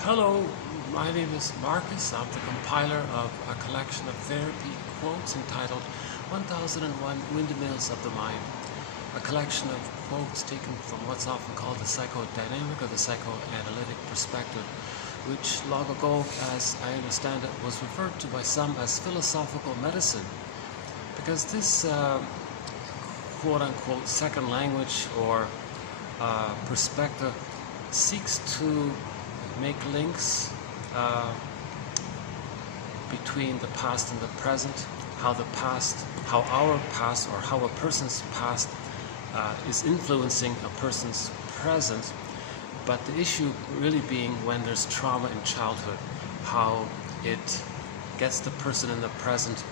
Hello, my name is Marcus. I'm the compiler of a collection of therapy quotes entitled 1001 Windmills of the Mind, a collection of quotes taken from what's often called the psychodynamic or the psychoanalytic perspective, which long ago, as I understand it, was referred to by some as philosophical medicine, because this quote-unquote second language or perspective seeks to make links between the past and the present, how our past or how a person's past is influencing a person's present, but the issue really being when there's trauma in childhood, how it gets the person in the present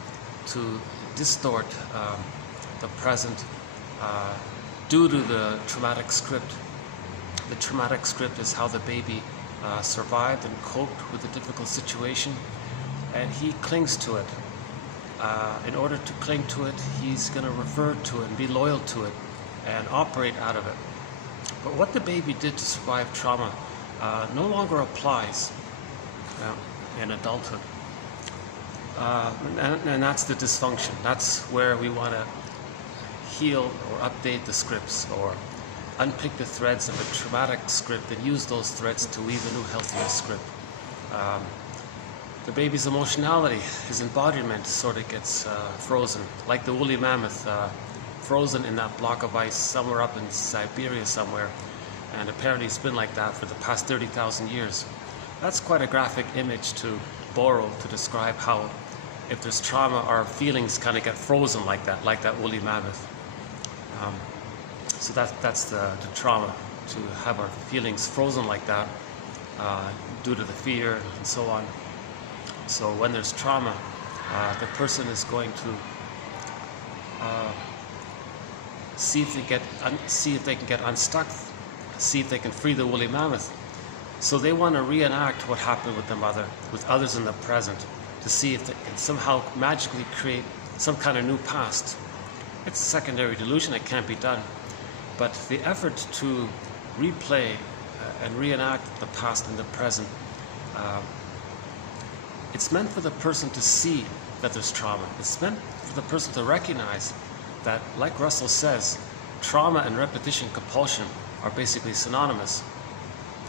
to distort the present due to the traumatic script. The traumatic script is how the baby survived and coped with a difficult situation, and he clings to it. In order to cling to it, he's going to refer to it and be loyal to it and operate out of it. But what the baby did to survive trauma no longer applies in adulthood. And that's the dysfunction. That's where we want to heal or update the scripts, or unpick the threads of a traumatic script and use those threads to weave a new, healthier script. The baby's emotionality, his embodiment, sort of gets frozen, like the woolly mammoth, frozen in that block of ice somewhere up in Siberia somewhere, and apparently it's been like that for the past 30,000 years. That's quite a graphic image to borrow to describe how, if there's trauma, our feelings kind of get frozen like that woolly mammoth. So that's the trauma, to have our feelings frozen like that due to the fear and so on. So when there's trauma, the person is going to see if they can get unstuck, see if they can free the woolly mammoth. So they want to reenact what happened with the mother, with others in the present, to see if they can somehow magically create some kind of new past. It's a secondary delusion, it can't be done. But the effort to replay and reenact the past and the present, it's meant for the person to see that there's trauma. It's meant for the person to recognize that, like Russell says, trauma and repetition compulsion are basically synonymous.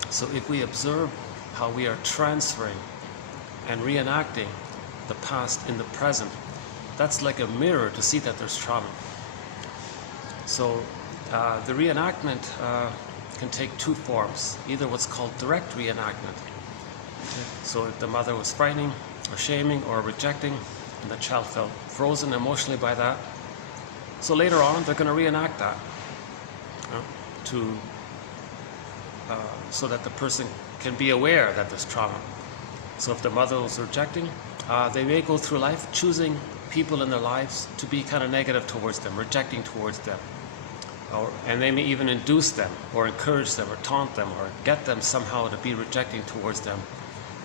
So if we observe how we are transferring and reenacting the past in the present, that's like a mirror to see that there's trauma. So the reenactment can take two forms, either what's called direct reenactment. So if the mother was frightening or shaming or rejecting, and the child felt frozen emotionally by that, so later on they're going to reenact that so that the person can be aware that there's trauma. So if the mother was rejecting, they may go through life choosing people in their lives to be kind of negative towards them, rejecting towards them. And they may even induce them or encourage them or taunt them or get them somehow to be rejecting towards them.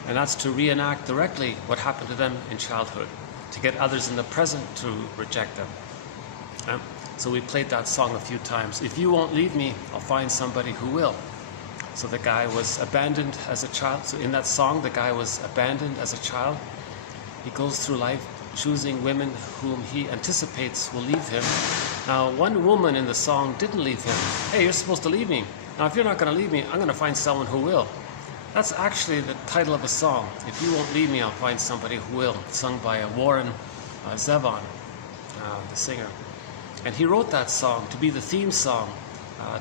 And that's to reenact directly what happened to them in childhood, to get others in the present to reject them. So we played that song a few times. If you won't leave me, I'll find somebody who will. So the guy was abandoned as a child. So in that song, the guy was abandoned as a child. He goes through life choosing women whom he anticipates will leave him. Now, one woman in the song didn't leave him. Hey, you're supposed to leave me. Now, if you're not going to leave me, I'm going to find someone who will. That's actually the title of a song. If you won't leave me, I'll find somebody who will. Sung by Warren Zevon, the singer. And he wrote that song to be the theme song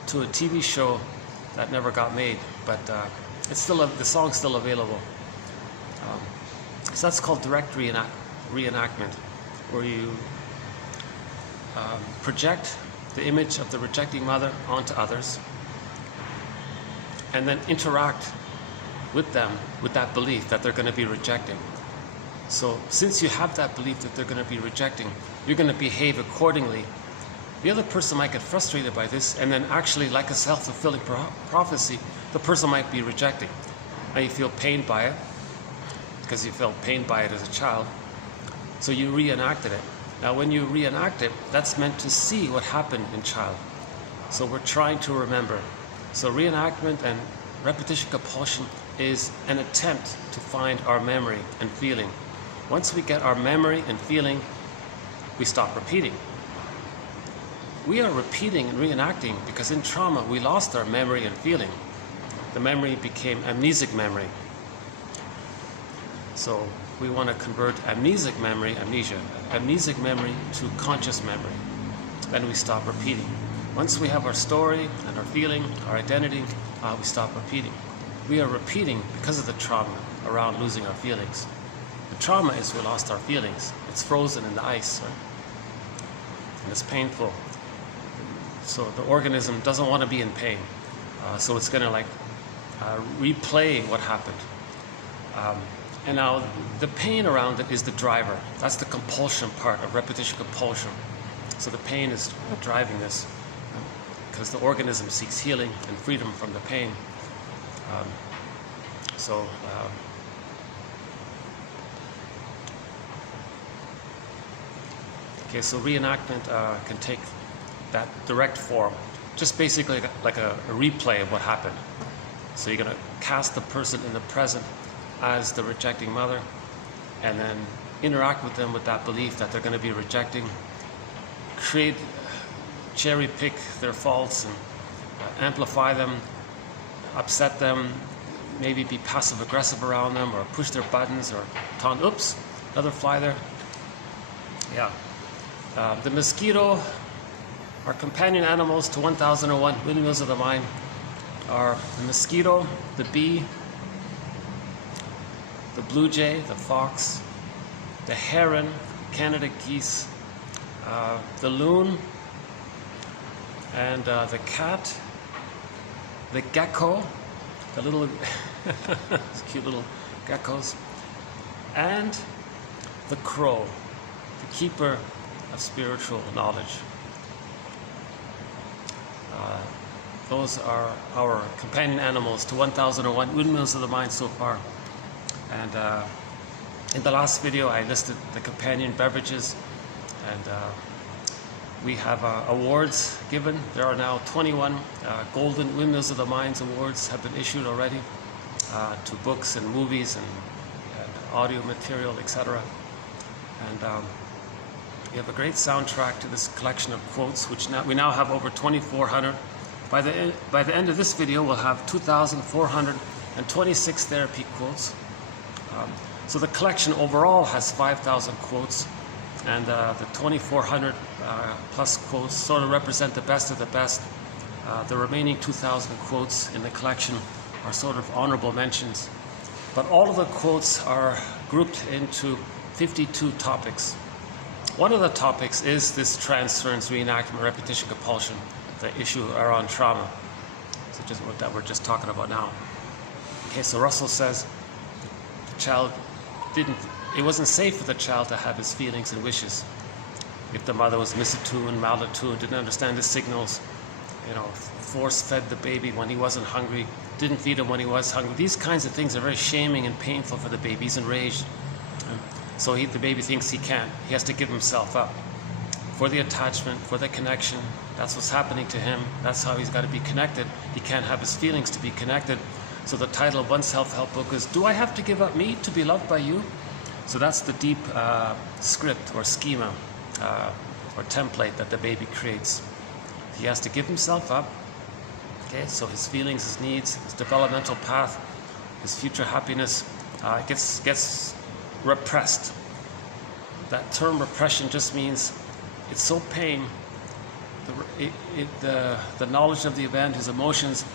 to a TV show that never got made, but it's still the song's still available. So that's called direct reenactment, where you project the image of the rejecting mother onto others, and then interact with them with that belief that they're going to be rejecting. So since you have that belief that they're going to be rejecting, you're going to behave accordingly. The other person might get frustrated by this, and then actually, like a self-fulfilling prophecy, the person might be rejecting. Now you feel pained by it, because you felt pained by it as a child, so you reenacted it. Now when you reenact it, that's meant to see what happened in child. So we're trying to remember. So reenactment and repetition compulsion is an attempt to find our memory and feeling. Once we get our memory and feeling, we stop repeating. We are repeating and reenacting because in trauma we lost our memory and feeling. The memory became amnesic memory. So we want to convert amnesic memory to conscious memory. Then we stop repeating. Once we have our story and our feeling, our identity, we stop repeating. We are repeating because of the trauma around losing our feelings. The trauma is we lost our feelings. It's frozen in the ice, right? And it's painful. So the organism doesn't want to be in pain. So it's going to replay what happened. And now the pain around it is the driver. That's the compulsion part of repetition compulsion. So the pain is driving this because the organism seeks healing and freedom from the pain. So reenactment can take that direct form, just basically like a replay of what happened. So you're going to cast the person in the present as the rejecting mother, and then interact with them with that belief that they're going to be rejecting, cherry pick their faults and amplify them, upset them, maybe be passive aggressive around them or push their buttons or taunt. Oops, another fly there. Yeah. The mosquito, our companion animals to 1001 Windmills of the Mind, are the mosquito, the bee, the blue jay, the fox, the heron, Canada geese, the loon, and the cat, the gecko, the little cute little geckos, and the crow, the keeper of spiritual knowledge. Those are our companion animals to 1001 Windmills of the Mind so far. And in the last video I listed the companion beverages, and we have awards given. There are now 21 Golden Windmills of the Minds awards have been issued already to books and movies and audio material, etc. And we have a great soundtrack to this collection of quotes, which we now have over 2,400. By the end of this video, we'll have 2,426 therapy quotes. So the collection overall has 5,000 quotes, and the 2,400 plus quotes sort of represent the best of the best. The remaining 2,000 quotes in the collection are sort of honorable mentions. But all of the quotes are grouped into 52 topics. One of the topics is this transference, reenactment, repetition, compulsion, the issue around trauma, so just what that we're just talking about now. Okay, so Russell says the child it wasn't safe for the child to have his feelings and wishes. If the mother was misattuned, malattuned, didn't understand his signals, force-fed the baby when he wasn't hungry, didn't feed him when he was hungry. These kinds of things are very shaming and painful for the baby. He's enraged. So the baby thinks he can't. He has to give himself up for the attachment, for the connection. That's what's happening to him. That's how he's got to be connected. He can't have his feelings to be connected. So the title of one self-help book is, Do I Have to Give Up Me to Be Loved by You? So that's the deep script or schema or template that the baby creates. He has to give himself up. Okay, so his feelings, his needs, his developmental path, his future happiness gets repressed. That term repression just means it's so pain. The knowledge of the event, his emotions,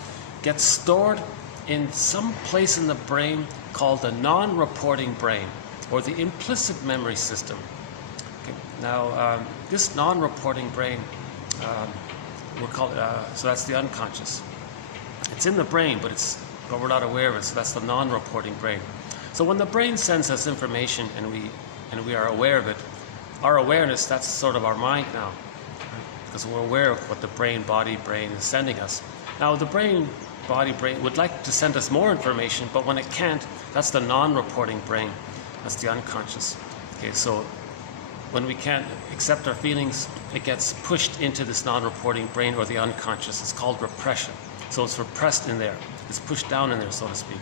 gets stored in some place in the brain called the non-reporting brain, or the implicit memory system. Okay. Now, this non-reporting brain, we'll call it, so that's the unconscious. It's in the brain, but we're not aware of it, so that's the non-reporting brain. So when the brain sends us information and we are aware of it, our awareness, that's sort of our mind now, right? Because we're aware of what the brain is sending us. Now the brain would like to send us more information, but when it can't, that's the non-reporting brain. That's the unconscious. Okay, so when we can't accept our feelings, it gets pushed into this non-reporting brain or the unconscious. It's called repression. So it's repressed in there. It's pushed down in there, so to speak.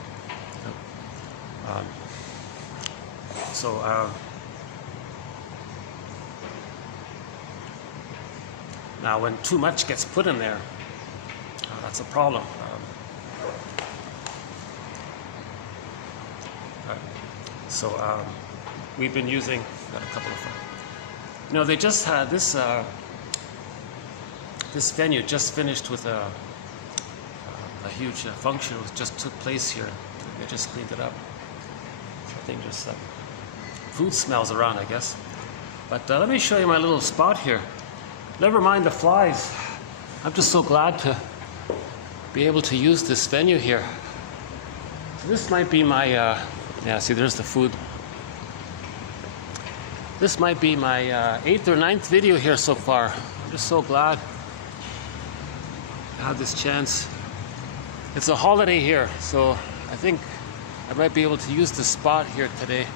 Now when too much gets put in there, that's a problem. We've been using, got a couple of, they just had this, this venue just finished with a huge function that just took place here. They just cleaned it up. So I think there's food smells around, I guess. But let me show you my little spot here. Never mind the flies. I'm just so glad to be able to use this venue here. So this might be my, yeah, see, there's the food. This might be my 8th or 9th video here so far. I'm just so glad I had this chance. It's a holiday here, so I think I might be able to use this spot here today.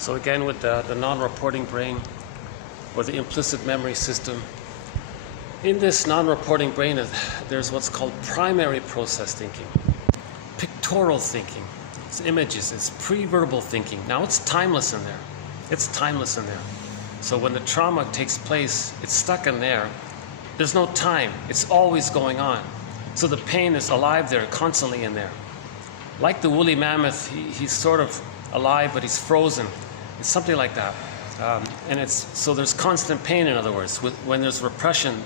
So again, with the non-reporting brain, or the implicit memory system, in this non-reporting brain, there's what's called primary process thinking, pictorial thinking, it's images, it's pre-verbal thinking. Now it's timeless in there. It's timeless in there. So when the trauma takes place, it's stuck in there. There's no time. It's always going on. So the pain is alive there, constantly in there. Like the woolly mammoth, he's sort of alive, but he's frozen. It's something like that. And so there's constant pain, in other words, when there's repression.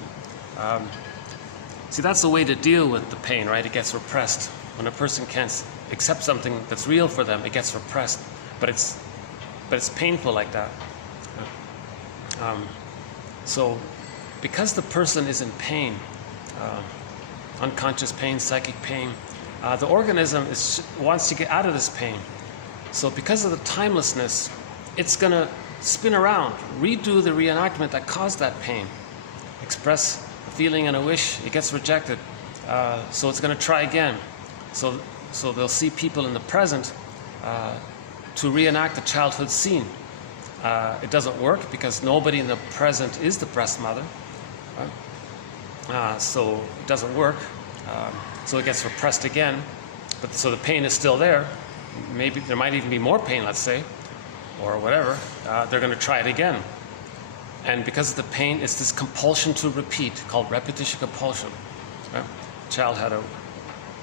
See, that's the way to deal with the pain, right? It gets repressed. When a person can't accept something that's real for them, it gets repressed. But it's painful like that. So because the person is in pain, unconscious pain, psychic pain, the organism wants to get out of this pain. So because of the timelessness, it's going to spin around, redo the reenactment that caused that pain, express a feeling and a wish. It gets rejected, so it's going to try again. So they'll see people in the present to reenact the childhood scene. It doesn't work because nobody in the present is the breast mother, right? So it doesn't work. So it gets repressed again, but so the pain is still there. Maybe there might even be more pain, let's say, or whatever. They're going to try it again. And because of the pain, it's this compulsion to repeat, called repetition compulsion. Right? The child had a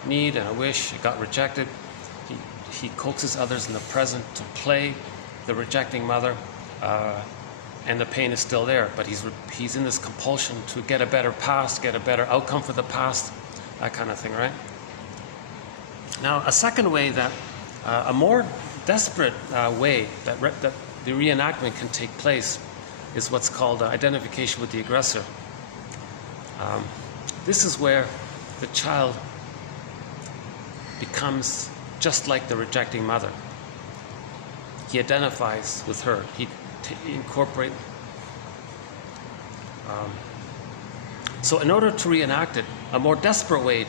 need and a wish, it got rejected. He coaxes others in the present to play the rejecting mother, and the pain is still there, but he's in this compulsion to get a better past, get a better outcome for the past, that kind of thing, right? Now, a second way that, a more desperate way that the reenactment can take place is what's called identification with the aggressor. This is where the child becomes just like the rejecting mother. He identifies with her. He incorporates. So in order to reenact it, a more desperate way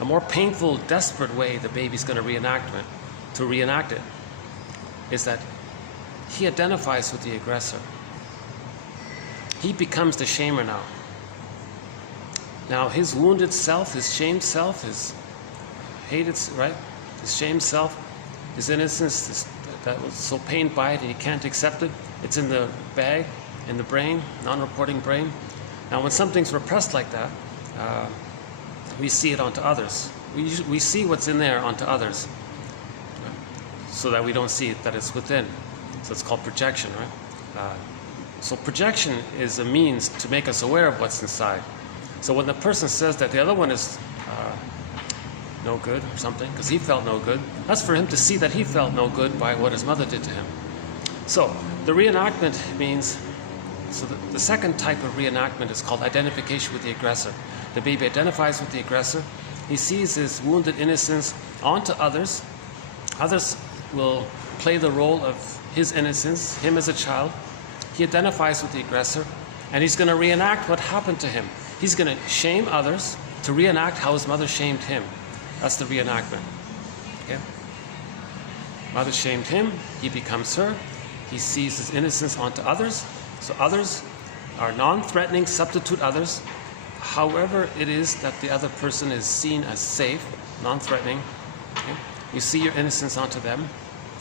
a more painful, desperate way the baby's going to reenact it is that he identifies with the aggressor. He becomes the shamer now. Now his wounded self, his shamed self, his hated, right? His shamed self, his innocence, that was so pained by it and he can't accept it. It's in the bag, in the brain, non-reporting brain. Now when something's repressed like that, we see it onto others. We see what's in there onto others, right? So that we don't see that it's within. So it's called projection, right? So projection is a means to make us aware of what's inside. So when the person says that the other one is no good or something, because he felt no good, that's for him to see that he felt no good by what his mother did to him. So the reenactment means, so the second type of reenactment is called identification with the aggressor. The baby identifies with the aggressor. He sees his wounded innocence onto others. Others will play the role of his innocence, him as a child. He identifies with the aggressor, and he's going to reenact what happened to him. He's going to shame others. to reenact how his mother shamed him. That's the reenactment. Okay? Mother shamed him, he becomes her. He sees his innocence onto others. So others are non-threatening substitute others. However it is that the other person is seen as safe, non-threatening. Okay? You see your innocence onto them.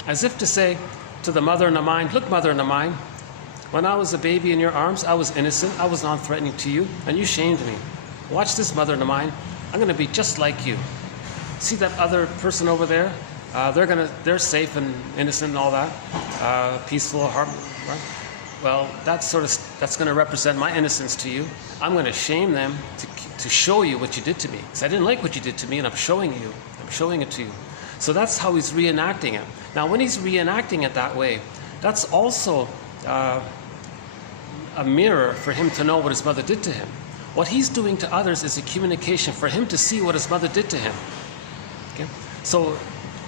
As if to say to the mother in the mind, look, mother in the mind, when I was a baby in your arms, I was innocent, I was non-threatening to you, and you shamed me. Watch this, mother in the mind. I'm going to be just like you. See that other person over there? They're safe and innocent and all that, peaceful, heart. Right? Well, that's going to represent my innocence to you. I'm going to shame them to show you what you did to me, because I didn't like what you did to me, and I'm showing it to you. So that's how he's reenacting it. Now, when he's reenacting it that way, that's also a mirror for him to know what his mother did to him. What he's doing to others is a communication for him to see what his mother did to him. Okay? So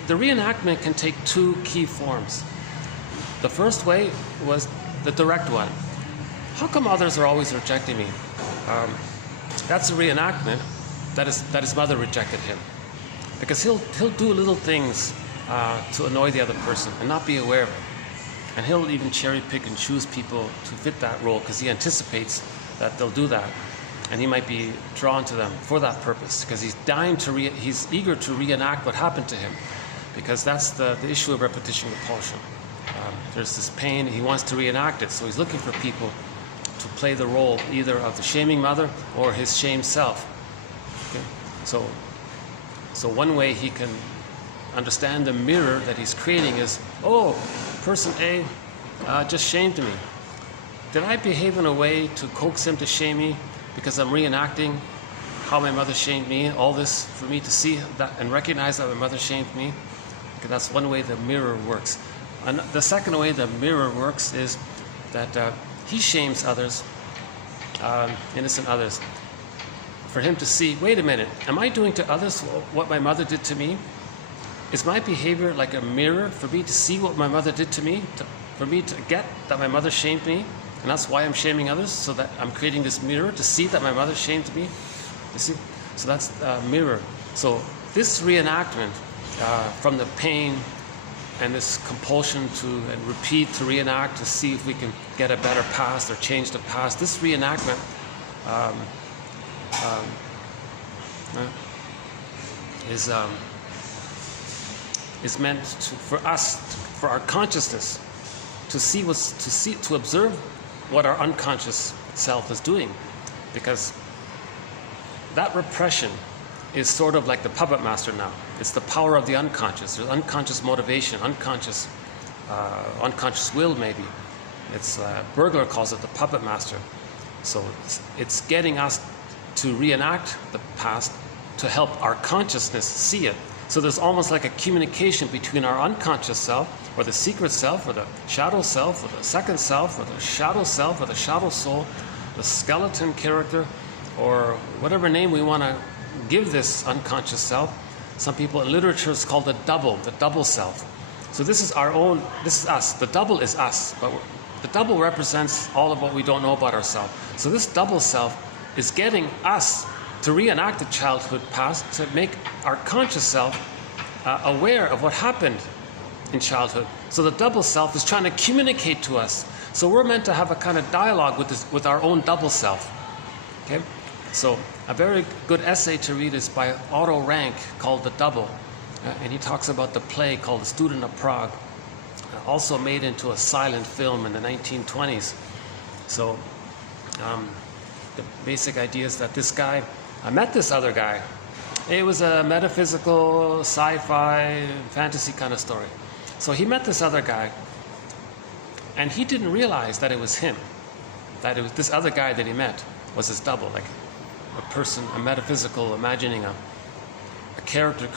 the reenactment can take two key forms. The first way was the direct one. How come others are always rejecting me? That's a reenactment that his mother rejected him. Because he'll do little things to annoy the other person and not be aware of it. And he'll even cherry pick and choose people to fit that role because he anticipates that they'll do that. And he might be drawn to them for that purpose because he's he's eager to reenact what happened to him, because that's the issue of repetition compulsion. There's this pain, he wants to reenact it, so he's looking for people to play the role either of the shaming mother or his shamed self. Okay? So one way he can understand the mirror that he's creating is, oh, person A just shamed me. Did I behave in a way to coax him to shame me because I'm reenacting how my mother shamed me? All this for me to see that and recognize that my mother shamed me? Okay, that's one way the mirror works. And the second way the mirror works is that he shames others, innocent others, for him to see, wait a minute, am I doing to others what my mother did to me? Is my behavior like a mirror for me to see what my mother did to me, for me to get that my mother shamed me? And that's why I'm shaming others, so that I'm creating this mirror to see that my mother shamed me. You see? So that's a mirror. So this reenactment from the pain and this compulsion to repeat, to reenact, to see if we can get a better past or change the past, this reenactment is meant for us, for our consciousness, to observe what our unconscious self is doing, because that repression is sort of like the puppet master now. It's the power of the unconscious. There's unconscious motivation, unconscious will maybe. It's Bergler calls it the puppet master. So it's getting us to reenact the past to help our consciousness see it. So there's almost like a communication between our unconscious self, or the secret self, or the shadow self, or the second self, or the shadow self, or the shadow soul, the skeleton character, or whatever name we want to give this unconscious self. Some people in literature it's called the double self. So this is our own, this is us. The double is us, but the double represents all of what we don't know about ourselves. So this double self is getting us to reenact the childhood past, to make our conscious self aware of what happened in childhood. So the double self is trying to communicate to us. So we're meant to have a kind of dialogue with our own double self. Okay? So a very good essay to read is by Otto Rank called The Double. And he talks about the play called The Student of Prague, also made into a silent film in the 1920s. So the basic idea is that this guy, I met this other guy. It was a metaphysical, sci-fi, fantasy kind of story. So he met this other guy, and he didn't realize that it was him, that it was this other guy that he met was his double, like a person, a metaphysical, imagining a character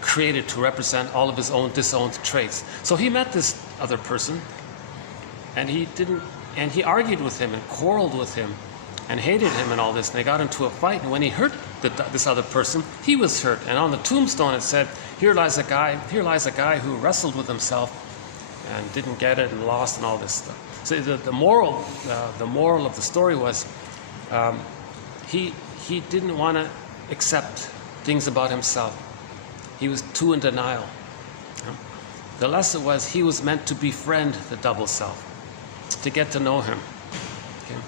created to represent all of his own disowned traits. So he met this other person, and he argued with him and quarreled with him and hated him and all this, and they got into a fight, and when he hurt this other person, he was hurt. And on the tombstone it said, here lies a guy who wrestled with himself and didn't get it and lost and all this stuff. So the moral of the story was he didn't want to accept things about himself. He was too in denial. The lesson was he was meant to befriend the double self, to get to know him, okay?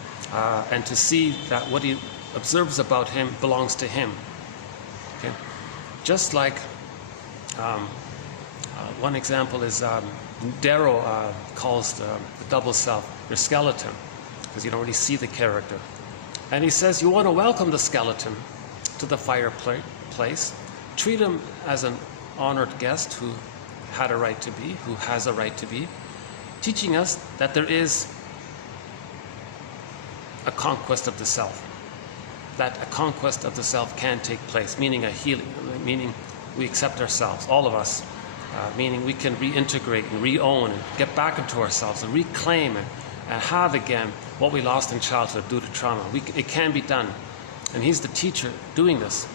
And to see that what he observes about him belongs to him. Okay? Just like one example is Darrow calls the double self your skeleton, because you don't really see the character. And he says you want to welcome the skeleton to the fireplace, treat him as an honored guest who had a right to be, who has a right to be, teaching us that there is a conquest of the self, that a conquest of the self can take place, meaning a healing, meaning we accept ourselves, all of us, meaning we can reintegrate and re-own and get back into ourselves and reclaim and have again what we lost in childhood due to trauma. It can be done. And he's the teacher doing this.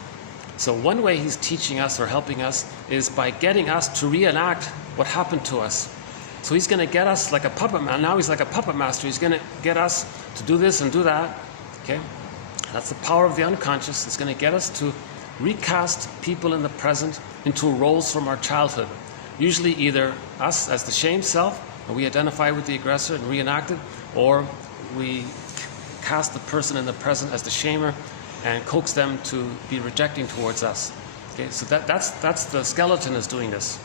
So one way he's teaching us or helping us is by getting us to reenact what happened to us. So he's going to get us like a puppet man. Now he's like a puppet master. He's going to get us to do this and do that. Okay? That's the power of the unconscious. It's going to get us to recast people in the present into roles from our childhood. Usually either us as the shame self, or we identify with the aggressor and reenact it, or we cast the person in the present as the shamer and coax them to be rejecting towards us. Okay, so that's the skeleton is doing this,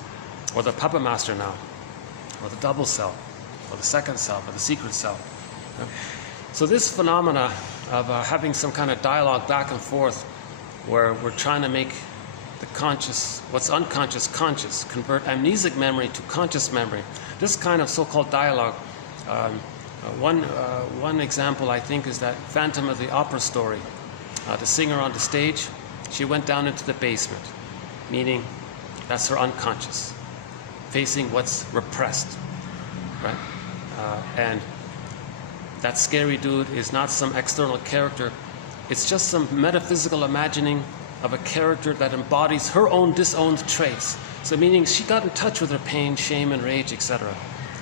or the puppet master now, or the double self, or the second self, or the secret self. Okay? So this phenomena of having some kind of dialogue back and forth, where we're trying to make the conscious, what's unconscious, conscious, convert amnesic memory to conscious memory. This kind of so-called dialogue. One example I think is that Phantom of the Opera story. The singer on the stage, she went down into the basement, meaning that's her unconscious, facing what's repressed, right? And that scary dude is not some external character. It's just some metaphysical imagining of a character that embodies her own disowned traits. So meaning she got in touch with her pain, shame, and rage, etc.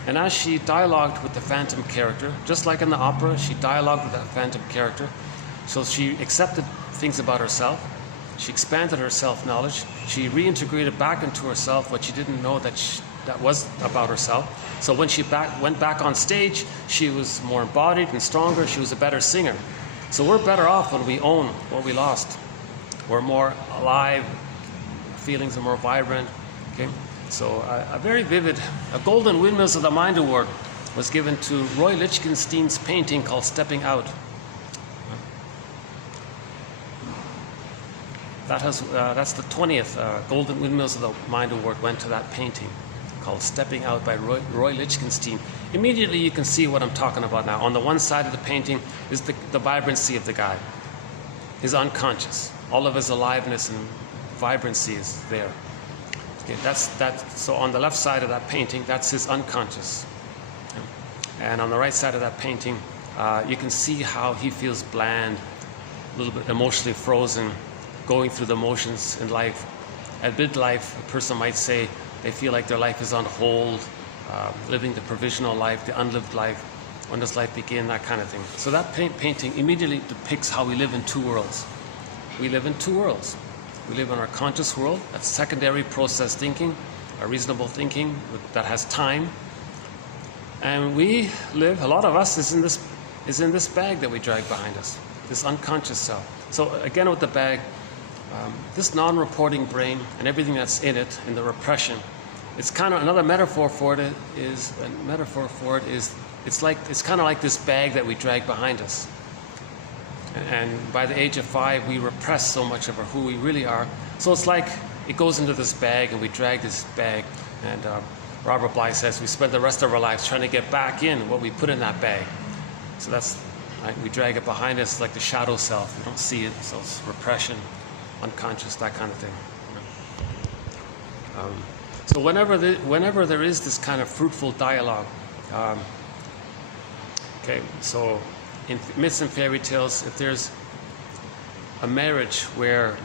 And as she dialogued with the phantom character, just like in the opera, she dialogued with that phantom character. So she accepted things about herself. She expanded her self-knowledge. She reintegrated back into herself what she didn't know that was about herself. So when she went back on stage, she was more embodied and stronger. She was a better singer. So we're better off when we own what we lost. We're more alive. Feelings are more vibrant. Okay? So a very vivid, a Golden Windmills of the Mind Award was given to Roy Lichtenstein's painting called Stepping Out. That's the 20th Golden Windmills of the Mind Award went to that painting called Stepping Out by Roy Lichtenstein. Immediately you can see what I'm talking about now. On the one side of the painting is the vibrancy of the guy, his unconscious. All of his aliveness and vibrancy is there. Okay, so on the left side of that painting, that's his unconscious. And on the right side of that painting, you can see how he feels bland, a little bit emotionally frozen, going through the motions in life. At midlife, a person might say they feel like their life is on hold, living the provisional life, the unlived life. When does life begin? That kind of thing. So that painting immediately depicts how we live in two worlds. We live in two worlds. We live in our conscious world, that's secondary process thinking, our reasonable thinking that has time. And we live, a lot of us is in this bag that we drag behind us, this unconscious self. So again with the bag, this non-reporting brain and everything that's in it, in the repression, it's kind of another metaphor for it is it's kind of like this bag that we drag behind us. And by the age of 5, we repress so much of who we really are. So it's like it goes into this bag and we drag this bag. And Robert Bly says we spend the rest of our lives trying to get back in what we put in that bag. So that's, right, we drag it behind us like the shadow self. We don't see it, so it's repression, unconscious, that kind of thing. So whenever there is this kind of fruitful dialogue, okay, so in myths and fairy tales, if there's a marriage where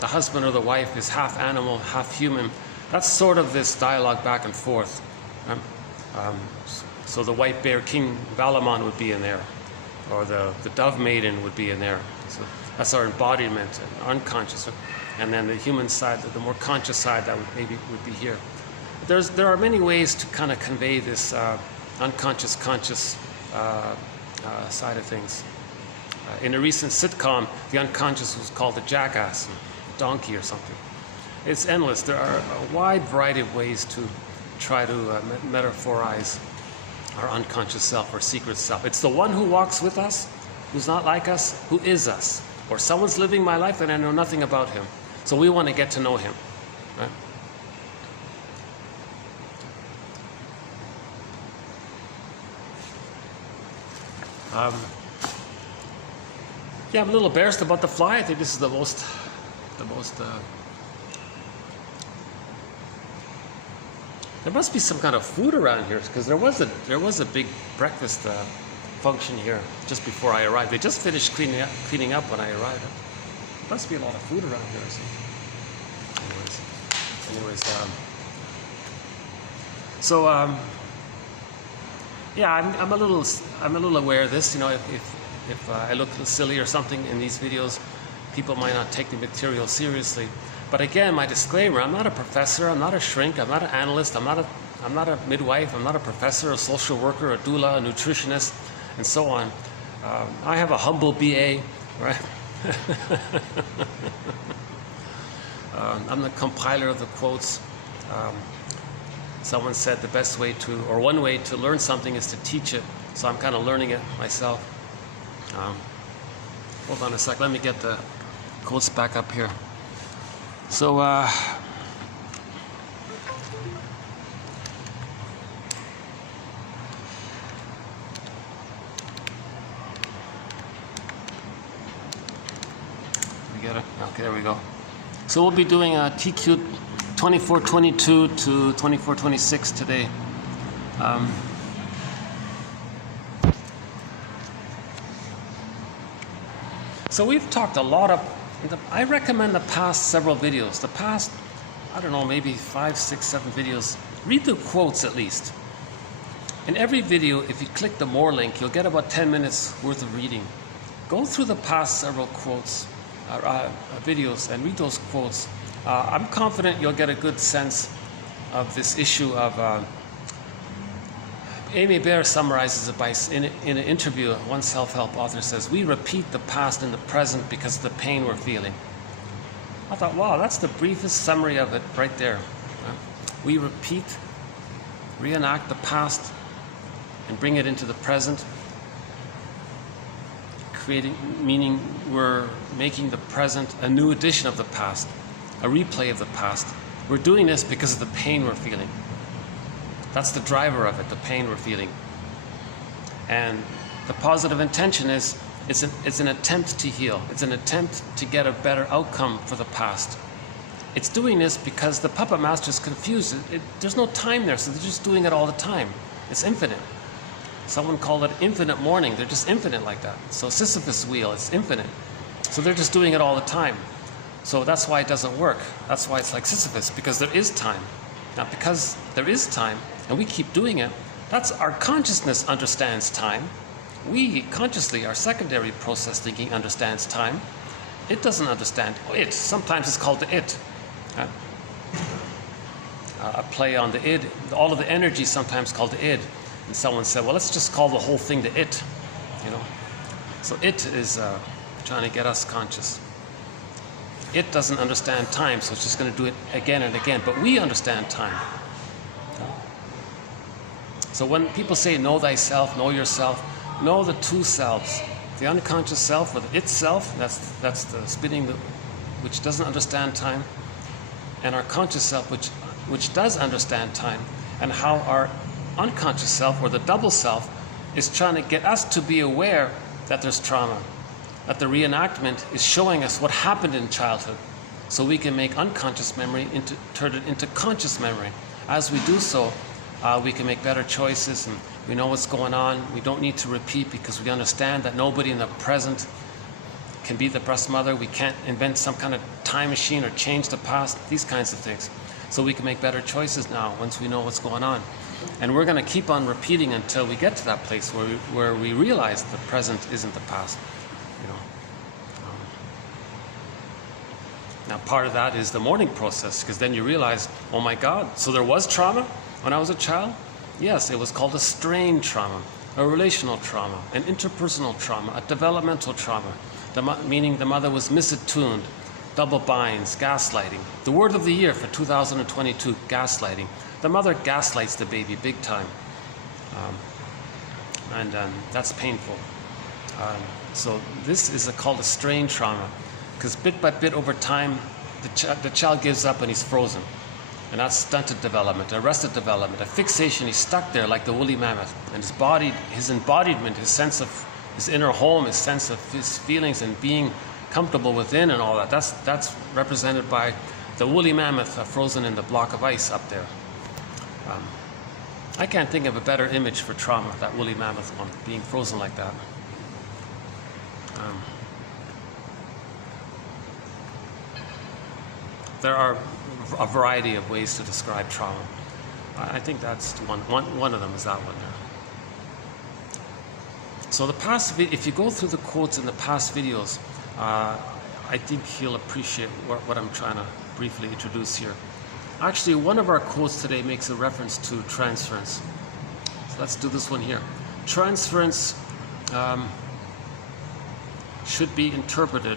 the husband or the wife is half animal, half human, that's sort of this dialogue back and forth. So the white bear king Valamon would be in there, or the dove maiden would be in there. So That's our embodiment, and unconscious. And then the human side, the more conscious side, that would be here. There are many ways to kind of convey this unconscious, conscious side of things. In a recent sitcom, the unconscious was called the jackass, donkey or something. It's endless. There are a wide variety of ways to try to metaphorize our unconscious self or secret self. It's the one who walks with us, who's not like us, who is us. Or someone's living my life and I know nothing about him. So we want to get to know him. Right? Yeah, I'm a little embarrassed about the fly. I think this is the most. There must be some kind of food around here because there was a big breakfast function here just before I arrived. They just finished cleaning up when I arrived. There must be a lot of food around here. So. Yeah, I'm a little aware of this. You know, if I look silly or something in these videos, people might not take the material seriously. But again, my disclaimer: I'm not a professor, I'm not a shrink, I'm not an analyst, I'm not a midwife, I'm not a professor, a social worker, a doula, a nutritionist, and so on. I have a humble BA, right? I'm the compiler of the quotes. Someone said the best way to, or one way to learn something is to teach it. So I'm kind of learning it myself. Hold on a sec, let me get the quotes back up here. So, we get it? Okay, there we go. So we'll be doing a TQ 2422 to 2426 today. So we've talked a lot of, I recommend the past several videos, the past, I don't know, maybe 5, 6, 7 videos. Read the quotes at least. In every video, if you click the more link, you'll get about 10 minutes worth of reading. Go through the past several quotes, videos, and read those quotes. I'm confident you'll get a good sense of this issue of Amy Baer summarizes it by, in an interview, one self-help author says, we repeat the past in the present because of the pain we're feeling. I thought, wow, that's the briefest summary of it right there. We reenact the past and bring it into the present, meaning we're making the present a new edition of the past, a replay of the past. We're doing this because of the pain we're feeling. That's the driver of it, the pain we're feeling. And the positive intention is, it's an attempt to heal. It's an attempt to get a better outcome for the past. It's doing this because the puppet master is confused. There's no time there, so they're just doing it all the time. It's infinite. Someone called it infinite mourning. They're just infinite like that. So Sisyphus wheel, it's infinite. So they're just doing it all the time. So that's why it doesn't work. That's why it's like Sisyphus, because there is time. Now, because there is time, and we keep doing it, that's our consciousness understands time. We consciously, our secondary process thinking understands time. It doesn't understand it. Sometimes it's called the it. A play on the id. All of the energy sometimes called the id. And someone said, well, let's just call the whole thing the it. You know. So it is trying to get us conscious. It doesn't understand time, so it's just going to do it again and again. But we understand time. So when people say know thyself, know yourself, know the two selves. The unconscious self, or the itself, that's the spinning, which doesn't understand time, and our conscious self, which does understand time, and how our unconscious self, or the double self, is trying to get us to be aware that there's trauma, that the reenactment is showing us what happened in childhood, so we can make unconscious memory turn it into conscious memory. As we do so, we can make better choices, and we know what's going on. We don't need to repeat because we understand that nobody in the present can be the breast mother. We can't invent some kind of time machine or change the past, these kinds of things. So we can make better choices now once we know what's going on. And we're going to keep on repeating until we get to that place where we realize the present isn't the past. You know. Now, part of that is the mourning process, because then you realize, oh my God, so there was trauma when I was a child? Yes, it was called a strain trauma, a relational trauma, an interpersonal trauma, a developmental trauma, meaning the mother was misattuned, double binds, gaslighting. The word of the year for 2022, gaslighting. The mother gaslights the baby big time. And that's painful. So this is called a strain trauma, because bit by bit over time, the child gives up and he's frozen. And that's stunted development, arrested development, a fixation. He's stuck there like the woolly mammoth. And his body, his embodiment, his sense of his inner home, his sense of his feelings and being comfortable within and all that, that's represented by the woolly mammoth frozen in the block of ice up there. I can't think of a better image for trauma, that woolly mammoth one, being frozen like that. There are a variety of ways to describe trauma. I think that's one of them is that one there. So the past, if you go through the quotes in the past videos, I think you'll appreciate what I'm trying to briefly introduce here. Actually, one of our quotes today makes a reference to transference. So let's do this one here. Transference should be interpreted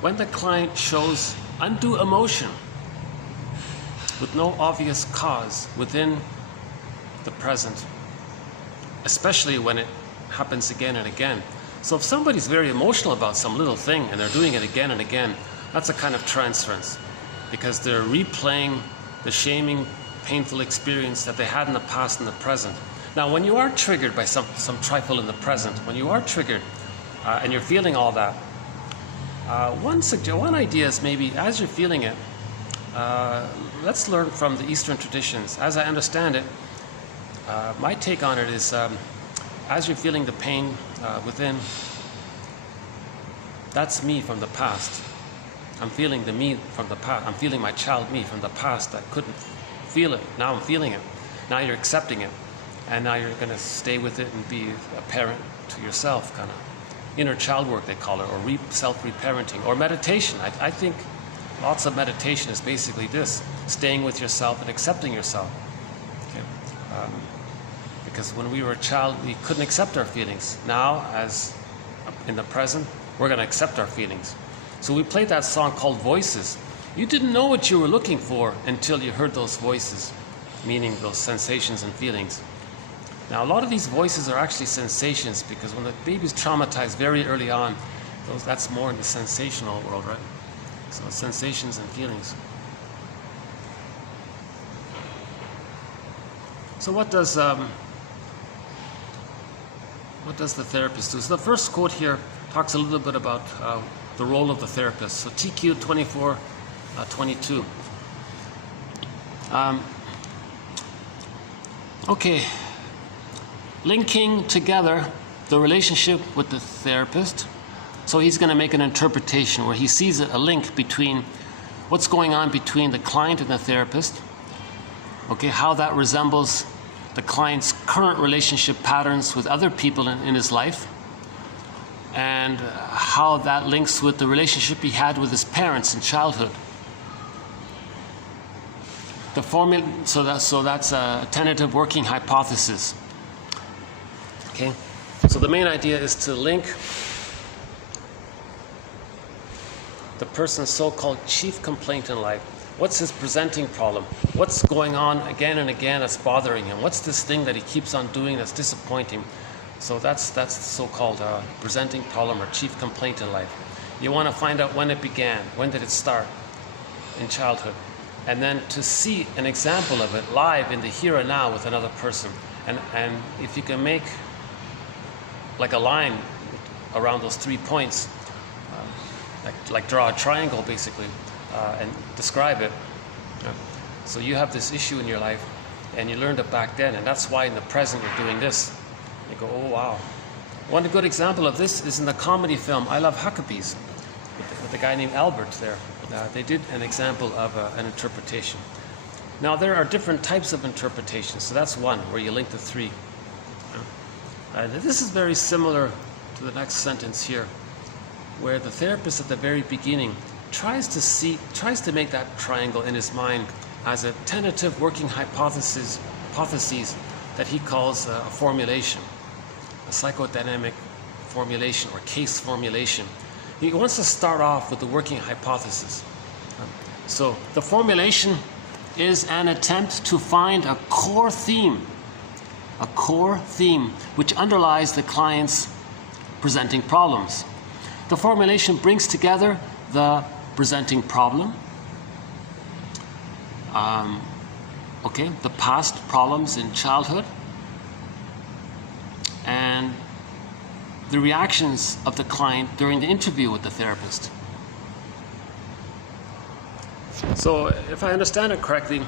when the client shows undue emotion with no obvious cause within the present, especially when it happens again and again. So if somebody's very emotional about some little thing and they're doing it again and again, that's a kind of transference, because they're replaying the shaming, painful experience that they had in the past and the present. Now, when you are triggered by some trifle in the present, when you are triggered and you're feeling all that, one idea is maybe as you're feeling it, let's learn from the Eastern traditions. As I understand it, my take on it is as you're feeling the pain within, that's me from the past. I'm feeling the me from the past. I'm feeling my child me from the past that couldn't feel it. Now I'm feeling it. Now you're accepting it. And now you're going to stay with it and be a parent to yourself, kind of. Inner child work, they call it, or self-reparenting, or meditation. I think lots of meditation is basically this, staying with yourself and accepting yourself. Okay? Because when we were a child, we couldn't accept our feelings. Now, as in the present, we're going to accept our feelings. So we played that song called Voices. You didn't know what you were looking for until you heard those voices, meaning those sensations and feelings. Now, a lot of these voices are actually sensations, because when the baby's traumatized very early on, that's more in the sensational world, right? So sensations and feelings. So what does the therapist do? So the first quote here talks a little bit about the role of the therapist. So TQ 24:22. Okay. Linking together the relationship with the therapist. So he's going to make an interpretation where he sees a link between what's going on between the client and the therapist. Okay, how that resembles the client's current relationship patterns with other people in his life, and how that links with the relationship he had with his parents in childhood. The formula, so that's a tentative working hypothesis. Okay, so the main idea is to link the person's so-called chief complaint in life. What's his presenting problem? What's going on again and again that's bothering him? What's this thing that he keeps on doing that's disappointing? So that's the so-called presenting problem or chief complaint in life. You want to find out when it began. When did it start in childhood? And then to see an example of it live in the here and now with another person. And if you can make like a line around those 3 points, like draw a triangle basically, and describe it. So you have this issue in your life, and you learned it back then, and that's why in the present you're doing this. You go, oh wow. One good example of this is in the comedy film I Love Huckabees, with the guy named Albert there. They did an example of an interpretation. Now there are different types of interpretations, so that's one where you link the three. This is very similar to the next sentence here, where the therapist at the very beginning tries to make that triangle in his mind as a tentative working hypotheses that he calls a formulation, a psychodynamic formulation or case formulation. He wants to start off with the working hypothesis. So the formulation is an attempt to find a core theme which underlies the client's presenting problems. The formulation brings together the presenting problem, the past problems in childhood, and the reactions of the client during the interview with the therapist. So if I understand it correctly,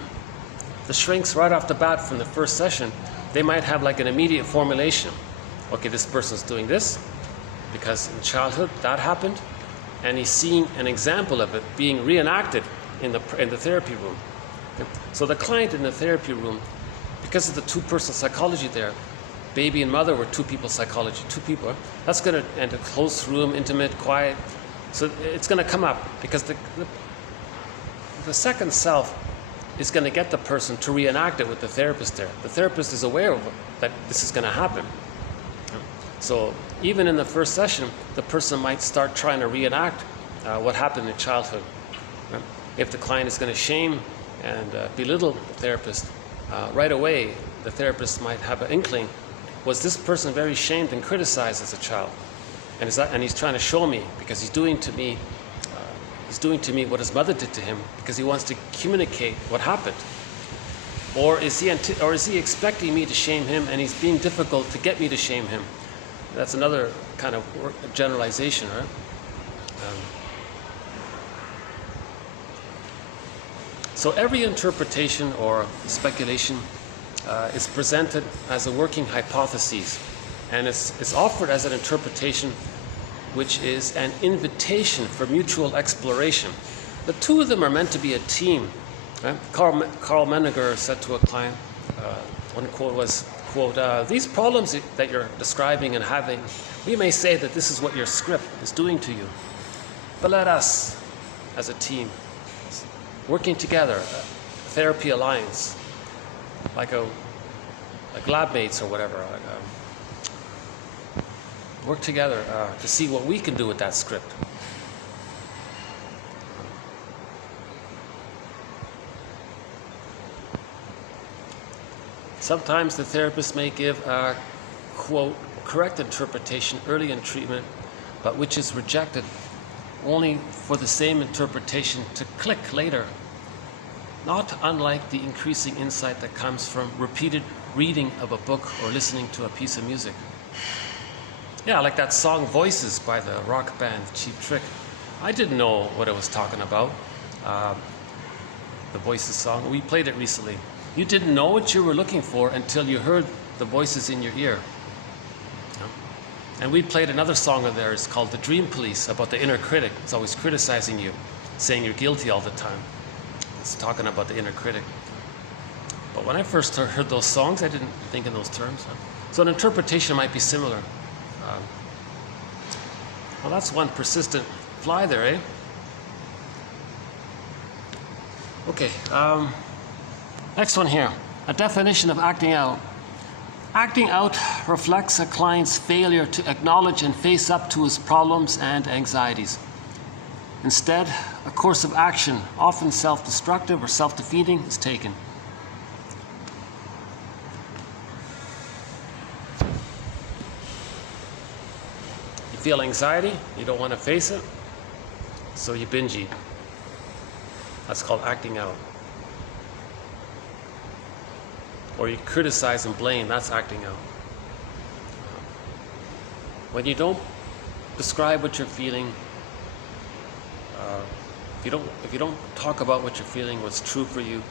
the shrinks right off the bat from the first session, they might have like an immediate formulation. Okay, this person's doing this because in childhood that happened, and he's seeing an example of it being reenacted in the therapy room. Okay? So the client in the therapy room, because of the two-person psychology there, baby and mother were two-people psychology, two people. That's going to end a closed room, intimate, quiet. So it's going to come up because the second self is going to get the person to reenact it with the therapist there. The therapist is aware of that this is going to happen. So even in the first session, the person might start trying to reenact what happened in childhood. If the client is going to shame and belittle the therapist, right away the therapist might have an inkling, was this person very shamed and criticized as a child? And he's trying to show me because he's doing to me what his mother did to him because he wants to communicate what happened. Or is he expecting me to shame him and he's being difficult to get me to shame him? That's another kind of generalization, right? So every interpretation or speculation is presented as a working hypothesis, and it's offered as an interpretation which is an invitation for mutual exploration. The two of them are meant to be a team. Right? Carl Menninger said to a client, one quote was, quote, "These problems that you're describing and having, we may say that this is what your script is doing to you. But let us, as a team, working together, a therapy alliance, like lab mates or whatever, work together to see what we can do with that script." Sometimes the therapist may give a, quote, correct interpretation early in treatment, but which is rejected only for the same interpretation to click later, not unlike the increasing insight that comes from repeated reading of a book or listening to a piece of music. Yeah, like that song Voices by the rock band Cheap Trick. I didn't know what it was talking about, the Voices song. We played it recently. You didn't know what you were looking for until you heard the voices in your ear. And we played another song of theirs called The Dream Police, about the inner critic. It's always criticizing you, saying you're guilty all the time. It's talking about the inner critic. But when I first heard those songs, I didn't think in those terms. So an interpretation might be similar. Well, that's one persistent fly there, eh? Okay, next one here. A definition of acting out. Acting out reflects a client's failure to acknowledge and face up to his problems and anxieties. Instead, a course of action, often self-destructive or self-defeating, is taken. You feel anxiety, you don't want to face it, so you binge eat. That's called acting out. Or you criticize and blame, that's acting out. When you don't describe what you're feeling, if you don't talk about what you're feeling, what's true for you,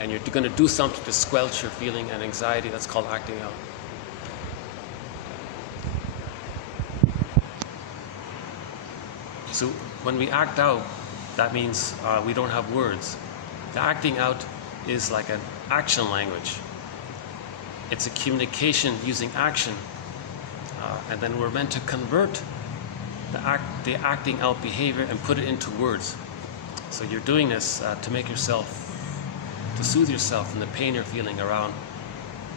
and you're going to do something to squelch your feeling and anxiety, that's called acting out. So when we act out, that means we don't have words. The acting out is like an action language. It's a communication using action, and then we're meant to convert the acting out behavior and put it into words. So you're doing this to soothe yourself from the pain you're feeling around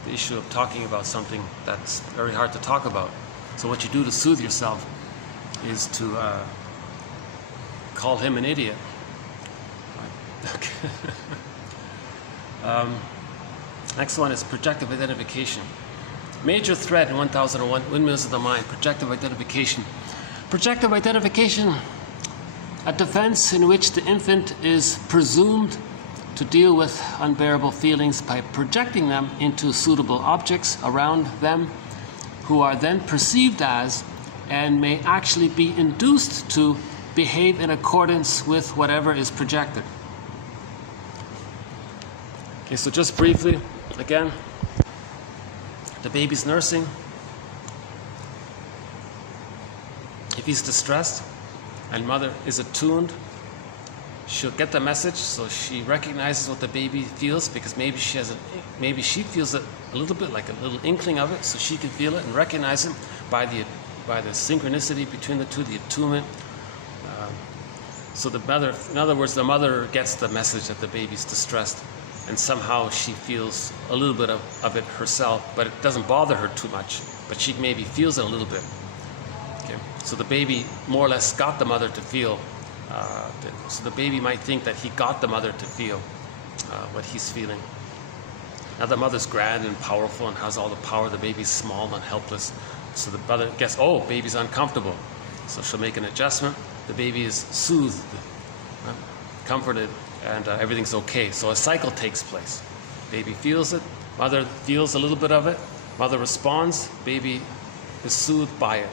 the issue of talking about something that's very hard to talk about. So what you do to soothe yourself is to call him an idiot. Okay. Next one is projective identification. Major threat in 1001, Windmills of the Mind, projective identification. Projective identification, a defense in which the infant is presumed to deal with unbearable feelings by projecting them into suitable objects around them, who are then perceived as and may actually be induced to behave in accordance with whatever is projected. Okay, so just briefly, again, the baby's nursing. If he's distressed and mother is attuned, she'll get the message, so she recognizes what the baby feels, because maybe she feels it a little bit, like a little inkling of it, so she can feel it and recognize it by the synchronicity between the two, the attunement. So the mother, in other words, the mother gets the message that the baby's distressed, and somehow she feels a little bit of it herself, but it doesn't bother her too much, but she maybe feels it a little bit. Okay? So the baby more or less got the mother to feel. So the baby might think that he got the mother to feel what he's feeling. Now the mother's grand and powerful and has all the power. The baby's small and helpless. So the mother gets, oh, baby's uncomfortable. So she'll make an adjustment. The baby is soothed, comforted, and everything's okay. So a cycle takes place. Baby feels it. Mother feels a little bit of it. Mother responds. Baby is soothed by it.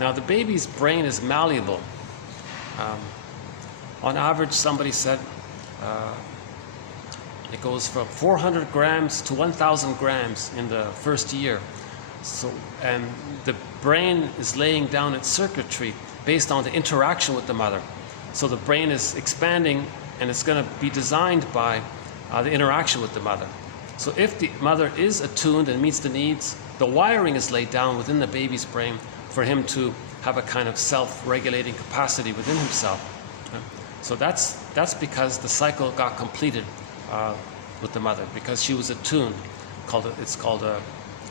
Now the baby's brain is malleable. On average, somebody said it goes from 400 grams to 1,000 grams in the first year. So, and the brain is laying down its circuitry based on the interaction with the mother. So the brain is expanding, and it's going to be designed by the interaction with the mother. So if the mother is attuned and meets the needs, the wiring is laid down within the baby's brain for him to have a kind of self-regulating capacity within himself. So that's because the cycle got completed with the mother, because she was attuned. It's called a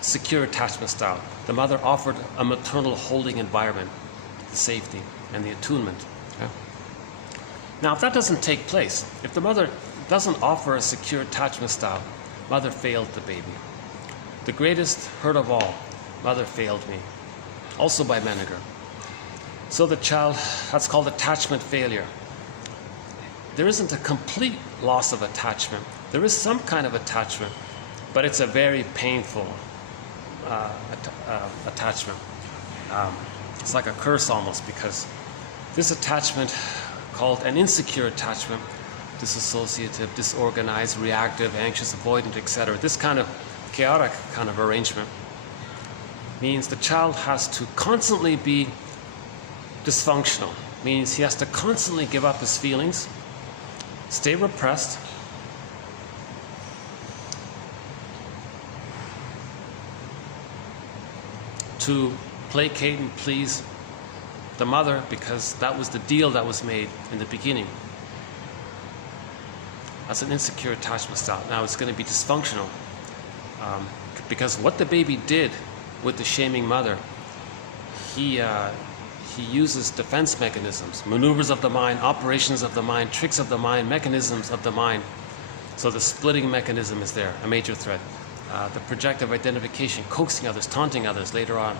secure attachment style. The mother offered a maternal holding environment, the safety and the attunement. Okay? Now, if that doesn't take place, if the mother doesn't offer a secure attachment style, mother failed the baby. The greatest hurt of all, mother failed me. Also by Menninger. So the child, that's called attachment failure. There isn't a complete loss of attachment. There is some kind of attachment, but it's a very painful attachment. It's like a curse almost, because this attachment, called an insecure attachment, disassociative, disorganized, reactive, anxious, avoidant, etc., this kind of chaotic kind of arrangement means the child has to constantly be dysfunctional. Means he has to constantly give up his feelings, stay repressed, to placate and please the mother, because that was the deal that was made in the beginning. That's an insecure attachment style. Now it's going to be dysfunctional, because what the baby did with the shaming mother, he uses defense mechanisms, maneuvers of the mind, operations of the mind, tricks of the mind, mechanisms of the mind. So the splitting mechanism is there, a major threat. The projective identification, coaxing others, taunting others later on.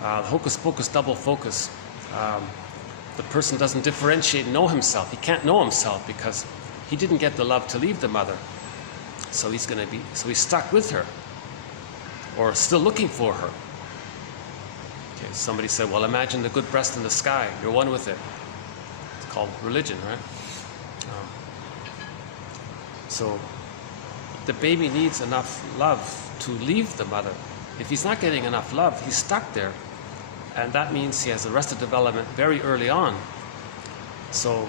Hocus pocus, double focus. The person doesn't differentiate, know himself. He can't know himself because he didn't get the love to leave the mother. So he's stuck with her, or still looking for her. Okay, somebody said, well, imagine the good breast in the sky. You're one with it. It's called religion, right? So the baby needs enough love to leave the mother. If he's not getting enough love, he's stuck there. And that means he has arrested development very early on. So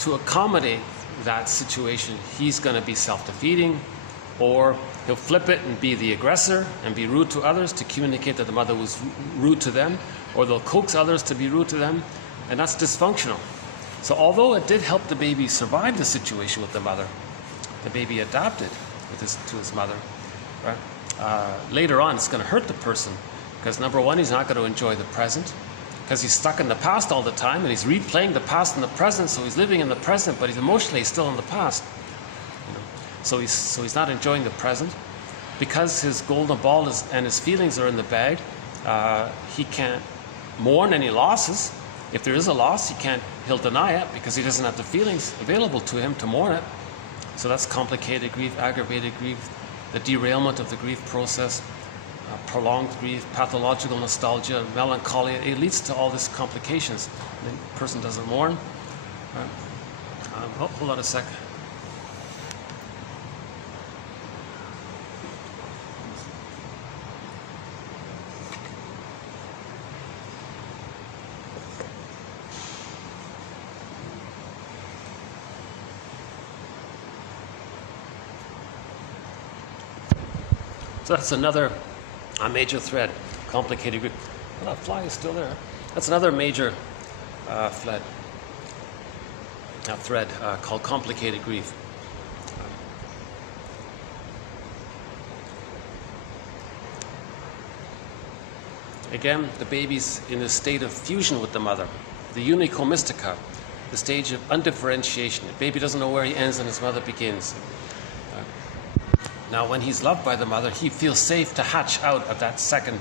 to accommodate that situation, he's going to be self-defeating, or he'll flip it and be the aggressor and be rude to others to communicate that the mother was rude to them, or they'll coax others to be rude to them, and that's dysfunctional. So although it did help the baby survive the situation with the mother, the baby adapted to his mother, right? Later on, it's going to hurt the person because number one, he's not going to enjoy the present because he's stuck in the past all the time and he's replaying the past and the present. So he's living in the present, but he's emotionally still in the past. You know? So he's not enjoying the present because his golden ball and his feelings are in the bag. He can't mourn any losses. If there is a loss, he'll deny it because he doesn't have the feelings available to him to mourn it. So that's complicated grief, aggravated grief, the derailment of the grief process, prolonged grief, pathological nostalgia, melancholia. It leads to all these complications. And the person doesn't mourn. Hold on a sec. So that's another major thread, complicated grief. Well, that fly is still there. That's another major thread called complicated grief. Again, the baby's in a state of fusion with the mother, the unico mystica, the stage of undifferentiation. The baby doesn't know where he ends and his mother begins. Now, when he's loved by the mother, he feels safe to hatch out of that second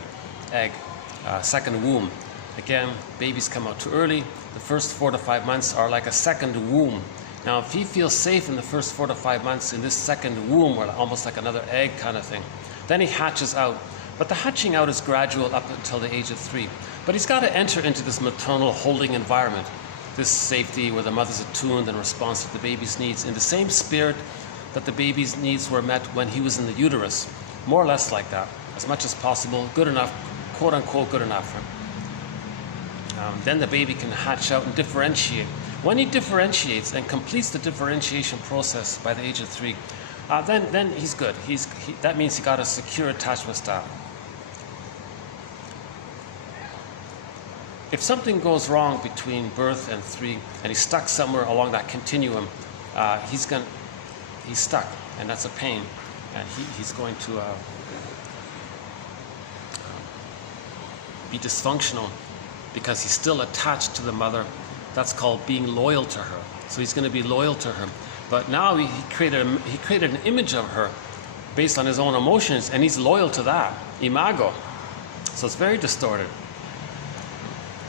egg, second womb. Again, babies come out too early. The first 4 to 5 months are like a second womb. Now, if he feels safe in the first 4 to 5 months in this second womb, or almost like another egg kind of thing, then he hatches out. But the hatching out is gradual up until the age of 3. But he's got to enter into this maternal holding environment, this safety where the mother's attuned and responsive to the baby's needs in the same spirit that the baby's needs were met when he was in the uterus, more or less like that, as much as possible, good enough, quote unquote good enough. Then the baby can hatch out and differentiate. When he differentiates and completes the differentiation process by the age of 3, then he's good. That means he got a secure attachment style. If something goes wrong between birth and 3, and he's stuck somewhere along that continuum, he's stuck, and that's a pain, and he's going to be dysfunctional because he's still attached to the mother. That's called being loyal to her. So he's going to be loyal to her, but now he created an image of her based on his own emotions, and he's loyal to that imago. So it's very distorted.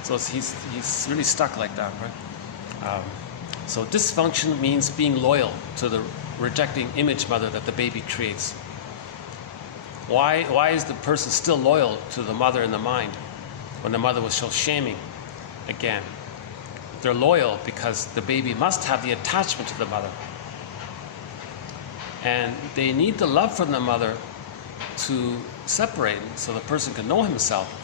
So he's really stuck like that, right? So dysfunction means being loyal to the rejecting image mother that the baby creates. Why is the person still loyal to the mother in the mind when the mother was so shaming? Again, they're loyal because the baby must have the attachment to the mother. And they need the love from the mother to separate so the person can know himself.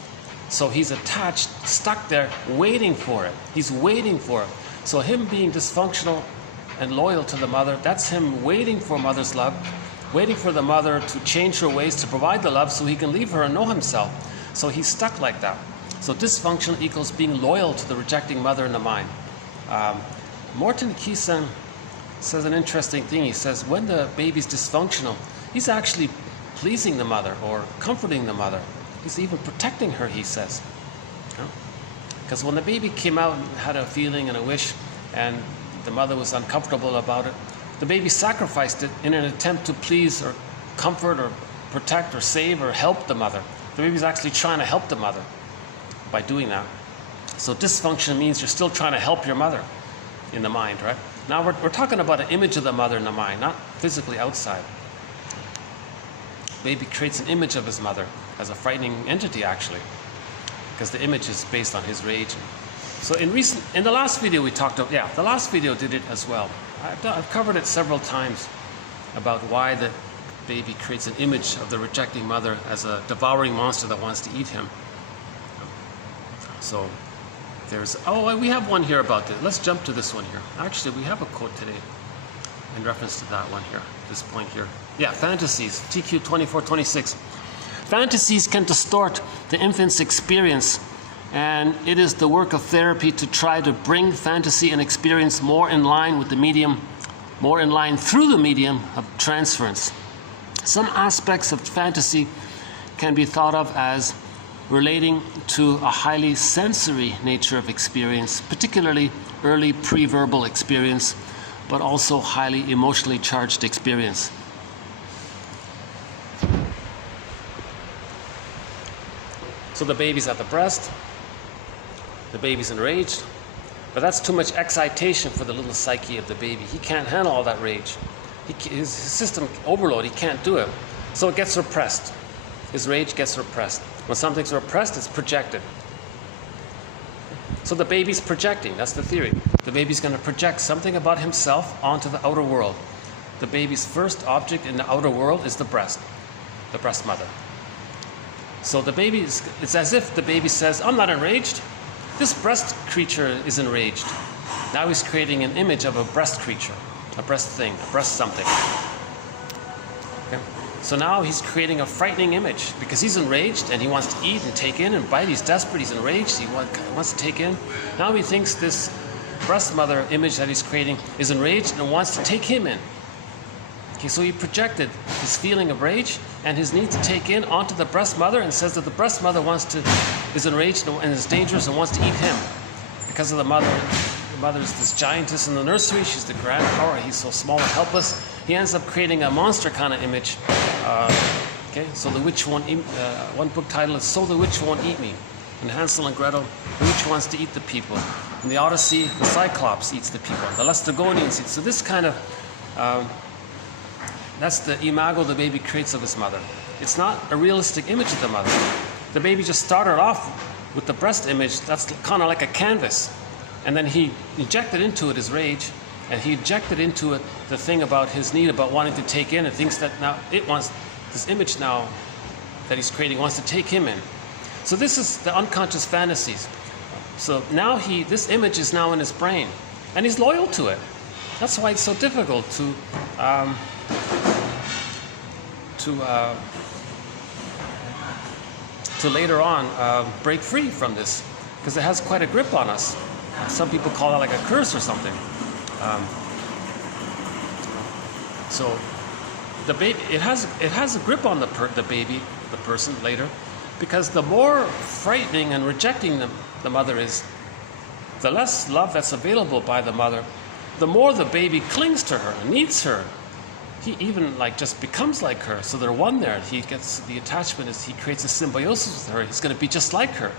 So he's attached, stuck there, waiting for it. He's waiting for it. So him being dysfunctional and loyal to the mother, that's him waiting for mother's love, waiting for the mother to change her ways to provide the love so he can leave her and know himself. So he's stuck like that. So dysfunction equals being loyal to the rejecting mother in the mind. Morton Keysen says an interesting thing. He says when the baby's dysfunctional, he's actually pleasing the mother or comforting the mother. He's even protecting her, he says. Because when the baby came out and had a feeling and a wish, and the mother was uncomfortable about it, the baby sacrificed it in an attempt to please or comfort or protect or save or help the mother. The baby's actually trying to help the mother by doing that. So dysfunction means you're still trying to help your mother in the mind, right? Now we're talking about an image of the mother in the mind, not physically outside. Baby creates an image of his mother as a frightening entity, actually, because the image is based on his rage. So in the last video we talked about, the last video did it as well. I've covered it several times about why the baby creates an image of the rejecting mother as a devouring monster that wants to eat him. So we have one here about this. Let's jump to this one here. Actually, we have a quote today in reference to that one here, this point here. Yeah, fantasies, TQ 2426. Fantasies can distort the infant's experience And it is the work of therapy to try to bring fantasy and experience more in line with the medium, more in line through the medium of transference. Some aspects of fantasy can be thought of as relating to a highly sensory nature of experience, particularly early pre-verbal experience, but also highly emotionally charged experience. So the baby's at the breast, the baby's enraged, but that's too much excitation for the little psyche of the baby. He can't handle all that rage. His system overload, he can't do it. So it gets repressed. His rage gets repressed. When something's repressed, it's projected. So the baby's projecting, that's the theory. The baby's going to project something about himself onto the outer world. The baby's first object in the outer world is the breast mother. So the baby, it's as if the baby says, I'm not enraged. This breast creature is enraged. Now he's creating an image of a breast creature, a breast thing, a breast something. Okay? So now he's creating a frightening image because he's enraged and he wants to eat and take in and bite. He's desperate, he's enraged, he wants to take in. Now he thinks this breast mother image that he's creating is enraged and wants to take him in. Okay, so he projected his feeling of rage and his need to take in onto the breast mother and says that the breast mother is enraged and is dangerous and wants to eat him. Because of the mother. The mother's this giantess in the nursery, she's the grand power, he's so small and helpless. He ends up creating a monster kind of image. Okay, so the witch won't eat, one book title is So the Witch Won't Eat Me. And Hansel and Gretel, the witch wants to eat the people. In the Odyssey, the Cyclops eats the people. The Laestagonians eat. So this kind of, that's the imago the baby creates of his mother. It's not a realistic image of the mother. The baby just started off with the breast image, that's kind of like a canvas. And then he injected into it his rage, and he injected into it the thing about his need, about wanting to take in, and thinks that now it wants, this image now that he's creating wants to take him in. So this is the unconscious fantasies. So now this image is now in his brain, and he's loyal to it. That's why it's so difficult to later on break free from this, because it has quite a grip on us. Some people call it like a curse or something. So the baby, it has a grip on the person later, because the more frightening and rejecting the mother is, the less love that's available by the mother, the more the baby clings to her, needs her. He even just becomes like her, so they're one there. He gets the attachment, he creates a symbiosis with her. He's going to be just like her.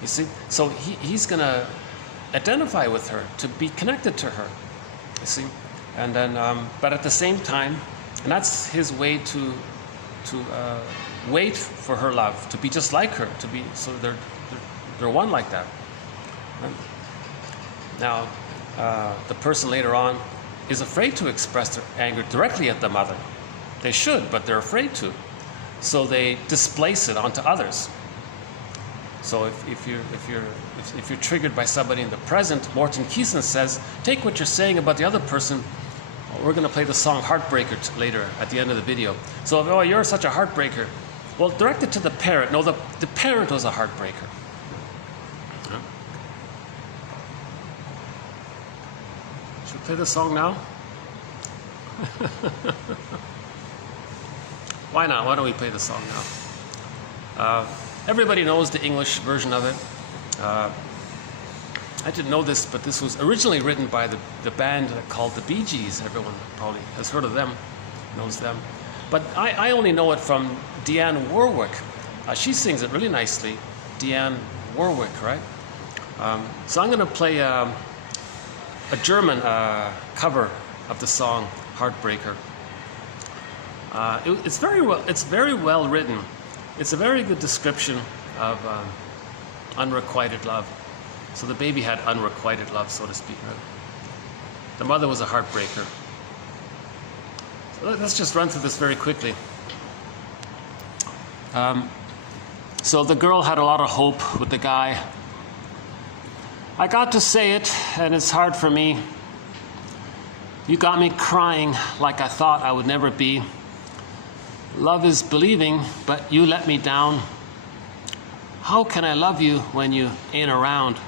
You see, so he's going to identify with her, to be connected to her. You see, and then, but at the same time, and that's his way to wait for her love, to be just like her, to be so they're one like that. Right? Now, the person later on is afraid to express their anger directly at the mother. They should, but they're afraid to. So they displace it onto others. So if you're triggered by somebody in the present, Morton Keeson says, take what you're saying about the other person. We're going to play the song Heartbreaker later at the end of the video. So, oh, you're such a heartbreaker. Well, direct it to the parent. No, the parent was a heartbreaker. Huh? Should we play the song now? Why not? Why don't we play the song now? Everybody knows the English version of it. I didn't know this, but this was originally written by the band called the Bee Gees. Everyone probably has heard of them, knows them. But I only know it from Dionne Warwick. She sings it really nicely. Dionne Warwick, right? So I'm going to play a German cover of the song Heartbreaker. It's very well written. It's a very good description of unrequited love. So the baby had unrequited love, so to speak. Right? The mother was a heartbreaker. So let's just run through this very quickly. So the girl had a lot of hope with the guy. I got to say it, and it's hard for me. You got me crying like I thought I would never be. Love is believing, but you let me down. how can I love you when you ain't around?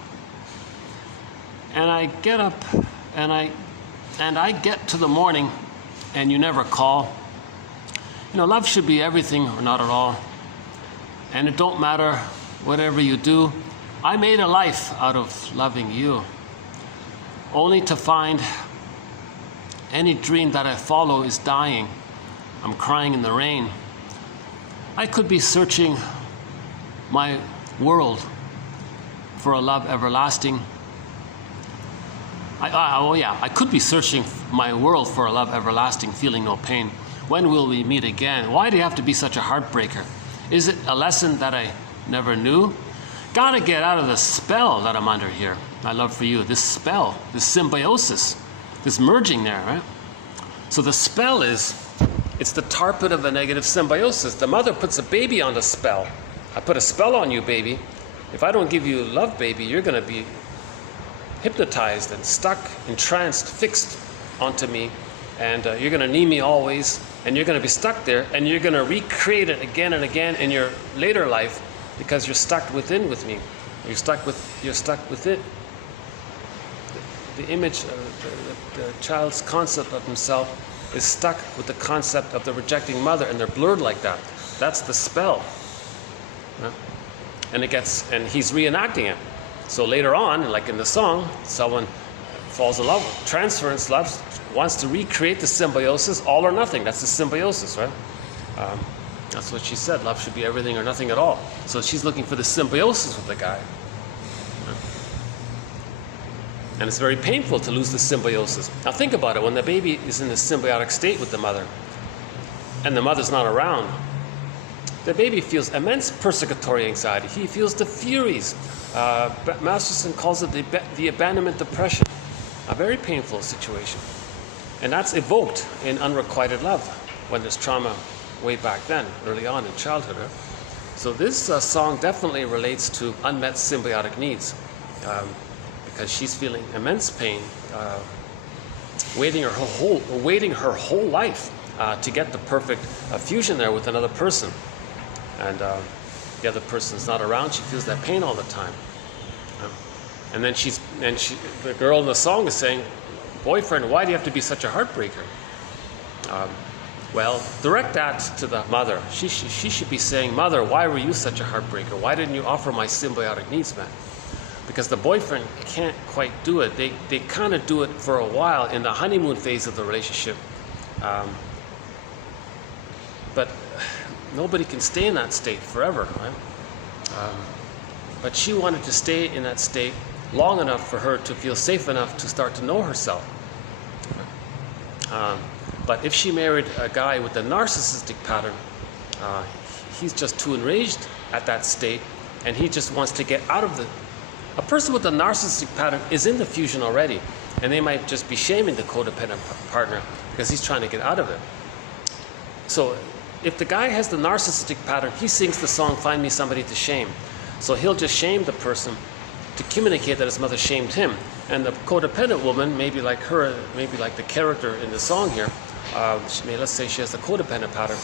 And I get up and I get to the morning and you never call. You know, love should be everything or not at all. And it don't matter whatever you do. I made a life out of loving you, only to find any dream that I follow is dying. I'm crying in the rain. I could be searching my world for a love everlasting. I could be searching my world for a love everlasting, feeling no pain. When will we meet again? Why do you have to be such a heartbreaker? Is it a lesson that I never knew? Gotta get out of the spell that I'm under here. My love for you, this spell, this symbiosis, this merging there, right? So the spell is, it's the tar pit of a negative symbiosis. The mother puts a baby on the spell. I put a spell on you, baby. If I don't give you love, baby, you're gonna be hypnotized and stuck, entranced, fixed onto me, and you're gonna need me always, and you're gonna be stuck there, and you're gonna recreate it again and again in your later life because you're stuck within with me. You're stuck with it. The image, the child's concept of himself is stuck with the concept of the rejecting mother, and they're blurred like that. That's the spell. Yeah? And he's reenacting it. So later on, like in the song, someone falls in love, transference, wants to recreate the symbiosis, all or nothing. That's the symbiosis, right? That's what she said. Love should be everything or nothing at all. So she's looking for the symbiosis with the guy. And it's very painful to lose the symbiosis. Now think about it. When the baby is in the symbiotic state with the mother, and the mother's not around, the baby feels immense persecutory anxiety. He feels the furies. Masterson calls it the abandonment depression. A very painful situation. And that's evoked in unrequited love when there's trauma way back then, early on in childhood. Right? So this song definitely relates to unmet symbiotic needs. Because she's feeling immense pain, waiting her whole life to get the perfect fusion there with another person, and the other person's not around. She feels that pain all the time, and then the girl in the song is saying, "Boyfriend, why do you have to be such a heartbreaker?" Well, direct that to the mother. She should be saying, "Mother, why were you such a heartbreaker? Why didn't you offer my symbiotic needs, man?" Because the boyfriend can't quite do it. They kind of do it for a while in the honeymoon phase of the relationship. But nobody can stay in that state forever, right? But she wanted to stay in that state long enough for her to feel safe enough to start to know herself. But if she married a guy with a narcissistic pattern, he's just too enraged at that state, and he just wants to get out of the... A person with a narcissistic pattern is in the fusion already, and they might just be shaming the codependent partner because he's trying to get out of it. So if the guy has the narcissistic pattern, he sings the song, "Find Me Somebody to Shame." So he'll just shame the person to communicate that his mother shamed him. And the codependent woman, maybe like her, maybe like the character in the song here, let's say she has the codependent pattern,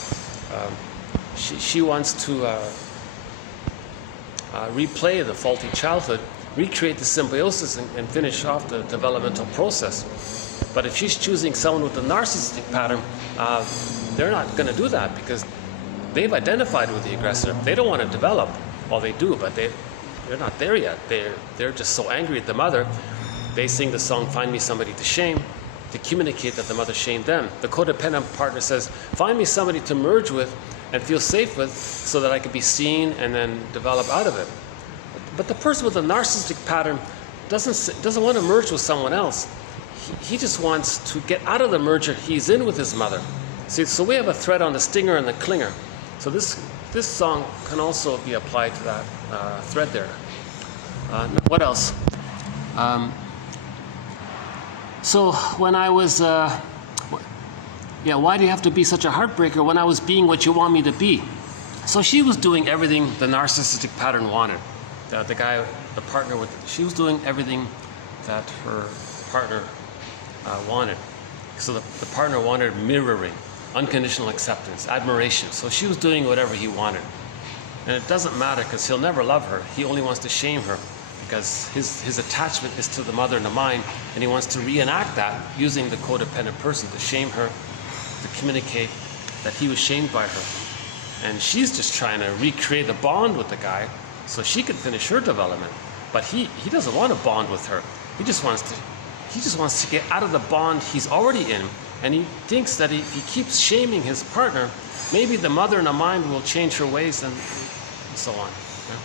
she wants to replay the faulty childhood, recreate the symbiosis, and finish off the developmental process. But if she's choosing someone with a narcissistic pattern, they're not going to do that because they've identified with the aggressor. They don't want to develop. Well, they do, but they're not there yet. They're just so angry at the mother. They sing the song, "Find Me Somebody to Shame," to communicate that the mother shamed them. The codependent partner says, "Find me somebody to merge with and feel safe with so that I can be seen and then develop out of it." But the person with a narcissistic pattern doesn't want to merge with someone else. He just wants to get out of the merger he's in with his mother. See, so we have a thread on the stinger and the clinger. So this song can also be applied to that thread there. What else? So when I was, why do you have to be such a heartbreaker when I was being what you want me to be? So she was doing everything the narcissistic pattern wanted. The partner she was doing everything that her partner wanted. So the partner wanted mirroring, unconditional acceptance, admiration. So she was doing whatever he wanted. And it doesn't matter because he'll never love her. He only wants to shame her because his attachment is to the mother and the mind, and he wants to reenact that using the codependent person to shame her, to communicate that he was shamed by her. And she's just trying to recreate a bond with the guy so she can finish her development. But he doesn't want to bond with her. He just wants to get out of the bond he's already in, and he thinks that if he keeps shaming his partner, maybe the mother and the mind will change her ways and so on. Yeah?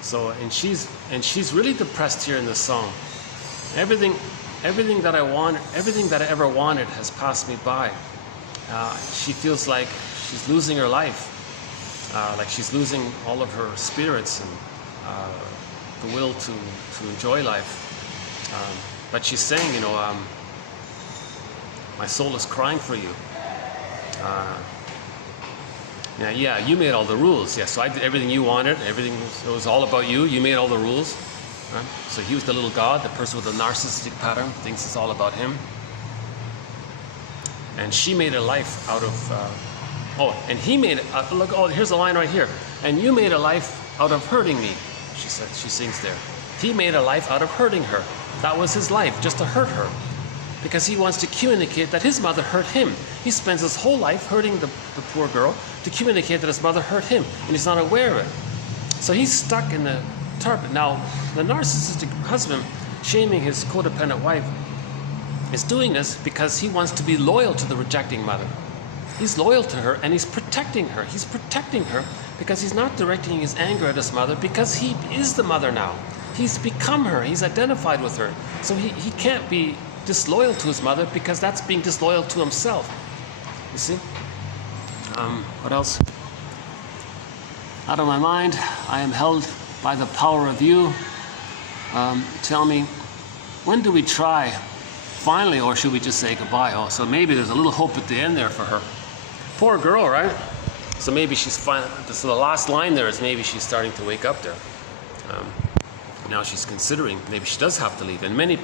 So and she's really depressed here in this song. Everything that I want, everything that I ever wanted has passed me by. She feels like she's losing her life, like she's losing all of her spirits and the will to enjoy life. But she's saying, my soul is crying for you. Yeah, you made all the rules. Yeah, so I did everything you wanted. It was all about you. You made all the rules. Right? So he was the little god, the person with the narcissistic pattern, thinks it's all about him. And she made a life out of, and he made, here's a line right here. And you made a life out of hurting me, she said, she sings there. He made a life out of hurting her. That was his life, just to hurt her. Because he wants to communicate that his mother hurt him. He spends his whole life hurting the poor girl to communicate that his mother hurt him, and he's not aware of it. So he's stuck in the target. Now, the narcissistic husband shaming his codependent wife is doing this because he wants to be loyal to the rejecting mother. He's loyal to her and he's protecting her. He's protecting her because he's not directing his anger at his mother because he is the mother now. He's become her. He's identified with her. So he can't be disloyal to his mother because that's being disloyal to himself. You see? What else? Out of my mind, I am held by the power of you. Tell me, when do we try? Finally, or should we just say goodbye? Oh, so maybe there's a little hope at the end there for her. Poor girl, right? So maybe she's fine. So the last line there is maybe she's starting to wake up there. Now she's considering maybe she does have to leave. And many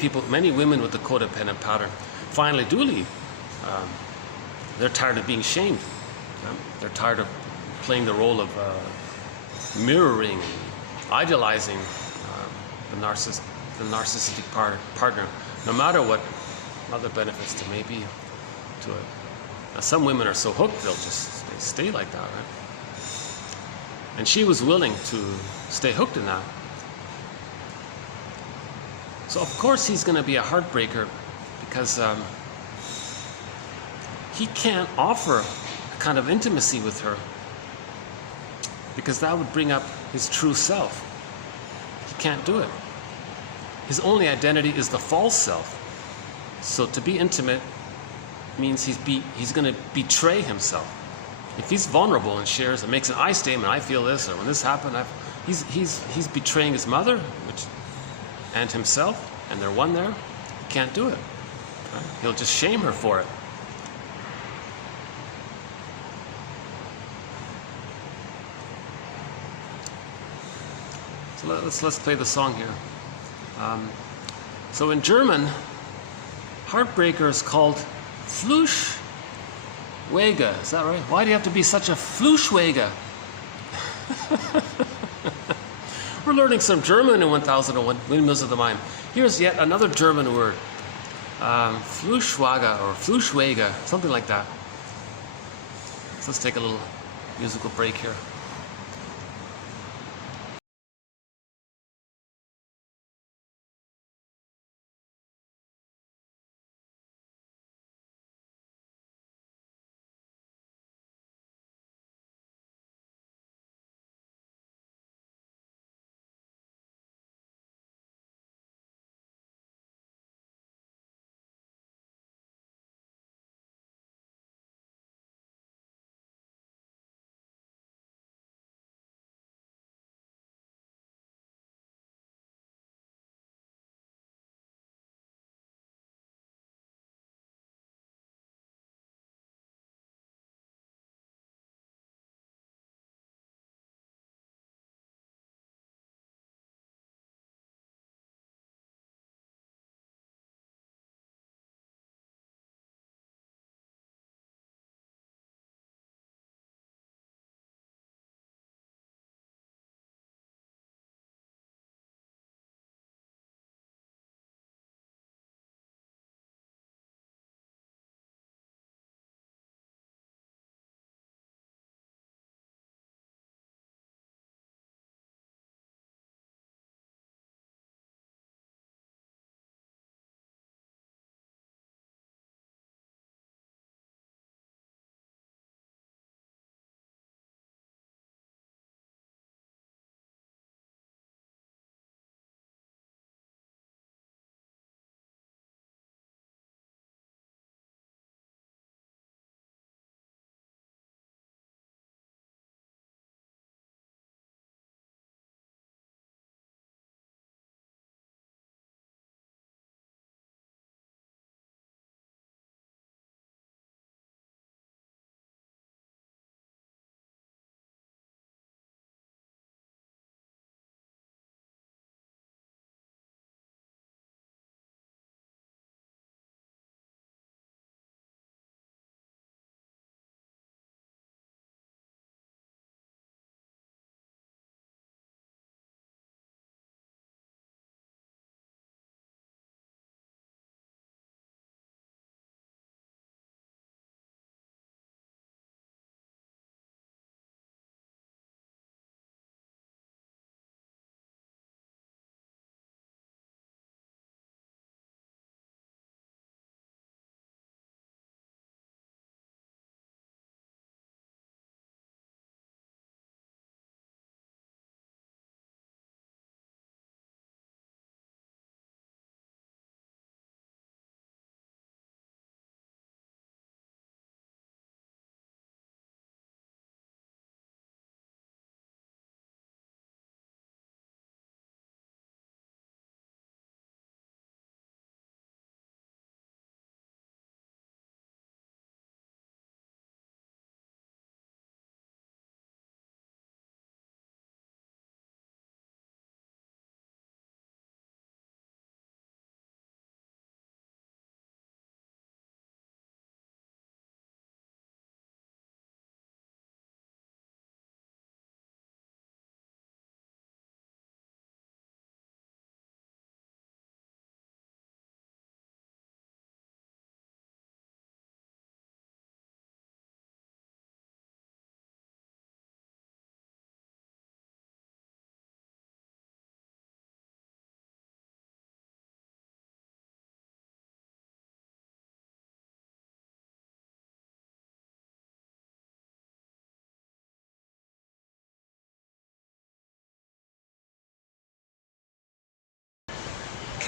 women with the codependent pattern finally do leave. They're tired of being shamed. They're tired of playing the role of mirroring, idealizing the narcissistic partner, no matter what other benefits there may be to it. Now, some women are so hooked they'll just stay like that, right? And she was willing to stay hooked in that. So of course he's going to be a heartbreaker because he can't offer a kind of intimacy with her because that would bring up his true self. He can't do it. His only identity is the false self. So to be intimate means he's going to betray himself. If he's vulnerable and shares and makes an I statement, I feel this, or when this happened, he's betraying his mother, and himself, and they're one there. He can't do it. Right? He'll just shame her for it. So let's play the song here. So in German, heartbreaker is called Fluchwege. Is that right? Why do you have to be such a Fluchwege? We're learning some German in 1001 Windmills of the Mind. Here's yet another German word. Fluchwege or Fluchwege, something like that. So let's take a little musical break here.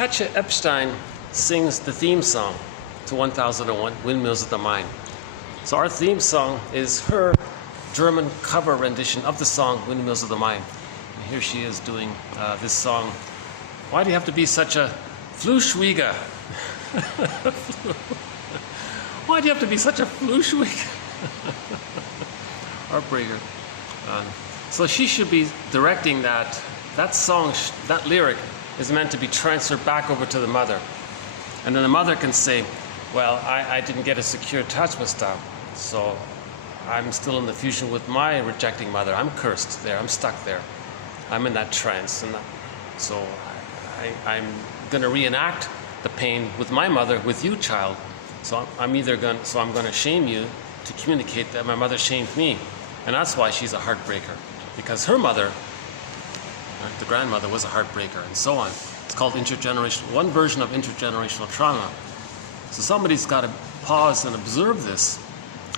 Katja Epstein sings the theme song to 1001 Windmills of the Mind. So our theme song is her German cover rendition of the song Windmills of the Mind. And here she is doing this song. Why do you have to be such a Fluschwieger? Why do you have to be such a Fluschwieger? Heartbreaker. So she should be directing that song, that lyric is meant to be transferred back over to the mother. And then the mother can say, well, I didn't get a secure attachment style, so I'm still in the fusion with my rejecting mother. I'm cursed there. I'm stuck there. I'm in that trance. And so I'm going to reenact the pain with my mother, with you, child. So I'm going to shame you to communicate that my mother shamed me. And that's why she's a heartbreaker, because her mother, the grandmother, was a heartbreaker, and so on. It's called intergenerational, one version of intergenerational trauma. So somebody's got to pause and observe this.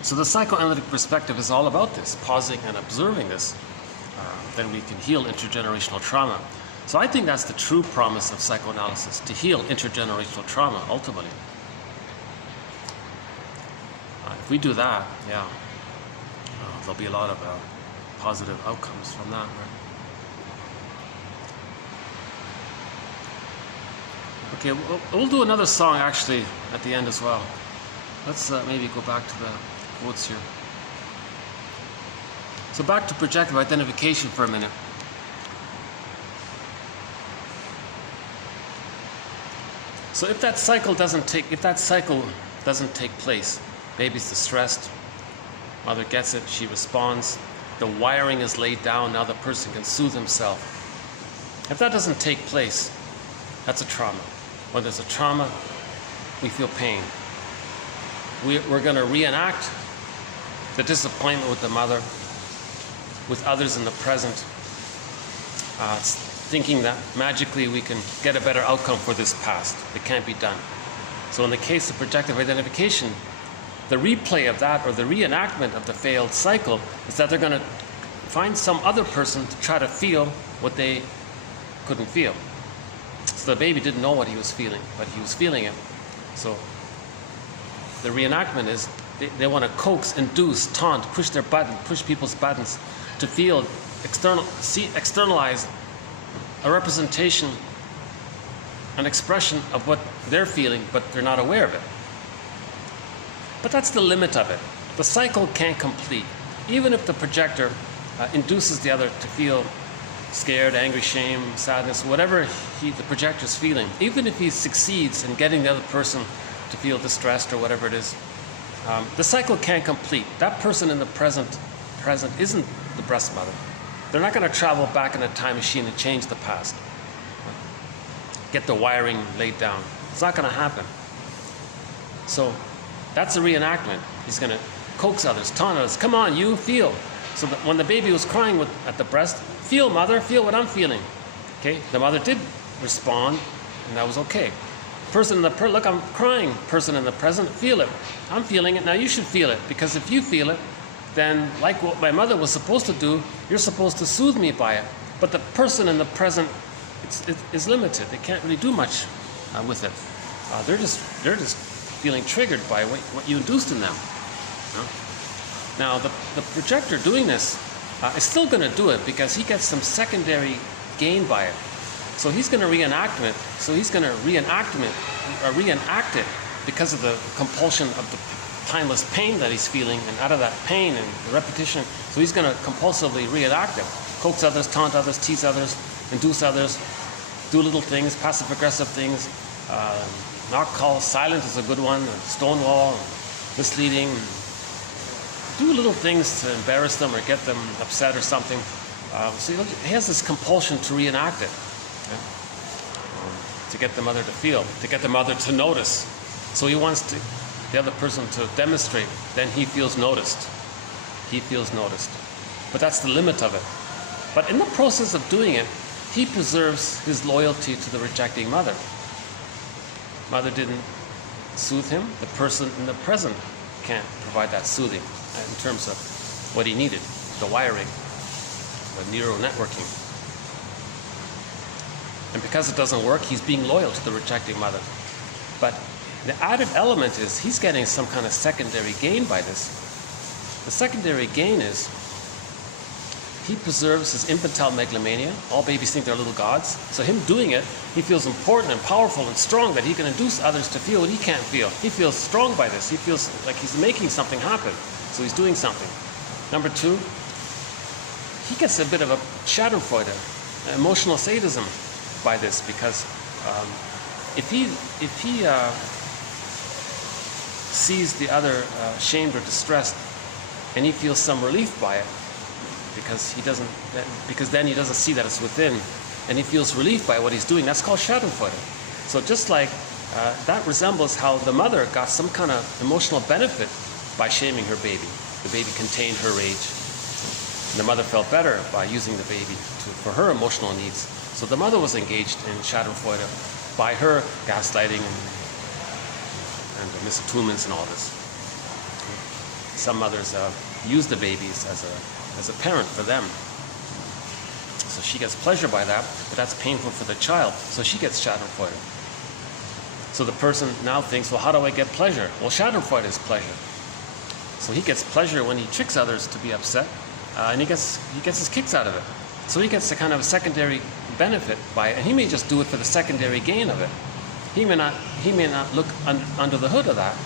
So the psychoanalytic perspective is all about this, pausing and observing this. Then we can heal intergenerational trauma. So I think that's the true promise of psychoanalysis, to heal intergenerational trauma, ultimately. If we do that, yeah, there'll be a lot of positive outcomes from that, right? Okay, we'll do another song actually at the end as well. Let's maybe go back to the quotes here. So back to projective identification for a minute. So if that cycle doesn't take place, baby's distressed, mother gets it, she responds, the wiring is laid down, now the person can soothe himself. If that doesn't take place, that's a trauma. When there's a trauma, we feel pain. We're going to reenact the disappointment with the mother, with others in the present, thinking that magically we can get a better outcome for this past. It can't be done. So in the case of projective identification, the replay of that, or the reenactment of the failed cycle, is that they're going to find some other person to try to feel what they couldn't feel. So the baby didn't know what he was feeling, but he was feeling it. So the reenactment is they want to coax, induce, taunt, push people's buttons to feel, externalize a representation, an expression of what they're feeling, but they're not aware of it. But that's the limit of it. The cycle can't complete. Even if the projector induces the other to feel scared, angry, shame, sadness, whatever the projector's feeling, even if he succeeds in getting the other person to feel distressed or whatever it is, the cycle can't complete. That person in the present isn't the breast mother. They're not going to travel back in a time machine and change the past. Get the wiring laid down. It's not going to happen. So that's a reenactment. He's going to coax others, taunt others. Come on, you feel. So that when the baby was crying at the breast, feel, mother, feel what I'm feeling. Okay, the mother did respond, and that was okay. Person in the look, I'm crying. Person in the present, feel it. I'm feeling it. Now you should feel it, because if you feel it, then like what my mother was supposed to do, you're supposed to soothe me by it. But the person in the present is limited. They can't really do much with it. They're just feeling triggered by what you induced in them. Now the projector doing this is still going to do it because he gets some secondary gain by it. So he's going to reenact it. So he's going to reenact it because of the compulsion of the timeless pain that he's feeling, and out of that pain and the repetition, so he's going to compulsively reenact it. Coax others, taunt others, tease others, induce others, do little things, passive-aggressive things, knock calls, silent is a good one, stonewall, misleading, do little things to embarrass them or get them upset or something. So he has this compulsion to reenact it, to get the mother to feel, to get the mother to notice. So he wants the other person to demonstrate, then he feels noticed. He feels noticed. But that's the limit of it. But in the process of doing it, he preserves his loyalty to the rejecting mother. Mother didn't soothe him. The person in the present can't provide that soothing in terms of what he needed, the wiring, the neural networking. And because it doesn't work, he's being loyal to the rejecting mother. But the added element is he's getting some kind of secondary gain by this. The secondary gain is he preserves his infantile megalomania. All babies think they're little gods. So him doing it, he feels important and powerful and strong that he can induce others to feel what he can't feel. He feels strong by this. He feels like he's making something happen. So he's doing something. Number two, he gets a bit of a schadenfreude, emotional sadism by this, because if he sees the other shamed or distressed, and he feels some relief by it, because then he doesn't see that it's within, and he feels relief by what he's doing. That's called schadenfreude. So just like that resembles how the mother got some kind of emotional benefit by shaming her baby. The baby contained her rage. And the mother felt better by using the baby for her emotional needs. So the mother was engaged in schadenfreude by her gaslighting and misattunements and all this. Some mothers use the babies as a parent for them. So she gets pleasure by that, but that's painful for the child. So she gets schadenfreude. So the person now thinks, well, how do I get pleasure? Well, schadenfreude is pleasure. So he gets pleasure when he tricks others to be upset, and he gets his kicks out of it. So he gets a kind of a secondary benefit by it, and he may just do it for the secondary gain of it. He may not look under the hood of that.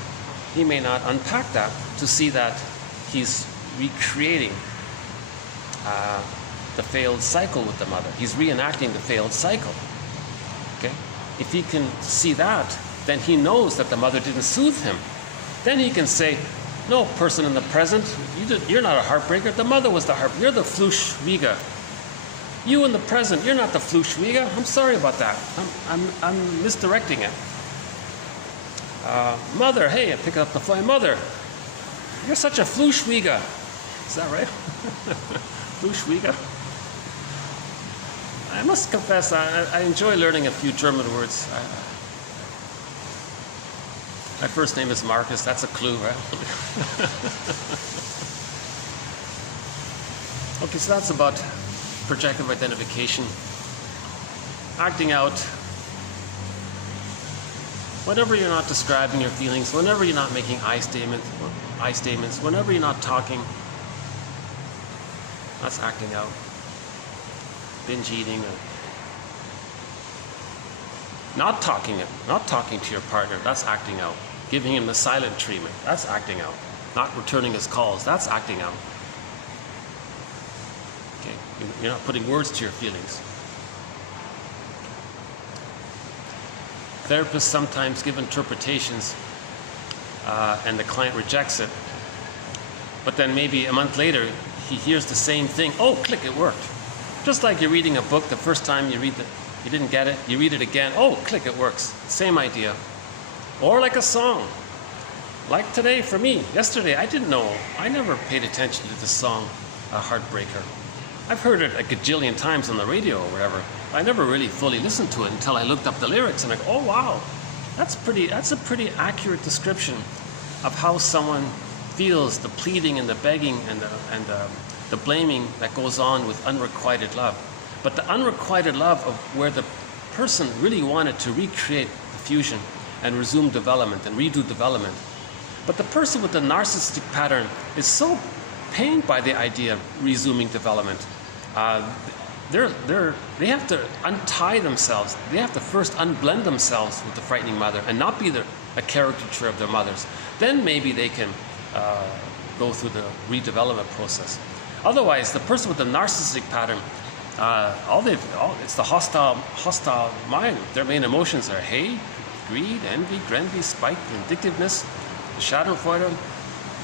He may not unpack that to see that he's recreating the failed cycle with the mother. He's reenacting the failed cycle. Okay? If he can see that, then he knows that the mother didn't soothe him. Then he can say, no, person in the present, you're not a heartbreaker. The mother was the heartbreaker. You're the Fluschwiege. You in the present, you're not the Fluschwiege. I'm sorry about that. I'm misdirecting it. Mother, hey, I pick up the phone. Mother, you're such a Fluschwiege. Is that right? Fluschwiege. I must confess, I enjoy learning a few German words. My first name is Marcus. That's a clue, right? Okay, so that's about projective identification. Acting out. Whenever you're not describing your feelings, whenever you're not making I statements, whenever you're not talking, that's acting out. Binge eating, or not talking to your partner, that's acting out. Giving him the silent treatment, that's acting out. Not returning his calls, that's acting out. Okay, you're not putting words to your feelings. Therapists sometimes give interpretations and the client rejects it, but then maybe a month later he hears the same thing. Oh, click, it worked. Just like you're reading a book, the first time you didn't get it, you read it again, oh, click, it works. Same idea. Or like a song. Like today for me, yesterday, I didn't know, I never paid attention to this song, A Heartbreaker. I've heard it a gajillion times on the radio or whatever. I never really fully listened to it until I looked up the lyrics and I go, oh wow, that's a pretty accurate description of how someone feels, the pleading and the begging and the blaming that goes on with unrequited love. But the unrequited love of where the person really wanted to recreate the fusion and resume development and redo development. But the person with the narcissistic pattern is so pained by the idea of resuming development. They have to untie themselves. They have to first unblend themselves with the frightening mother and not be a caricature of their mothers. Then maybe they can go through the redevelopment process. Otherwise, the person with the narcissistic pattern, it's the hostile mind. Their main emotions are hate, greed, envy, spite, vindictiveness, the schadenfreude,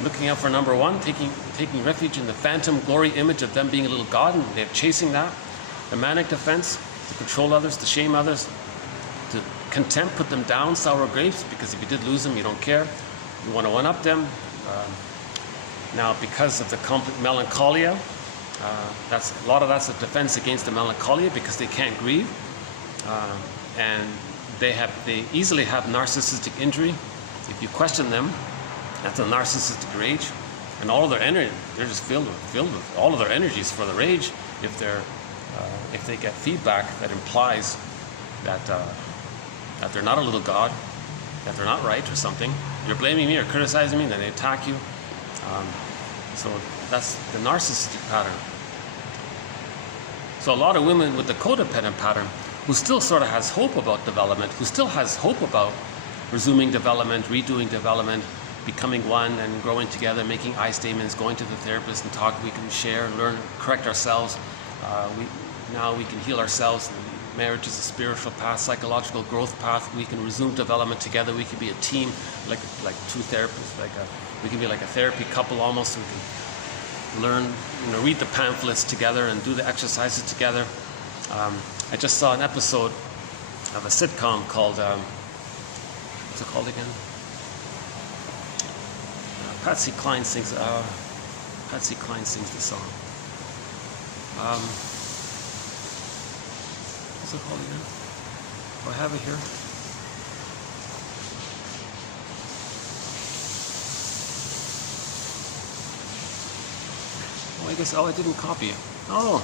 looking out for number one, taking refuge in the phantom glory image of them being a little god, and they're chasing that. The manic defense, to control others, to shame others, to contempt, put them down, sour grapes, because if you did lose them, you don't care. You want to one-up them. Now, because of the melancholia, a lot of that's a defense against the melancholia because they can't grieve, and they easily have narcissistic injury. If you question them, that's a narcissistic rage, and all of their energy, they're just filled with all of their energies for the rage. If they get feedback that implies that they're not a little god, that they're not right or something. You're blaming me or criticizing me, then they attack you. So that's the narcissistic pattern. So a lot of women with the codependent pattern, who still sort of has hope about development, who still has hope about resuming development, redoing development, becoming one and growing together, making I statements, going to the therapist and talk, we can share, learn, correct ourselves. Now we can heal ourselves. Marriage is a spiritual path, psychological growth path. We can resume development together. We can be a team, like two therapists. We can be like a therapy couple almost. We can learn, read the pamphlets together and do the exercises together. I just saw an episode of a sitcom called, what's it called again? Patsy Cline sings the song. What's it called again? Do I have it here? I didn't copy it. Oh,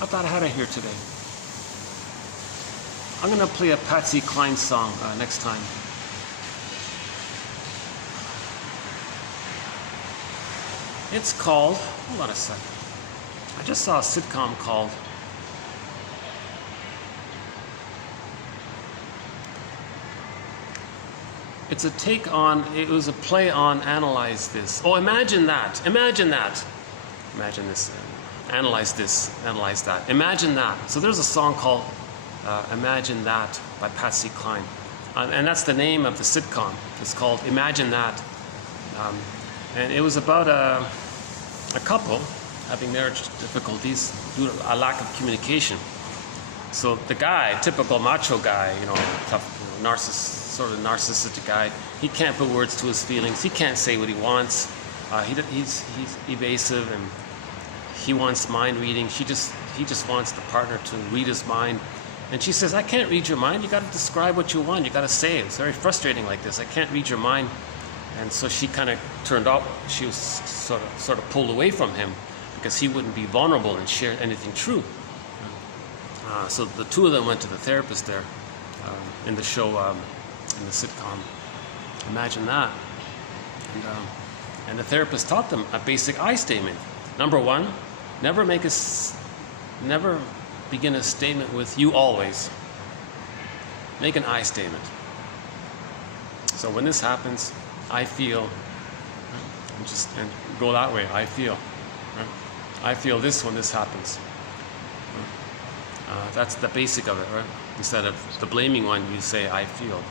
I thought I had it here today. I'm going to play a Patsy Cline song next time. It's called, hold on a second. I just saw a sitcom called it was a play on Analyze This. Oh, imagine that. Imagine this. Analyze this. Analyze that. Imagine that. So there's a song called Imagine That by Patsy Cline. And that's the name of the sitcom. It's called Imagine That. And it was about a couple having marriage difficulties due to a lack of communication. So the guy, typical macho guy, tough, sort of narcissistic guy, he can't put words to his feelings. He can't say what he wants. He's evasive, and he wants mind reading. He just wants the partner to read his mind. And she says, I can't read your mind. You got to describe what you want. You got to say it. It's very frustrating like this. I can't read your mind. And so she kind of turned off. She was sort of pulled away from him because he wouldn't be vulnerable and share anything true. So the two of them went to the therapist there in the show, in the sitcom. Imagine that. And the therapist taught them a basic I statement. Number one, never begin a statement with you always. Make an I statement. So when this happens, I feel, and go that way, I feel. Right? I feel this when this happens. That's the basic of it, right? Instead of the blaming one, you say, I feel.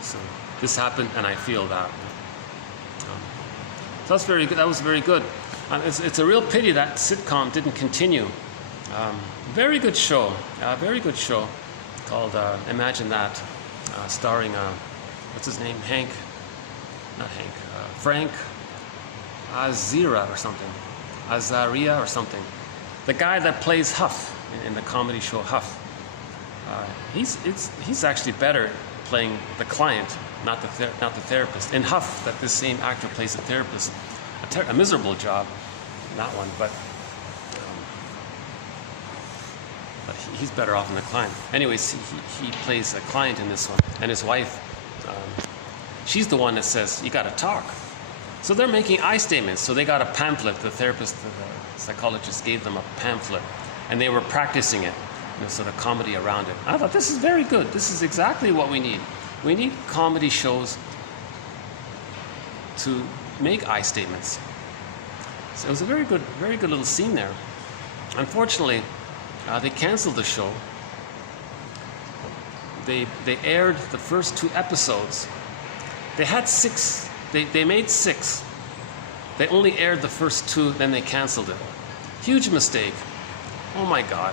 So this happened and I feel that. So that's very good. That was very good. It's a real pity that sitcom didn't continue. Very good show. Called Imagine That, starring, what's his name? Frank Azaria or something. The guy that plays Huff in the comedy show Huff. He's actually better playing the client, not the therapist. In Huff, that this same actor plays a therapist, a miserable job, not one, but he's better off than the client. Anyways, he plays a client in this one, and his wife, she's the one that says, you got to talk. So they're making I statements. So they got a pamphlet. The therapist, the psychologist gave them a pamphlet, and they were practicing it, sort of comedy around it. I thought, this is very good. This is exactly what we need. We need comedy shows to make I statements. So it was a very good little scene there. Unfortunately, they canceled the show. They aired the first 2 episodes. They had 6. They made 6. They only aired the first 2, then they canceled it. Huge mistake. Oh my God.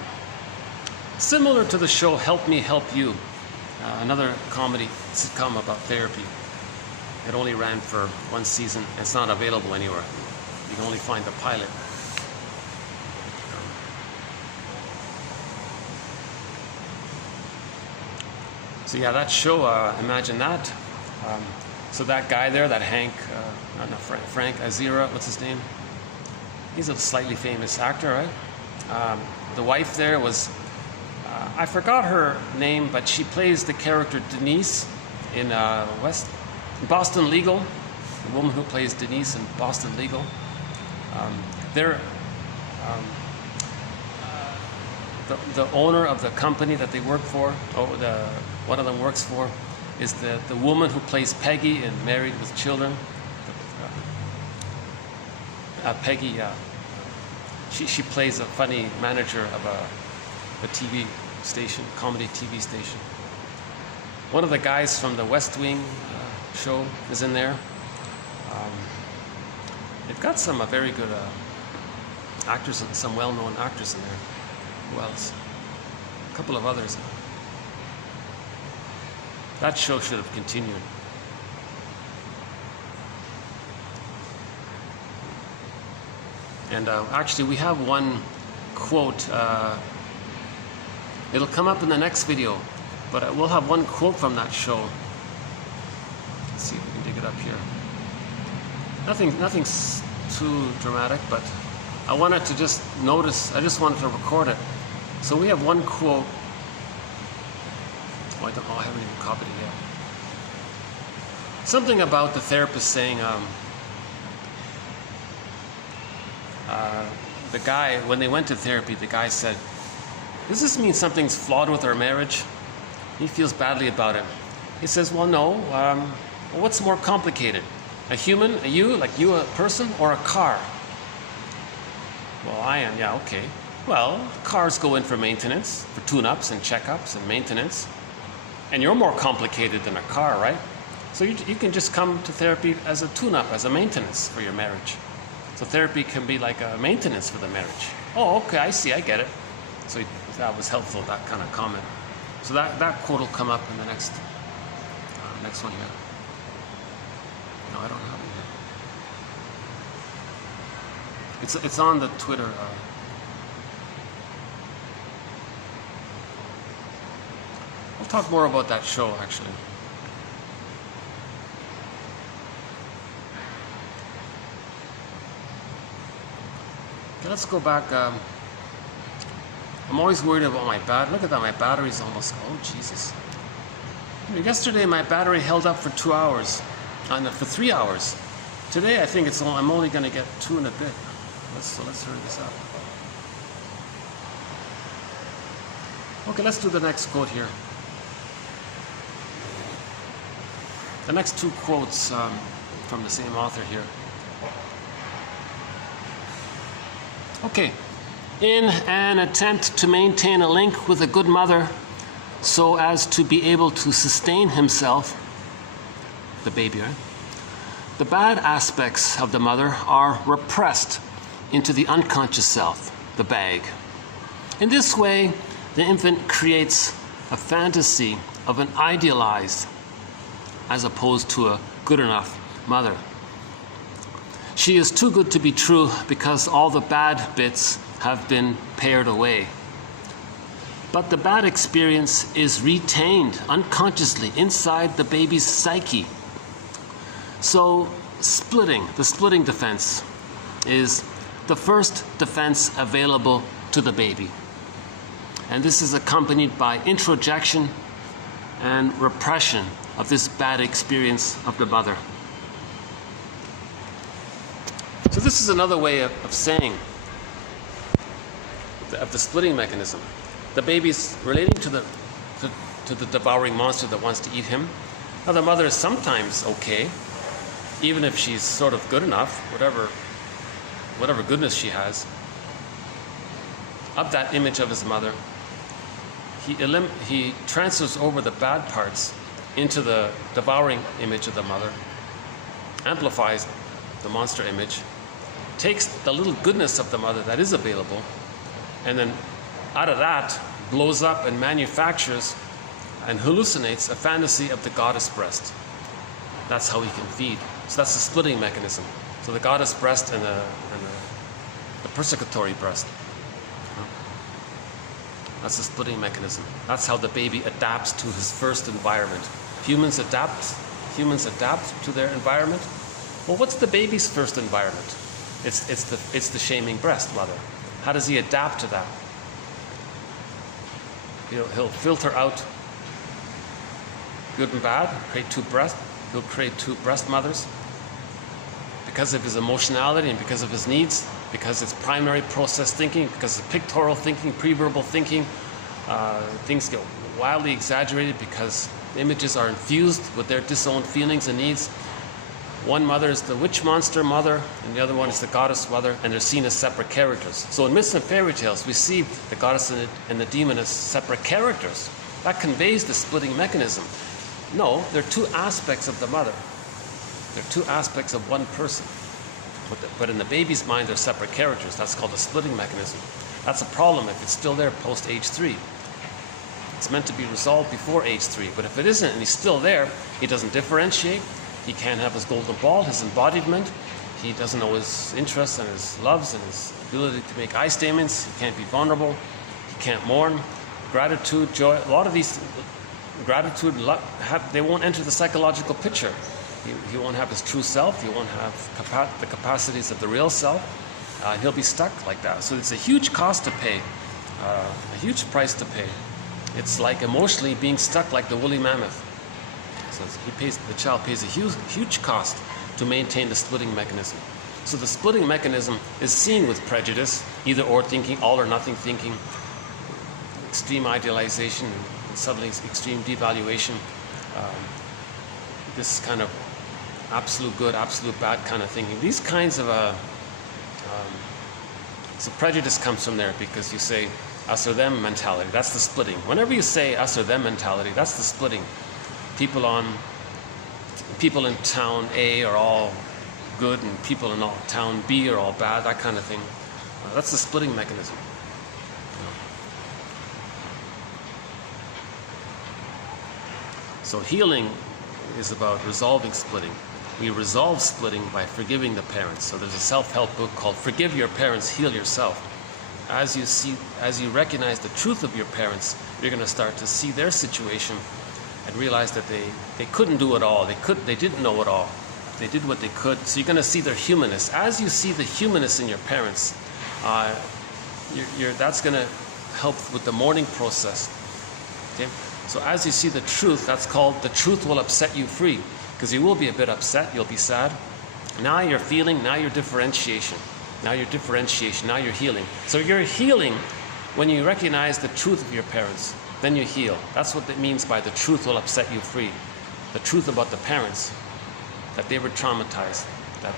Similar to the show Help Me Help You, another comedy sitcom about therapy. It only ran for 1 season. It's not available anywhere. You can only find the pilot. So yeah, that show, Imagine That. So that guy there, that Frank Azaria, what's his name? He's a slightly famous actor, right? The wife there was I forgot her name, but she plays the character Denise in Boston Legal. The woman who plays Denise in Boston Legal. The owner of the company that they work for, or one of them works for, is the woman who plays Peggy in Married with Children. Peggy, she plays a funny manager of a TV station, comedy TV station. One of the guys from the West Wing show is in there. They've got some very good actors, and some well-known actors in there. Who else? A couple of others. That show should have continued. And actually, we have one quote. It'll come up in the next video, but we'll have one quote from that show. Let's see if we can dig it up here. Nothing's too dramatic, but I wanted to just notice. I just wanted to record it. So we have one quote. Oh, I haven't even copied it yet. Something about the therapist saying, the guy, when they went to therapy, the guy said, "Does this mean something's flawed with our marriage?" He feels badly about it. He says, "Well, no. What's more complicated? A human, a person, or a car?" "Well, I am, yeah, okay. Well, cars go in for maintenance, for tune-ups and checkups and maintenance. And you're more complicated than a car, right? So you can just come to therapy as a tune-up, as a maintenance for your marriage. So therapy can be like a maintenance for the marriage." "Oh, okay, I see, I get it." So that was helpful, that kind of comment. So that quote will come up in the next one here. No, I don't have it yet. It's on the Twitter. We'll talk more about that show, actually. Okay, let's go back. I'm always worried about my battery. Look at that, my battery's almost, oh Jesus. Yesterday my battery held up for 2 hours, for 3 hours. Today I think I'm only going to get 2 and a bit. Let's hurry this up. Okay, let's do the next quote here. The next two quotes from the same author here. Okay. In an attempt to maintain a link with a good mother so as to be able to sustain himself, the baby, right? The bad aspects of the mother are repressed into the unconscious self, the bag. In this way, the infant creates a fantasy of an idealized as opposed to a good enough mother. She is too good to be true because all the bad bits have been pared away. But the bad experience is retained unconsciously inside the baby's psyche. So the splitting defense is the first defense available to the baby. And this is accompanied by introjection and repression of this bad experience of the mother. So this is another way of saying of the splitting mechanism. The baby's relating to the devouring monster that wants to eat him. Now the mother is sometimes okay, even if she's sort of good enough, whatever goodness she has, of that image of his mother. He transfers over the bad parts into the devouring image of the mother, amplifies the monster image, takes the little goodness of the mother that is available, and then out of that blows up and manufactures and hallucinates a fantasy of the goddess breast. That's how he can feed. So that's the splitting mechanism. So the goddess breast and the persecutory breast. That's the splitting mechanism. That's how the baby adapts to his first environment. Humans adapt to their environment. Well, what's the baby's first environment? It's the shaming breast mother. How does he adapt to that? He'll filter out good and bad, he'll create two breast mothers because of his emotionality and because of his needs, because it's primary process thinking, because of pictorial thinking, pre-verbal thinking. Things get wildly exaggerated because images are infused with their disowned feelings and needs. One mother is the witch monster mother, and the other one is the goddess mother, and they're seen as separate characters. So in myths and fairy tales, we see the goddess and the demon as separate characters. That conveys the splitting mechanism. No, they're two aspects of the mother. They're two aspects of one person. But in the baby's mind, they're separate characters. That's called the splitting mechanism. That's a problem if it's still there post age 3. It's meant to be resolved before age 3. But if it isn't and he's still there, he doesn't differentiate. He can't have his golden ball, his embodiment. He doesn't know his interests and his loves and his ability to make I statements. He can't be vulnerable. He can't mourn. Gratitude, joy, a lot of these, gratitude, they won't enter the psychological picture. He won't have his true self. He won't have the capacities of the real self. He'll be stuck like that. So it's a huge cost to pay, a huge price to pay. It's like emotionally being stuck like the woolly mammoth. So the child pays a huge cost to maintain the splitting mechanism. So the splitting mechanism is seen with prejudice, either or thinking, all or nothing thinking, extreme idealization, and suddenly extreme devaluation, this kind of absolute good, absolute bad kind of thinking. These kinds of so prejudice comes from there because you say us or them mentality. That's the splitting. Whenever you say us or them mentality, that's the splitting. People in town A are all good and people in town B are all bad, that kind of thing. That's the splitting mechanism. So healing is about resolving splitting. We resolve splitting by forgiving the parents. So there's a self-help book called Forgive Your Parents, Heal Yourself. As you recognize the truth of your parents, you're going to start to see their situation and realize that they couldn't do it all. They didn't know it all. They did what they could. So you're going to see their humanness. As you see the humanness in your parents, that's going to help with the mourning process. Okay? So as you see the truth, that's called the truth will upset you free. Because you will be a bit upset, you'll be sad. Now you're feeling, now you're differentiation. Now you're differentiation, now you're healing. So you're healing when you recognize the truth of your parents. Then you heal. That's what it means by the truth will upset you free. The truth about the parents, that they were traumatized, that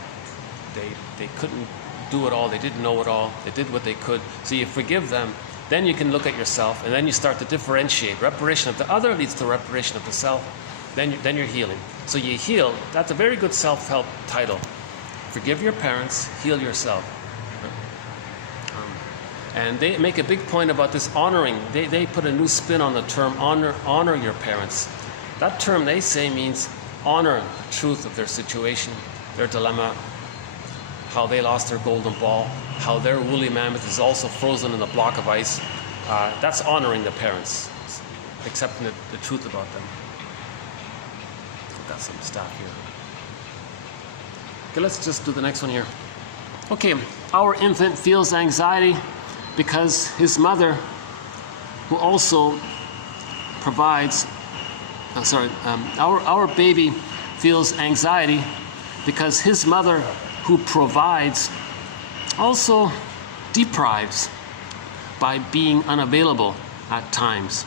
they couldn't do it all, they didn't know it all, they did what they could. So you forgive them, then you can look at yourself, and then you start to differentiate. Reparation of the other leads to reparation of the self. Then you're healing. So you heal. That's a very good self-help title. Forgive your parents, heal yourself. And they make a big point about this honoring. They put a new spin on the term honor your parents. That term, they say, means honor the truth of their situation, their dilemma, how they lost their golden ball, how their woolly mammoth is also frozen in a block of ice. That's honoring the parents, accepting the truth about them. I've got some stuff here. Okay, let's just do the next one here. Okay, our infant feels anxiety because his mother, who also provides, our baby feels anxiety because his mother, who provides, also deprives by being unavailable at times.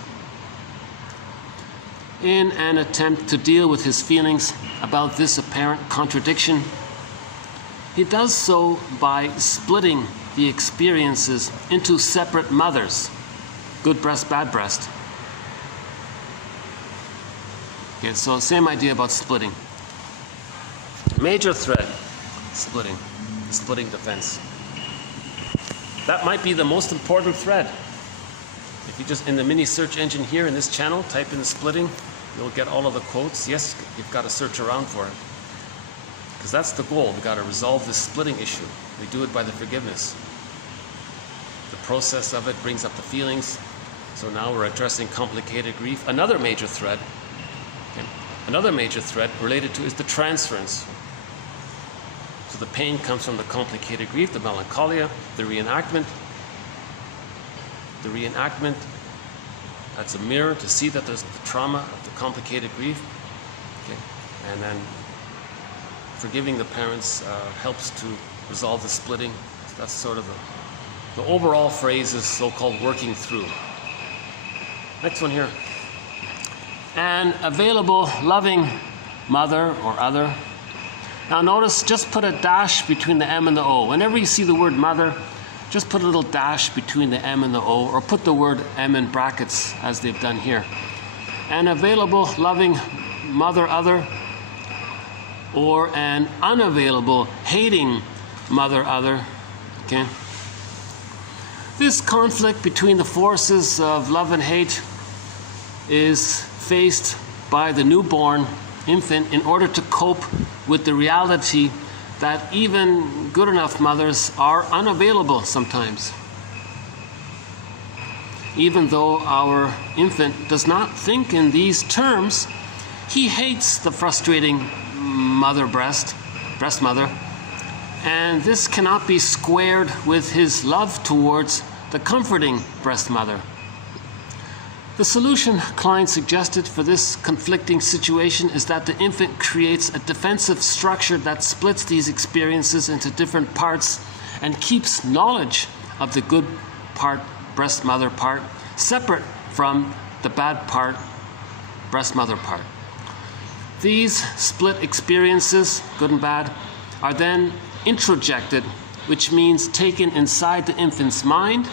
In an attempt to deal with his feelings about this apparent contradiction, he does so by splitting the experiences into separate mothers, good breast, bad breast. Okay, so same idea about splitting. Major thread, splitting defense. That might be the most important thread. If you just, in the mini search engine here in this channel, type in splitting, you'll get all of the quotes. Yes, you've got to search around for it. Because that's the goal. We've got to resolve this splitting issue. We do it by the forgiveness. The process of it brings up the feelings. So now we're addressing complicated grief. Another major thread related to is the transference. So the pain comes from the complicated grief, the melancholia, the reenactment That's a mirror to see that there's the trauma of the complicated grief. Okay. And then forgiving the parents helps to resolve the splitting. That's sort of the overall phrase is so-called working through. Next one here. An available, loving mother or other. Now notice, just put a dash between the M and the O. Whenever you see the word mother, just put a little dash between the M and the O, or put the word M in brackets, as they've done here. An available, loving mother, other, or an unavailable, hating mother, other. Okay? This conflict between the forces of love and hate is faced by the newborn infant in order to cope with the reality that even good enough mothers are unavailable sometimes. Even though our infant does not think in these terms, he hates the frustrating breast mother, and this cannot be squared with his love towards the comforting breast mother. The solution Klein suggested for this conflicting situation is that the infant creates a defensive structure that splits these experiences into different parts and keeps knowledge of the good part, breast mother part, separate from the bad part, breast mother part. These split experiences, good and bad, are then introjected, which means taken inside the infant's mind.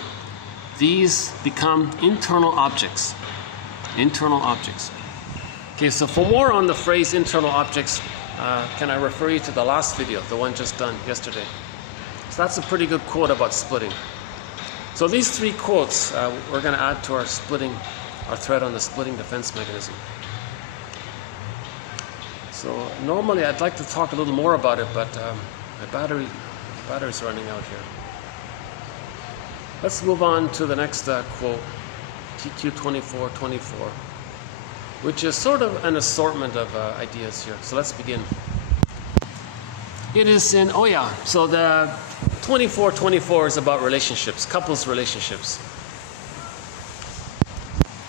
These become internal objects. Internal objects. Okay, so for more on the phrase internal objects, can I refer you to the last video, the one just done yesterday? So that's a pretty good quote about splitting. So these three quotes we're going to add to our thread on the splitting defense mechanism. So normally I'd like to talk a little more about it, but my battery's running out here. Let's move on to the next quote, TQ2424, which is sort of an assortment of ideas here. So let's begin. It is in, so the 2424 is about relationships, couples relationships.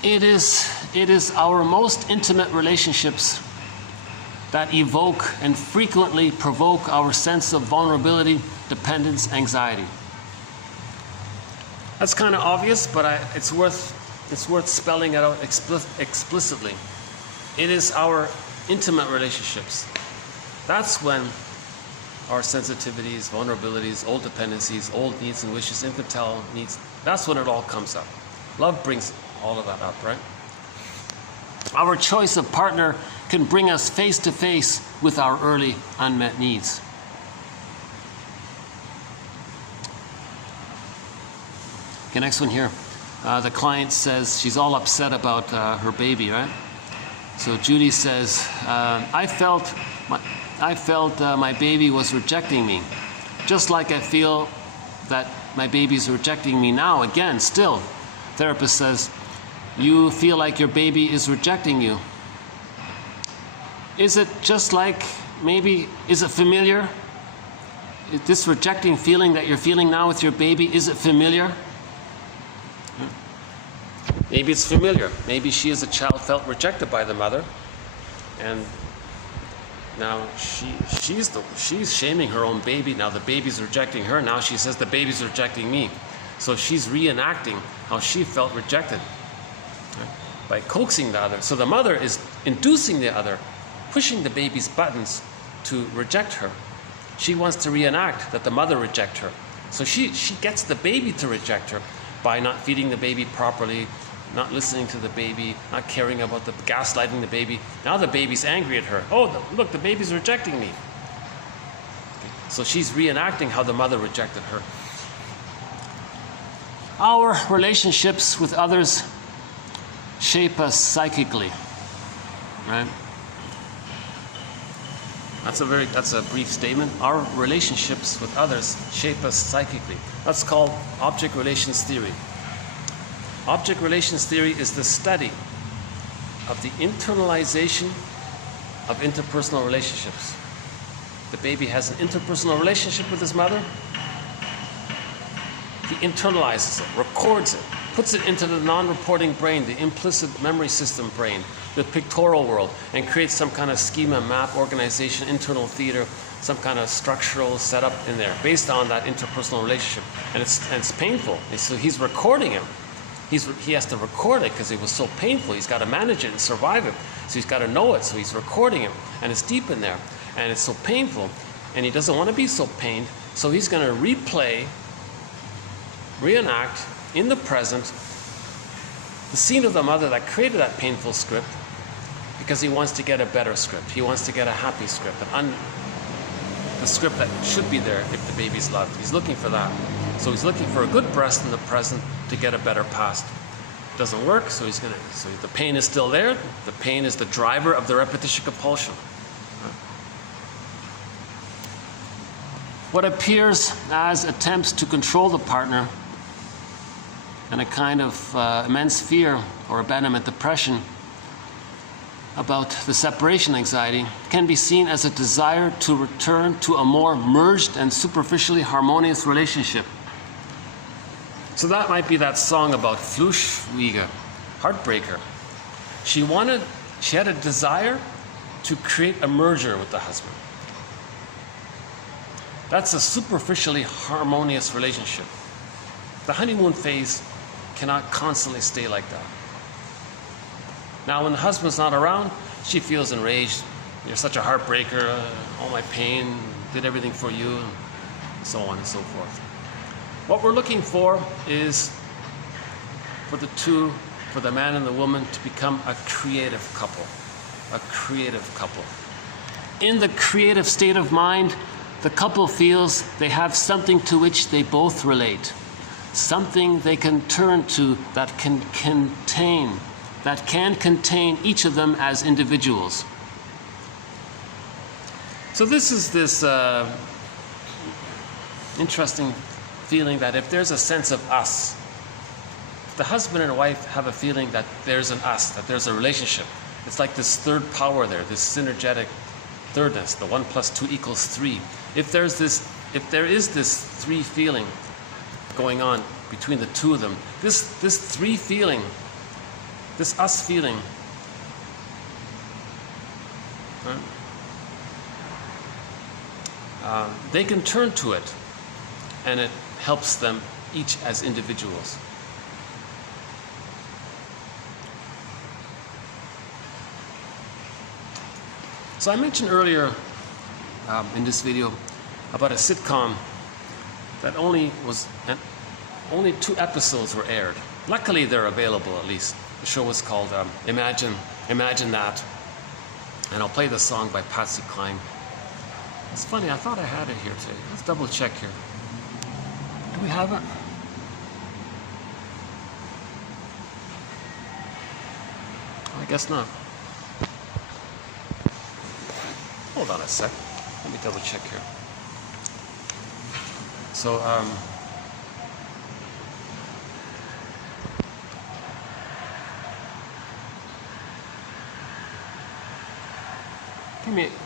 It is our most intimate relationships that evoke and frequently provoke our sense of vulnerability, dependence, anxiety. That's kind of obvious, but it's worth spelling it out explicitly. It is our intimate relationships. That's when our sensitivities, vulnerabilities, old dependencies, old needs and wishes, infantile needs, that's when it all comes up. Love brings all of that up, right? Our choice of partner can bring us face to face with our early unmet needs. Okay, next one here. The client says she's all upset about her baby, right? So Judy says, I felt my baby was rejecting me, just like I feel that my baby's rejecting me now again, still. Therapist says, you feel like your baby is rejecting you. Is it just like, maybe, is it familiar? This rejecting feeling that you're feeling now with your baby, is it familiar? Maybe it's familiar. Maybe she as a child felt rejected by the mother, and now she's shaming her own baby. Now the baby's rejecting her. Now she says the baby's rejecting me. So she's reenacting how she felt rejected, right? By coaxing the other. So the mother is inducing the other, pushing the baby's buttons to reject her. She wants to reenact that the mother reject her. So she gets the baby to reject her by not feeding the baby properly, not listening to the baby, not caring about gaslighting the baby. Now the baby's angry at her. Oh, look, the baby's rejecting me. Okay. So she's reenacting how the mother rejected her. Our relationships with others shape us psychically, right? That's a brief statement. Our relationships with others shape us psychically. That's called object relations theory. Object relations theory is the study of the internalization of interpersonal relationships. The baby has an interpersonal relationship with his mother. He internalizes it, records it puts it into the non-reporting brain, the implicit memory system brain, the pictorial world, and creates some kind of schema, map, organization, internal theater, some kind of structural setup in there based on that interpersonal relationship. And it's painful. And so he's recording him. He has to record it because it was so painful. He's got to manage it and survive it. So he's got to know it. So he's recording him. And it's deep in there. And it's so painful. And he doesn't want to be so pained. So he's going to replay, reenact in the present the scene of the mother that created that painful script because he wants to get a better script. He wants to get a happy script. The script that should be there if the baby's loved. He's looking for that. So he's looking for a good breast in the present to get a better past. It doesn't work, so the pain is still there. The pain is the driver of the repetition compulsion. What appears as attempts to control the partner and a kind of immense fear or abandonment depression about the separation anxiety can be seen as a desire to return to a more merged and superficially harmonious relationship. So that might be that song about Fluchwiege, heartbreaker. She had a desire to create a merger with the husband. That's a superficially harmonious relationship. The honeymoon phase cannot constantly stay like that. Now, when the husband's not around, she feels enraged. You're such a heartbreaker, all my pain, did everything for you, and so on and so forth. What we're looking for is for the man and the woman to become a creative couple. A creative couple. In the creative state of mind, the couple feels they have something to which they both relate. Something they can turn to that can contain each of them as individuals. So this is this interesting feeling that if there's a sense of us, if the husband and wife have a feeling that there's an us, that there's a relationship, it's like this third power there, this synergetic thirdness, the 1 + 2 = 3. If there is this three feeling going on between the two of them, this three feeling, this us feeling, they can turn to it, and it helps them each as individuals. So I mentioned earlier in this video about a sitcom that only 2 episodes were aired. Luckily, they're available at least. The show was called Imagine That, and I'll play the song by Patsy Cline. It's funny, I thought I had it here today. Let's double check here. Do we have it? I guess not. Hold on a sec. Let me double check here. So,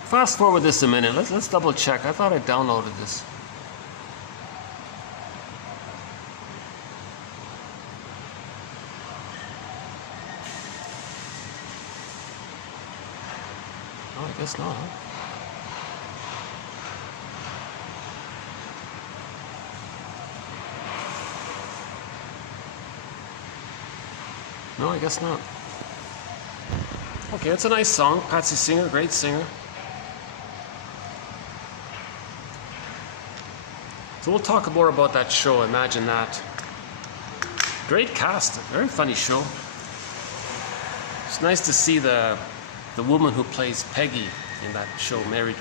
fast forward this a minute. Let's double check. I thought I downloaded this. Oh, I guess not, huh? No, I guess not. Okay, it's a nice song. Patsy singer, great singer. So we'll talk more about that show, Imagine That. Great cast, very funny show. It's nice to see the woman who plays Peggy in that show, Married.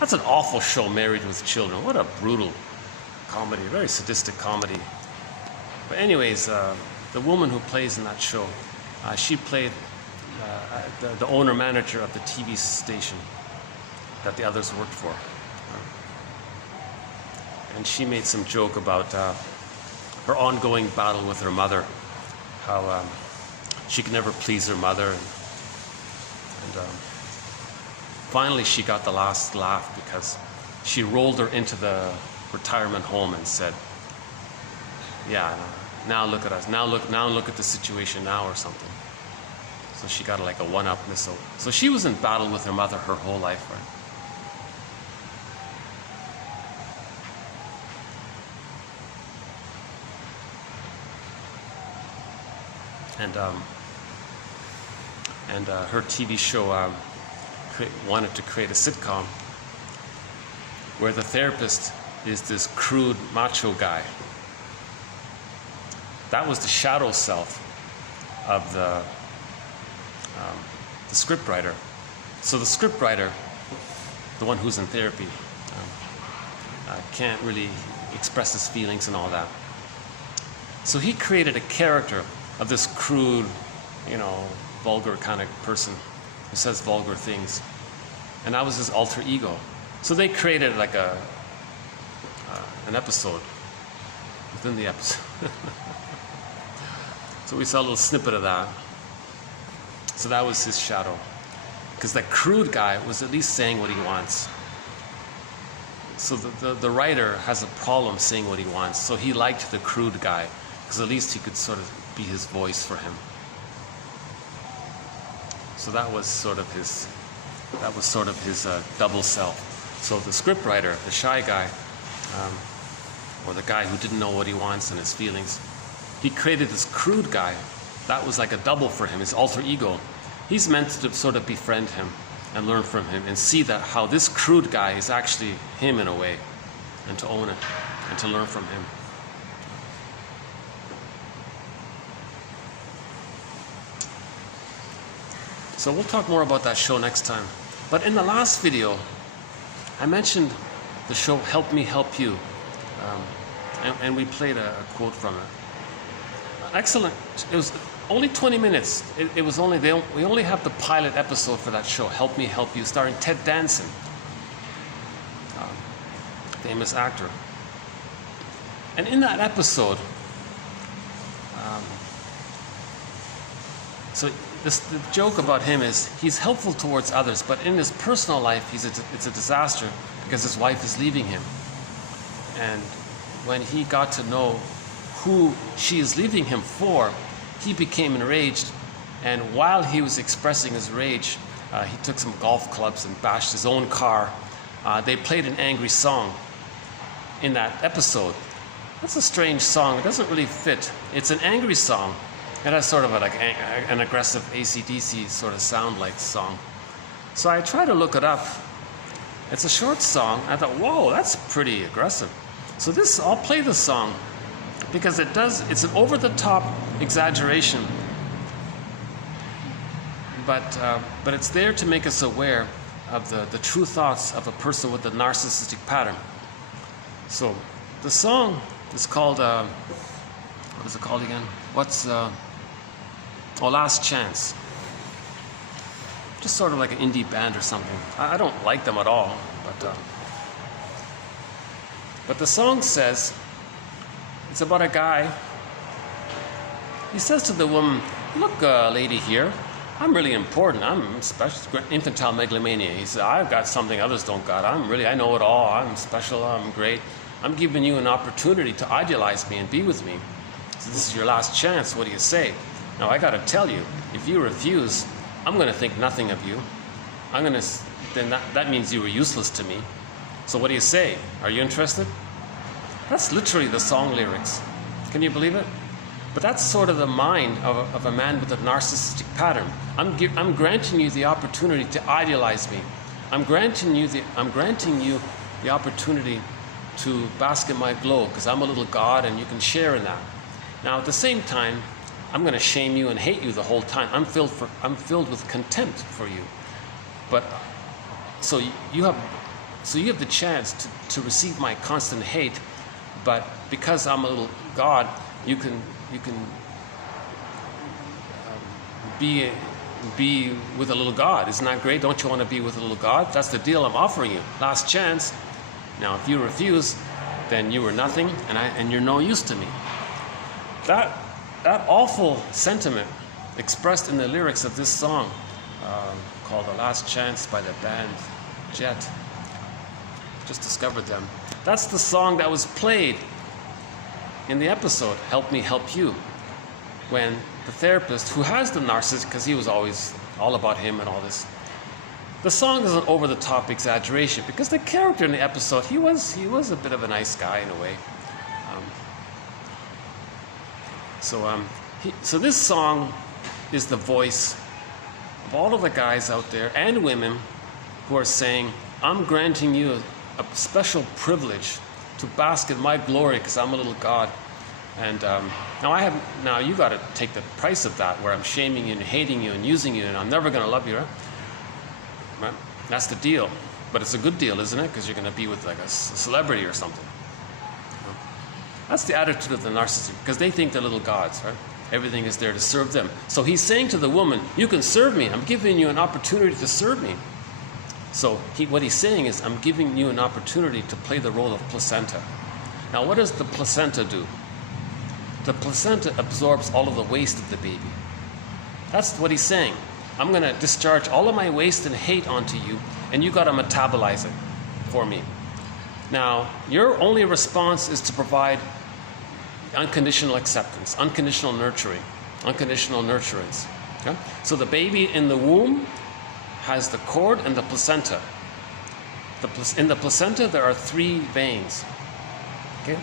That's an awful show, Married with Children. What a brutal comedy, very sadistic comedy. But anyways, the woman who plays in that show, she played the owner-manager of the TV station that the others worked for. And she made some joke about her ongoing battle with her mother, how she could never please her mother. And finally she got the last laugh because she rolled her into the retirement home and said, yeah, Now look at us. Now look at the situation now or something. So she got like a one-up missile. So she was in battle with her mother her whole life, right? And her TV show wanted to create a sitcom where the therapist is this crude macho guy. That was the shadow self of the scriptwriter. So the scriptwriter, the one who's in therapy, can't really express his feelings and all that. So he created a character of this crude, vulgar kind of person who says vulgar things. And that was his alter ego. So they created like an episode within the episode. So we saw a little snippet of that. So that was his shadow. Because that crude guy was at least saying what he wants. So the writer has a problem saying what he wants. So he liked the crude guy, because at least he could sort of be his voice for him. So that was sort of his double self. So the scriptwriter, the shy guy, or the guy who didn't know what he wants and his feelings, he created this crude guy. That was like a double for him, his alter ego. He's meant to sort of befriend him and learn from him and see that how this crude guy is actually him in a way, and to own it and to learn from him. So we'll talk more about that show next time. But in the last video, I mentioned the show Help Me Help You. And we played a quote from it. Excellent. It was only 20 minutes. We only have the pilot episode for that show, Help Me Help You, starring Ted Danson, famous actor. And in that episode, the joke about him is he's helpful towards others, but in his personal life, it's a disaster because his wife is leaving him. And when he got to know who she is leaving him for, he became enraged. And while he was expressing his rage, he took some golf clubs and bashed his own car. They played an angry song in that episode. That's a strange song. It doesn't really fit. It's an angry song. It has sort of an aggressive AC/DC sort of sound-like song. So I tried to look it up. It's a short song. I thought, whoa, that's pretty aggressive. So I'll play the song because it's an over-the-top exaggeration, but it's there to make us aware of the true thoughts of a person with a narcissistic pattern. So the song is called, what is it called again? Last Chance. Just sort of like an indie band or something. I don't like them at all, but the song says, it's about a guy. He says to the woman, look, lady here, I'm really important. I'm special, infantile megalomania. He said, I've got something others don't got. I know it all. I'm special. I'm great. I'm giving you an opportunity to idealize me and be with me. So this is your last chance. What do you say? Now, I got to tell you, if you refuse, I'm going to think nothing of you. Then that means you were useless to me. So what do you say? Are you interested? That's literally the song lyrics. Can you believe it? But that's sort of the mind of a man with a narcissistic pattern. I'm granting you the opportunity to idealize me. I'm granting you the opportunity to bask in my glow because I'm a little god and you can share in that. Now, at the same time, I'm going to shame you and hate you the whole time. I'm filled with contempt for you. But so you have the chance to receive my constant hate. But because I'm a little god, you can be with a little god. Isn't that great? Don't you want to be with a little god? That's the deal I'm offering you. Last chance. Now, if you refuse, then you were nothing, and you're no use to me. That awful sentiment expressed in the lyrics of this song called The Last Chance by the band Jet. Just discovered them. That's the song that was played in the episode, Help Me Help You, when the therapist, who has the narcissist, because he was always all about him and all this, the song is an over-the-top exaggeration, because the character in the episode, he was a bit of a nice guy in a way. So this song is the voice of all of the guys out there and women who are saying, I'm granting you a special privilege to bask in my glory because I'm a little god. And now you got to take the price of that, where I'm shaming you and hating you and using you and I'm never going to love you, right? That's the deal. But it's a good deal, isn't it? Because you're going to be with like a celebrity or something. That's the attitude of the narcissist, because they think they're little gods, right? Everything is there to serve them. So he's saying to the woman, you can serve me. I'm giving you an opportunity to serve me. So what he's saying is, I'm giving you an opportunity to play the role of placenta. Now, what does the placenta do? The placenta absorbs all of the waste of the baby. That's what he's saying. I'm going to discharge all of my waste and hate onto you, and you got to metabolize it for me. Now, your only response is to provide unconditional acceptance, unconditional nurturing, unconditional nurturance. Okay? So the baby in the womb has the cord and the placenta. In the placenta, there are 3 veins. Okay?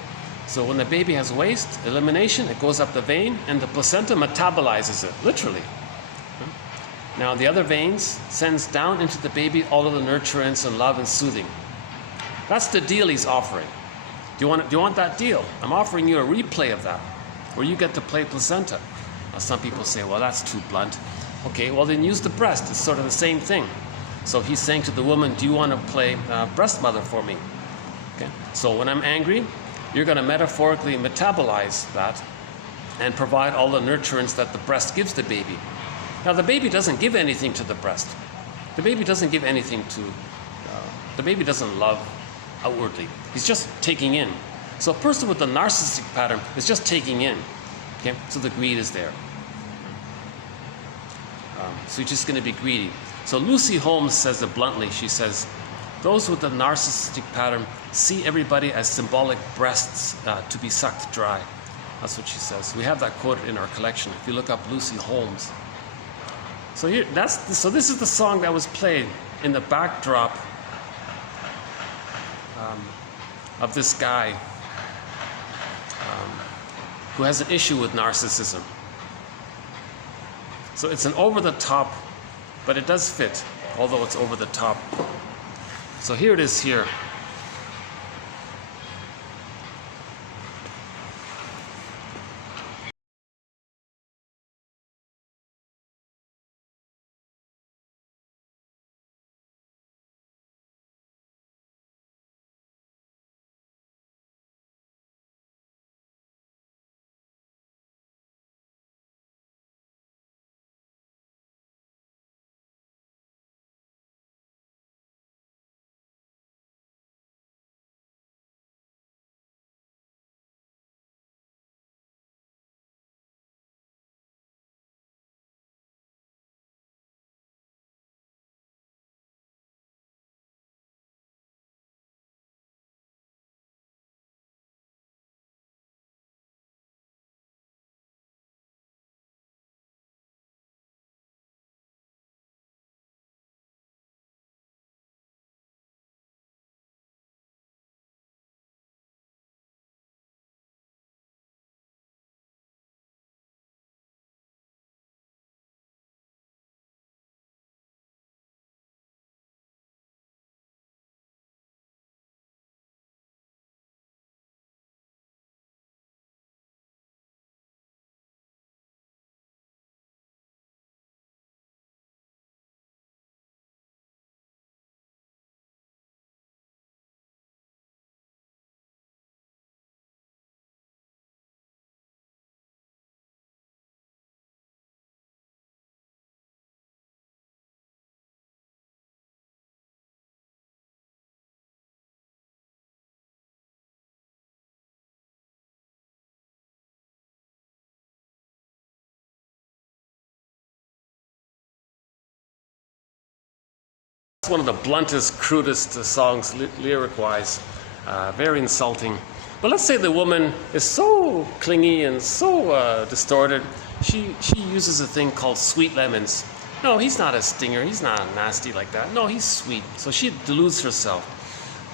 So when the baby has waste, elimination, it goes up the vein, and the placenta metabolizes it, literally. Okay? Now the other veins sends down into the baby all of the nurturance and love and soothing. That's the deal he's offering. Do you want that deal? I'm offering you a replay of that, where you get to play placenta. Now, some people say, well, that's too blunt. Okay, well then use the breast. It's sort of the same thing. So he's saying to the woman, do you want to play breast mother for me? Okay. So when I'm angry, you're going to metaphorically metabolize that and provide all the nurturance that the breast gives the baby. Now the baby doesn't give anything to the breast. The baby doesn't give anything to, the baby doesn't love outwardly. He's just taking in. So a person with the narcissistic pattern is just taking in. Okay? So the greed is there. So you're just going to be greedy. So Lucy Holmes says it bluntly. She says, those with the narcissistic pattern see everybody as symbolic breasts to be sucked dry. That's what she says. We have that quoted in our collection if you look up Lucy Holmes. So this is the song that was played in the backdrop of this guy who has an issue with narcissism. So it's an over-the-top, but it does fit, although it's over the top. So here it is here. It's one of the bluntest, crudest songs lyric-wise, very insulting. But let's say the woman is so clingy and so distorted, she uses a thing called sweet lemons. No, he's not a stinger, he's not nasty like that. No, he's sweet. So she deludes herself.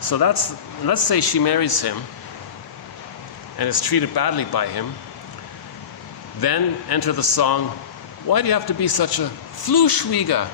So let's say she marries him and is treated badly by him. Then enter the song, "Why do you have to be such a Fluschwieger?"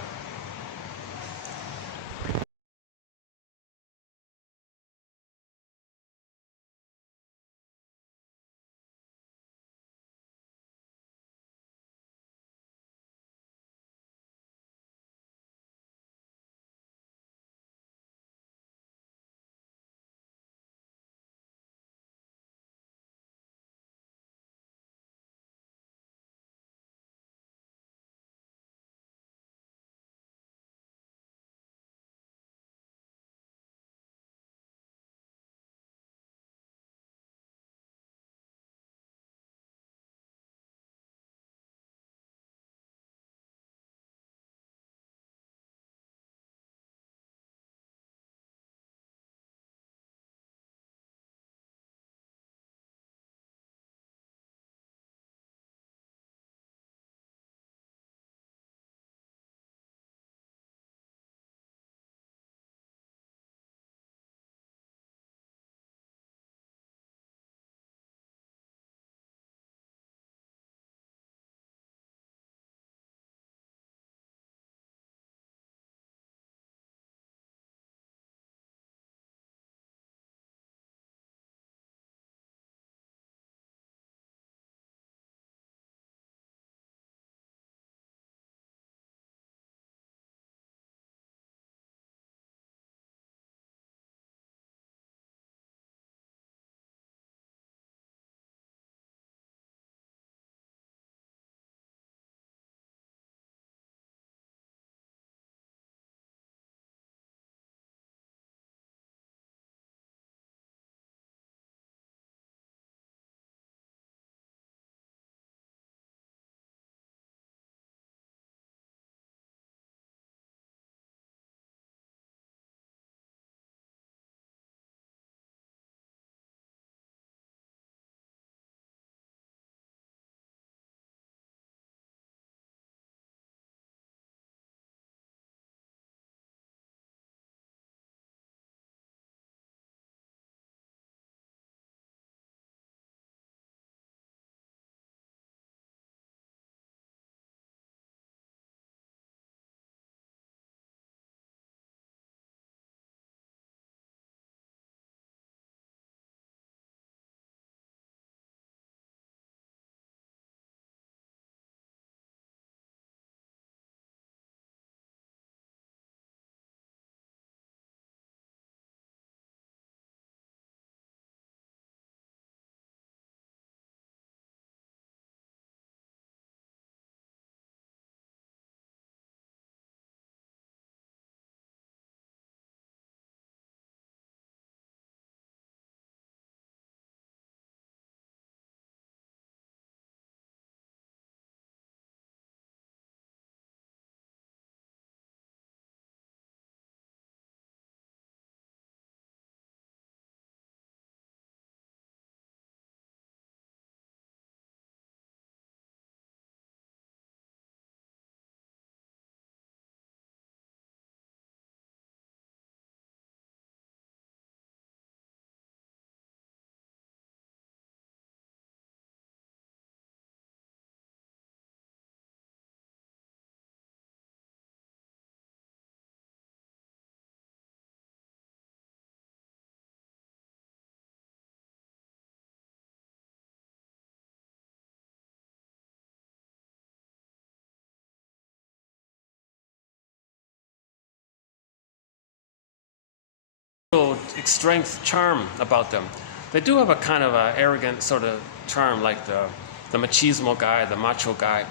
Strength, charm about them. They do have a kind of a arrogant sort of charm, like the machismo guy, the macho guy.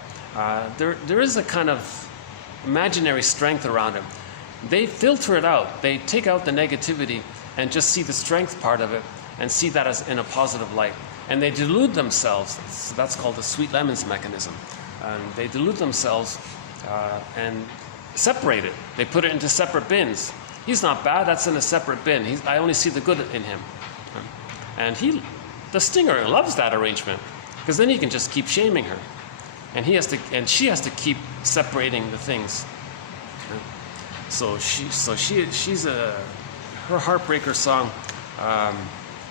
There is a kind of imaginary strength around him. They filter it out. They take out the negativity and just see the strength part of it and see that as in a positive light. And they delude themselves. So that's called the sweet lemons mechanism. And they delude themselves and separate it. They put it into separate bins. He's not bad, that's in a separate bin. I only see the good in him. And The stinger loves that arrangement because then he can just keep shaming her, and she has to keep separating the things. So she's her heartbreaker song.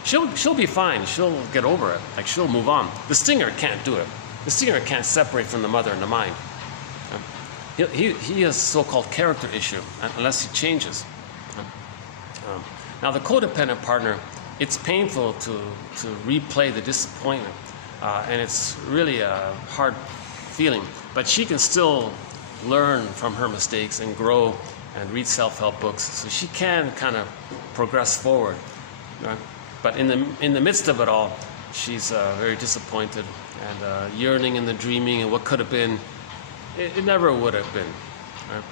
She'll be fine. She'll get over it. Like, she'll move on. The stinger can't do it. The stinger can't separate from the mother and the mind. He has so-called character issue unless he changes. Now the codependent partner, it's painful to replay the disappointment, and it's really a hard feeling. But she can still learn from her mistakes and grow and read self-help books, so she can kind of progress forward. Right? But in the midst of it all, she's very disappointed and yearning in the dreaming and what could have been. It never would have been. Right?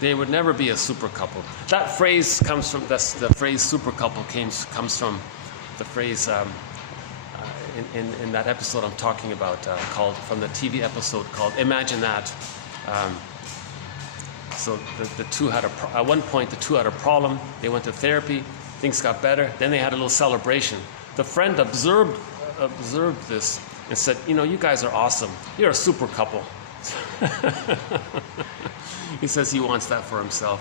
They would never be a super couple. That phrase comes from the phrase super couple comes from the phrase in that episode I'm talking about, called, from the TV episode called Imagine That. So the two had at one point the two had a problem. They went to therapy. Things got better. Then they had a little celebration. The friend observed this and said, you guys are awesome. You're a super couple. He says he wants that for himself.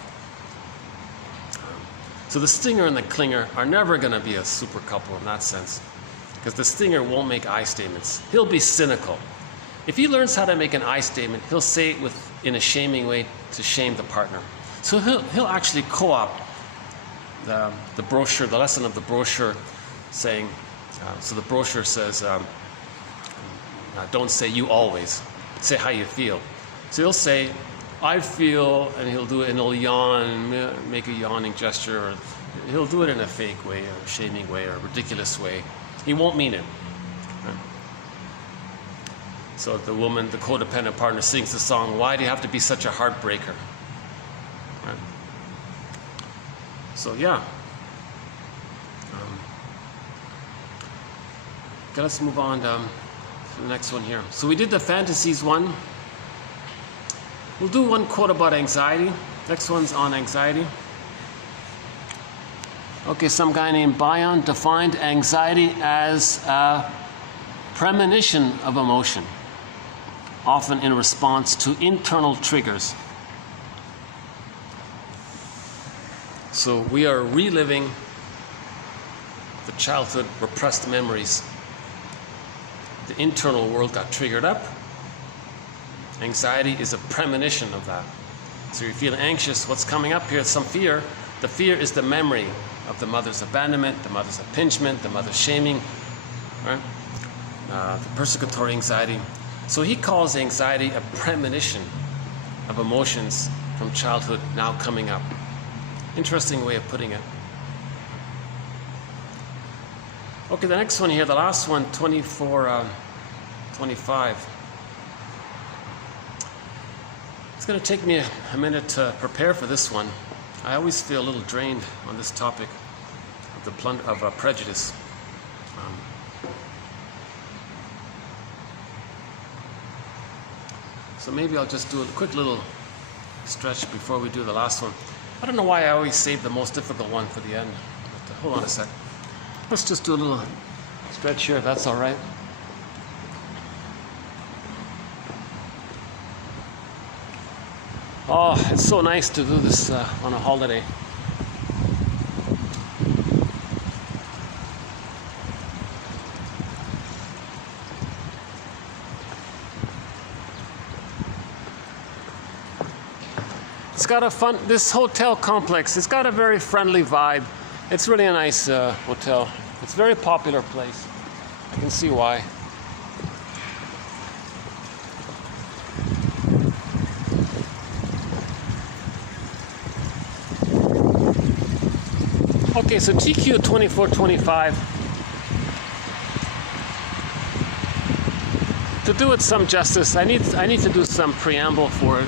So the stinger and the clinger are never going to be a super couple in that sense, because the stinger won't make I statements. He'll be cynical. If he learns how to make an I statement, he'll say it in a shaming way to shame the partner. So he'll actually co-opt the brochure, the lesson of the brochure, saying, so the brochure says, don't say you always, say how you feel. So he'll say, I feel, and he'll do it, and he'll yawn, make a yawning gesture, or he'll do it in a fake way, or a shaming way, or a ridiculous way. He won't mean it. Right? So the woman, the codependent partner, sings the song, Why Do You Have to Be Such a Heartbreaker? Right? So yeah. Okay, let's move on to the next one here. So we did the fantasies one. We'll do one quote about anxiety. Next one's on anxiety. Okay, some guy named Bion defined anxiety as a premonition of emotion, often in response to internal triggers. So we are reliving the childhood repressed memories. The internal world got triggered up. Anxiety is a premonition of that. So you're feeling anxious. What's coming up here? Some fear. The fear is the memory of the mother's abandonment, the mother's impingement, the mother's shaming, right? The persecutory anxiety. So he calls anxiety a premonition of emotions from childhood now coming up. Interesting way of putting it. Okay, the next one here, the last one, 25. It's going to take me a minute to prepare for this one. I always feel a little drained on this topic of prejudice. So maybe I'll just do a quick little stretch before we do the last one. I don't know why I always save the most difficult one for the end. But hold on a sec. Let's just do a little stretch here, if that's all right. Oh, it's so nice to do this on a holiday. It's got this hotel complex, it's got a very friendly vibe. It's really a nice hotel. It's a very popular place. I can see why. Okay, so TQ 2425. To do it some justice, I need to do some preamble for it.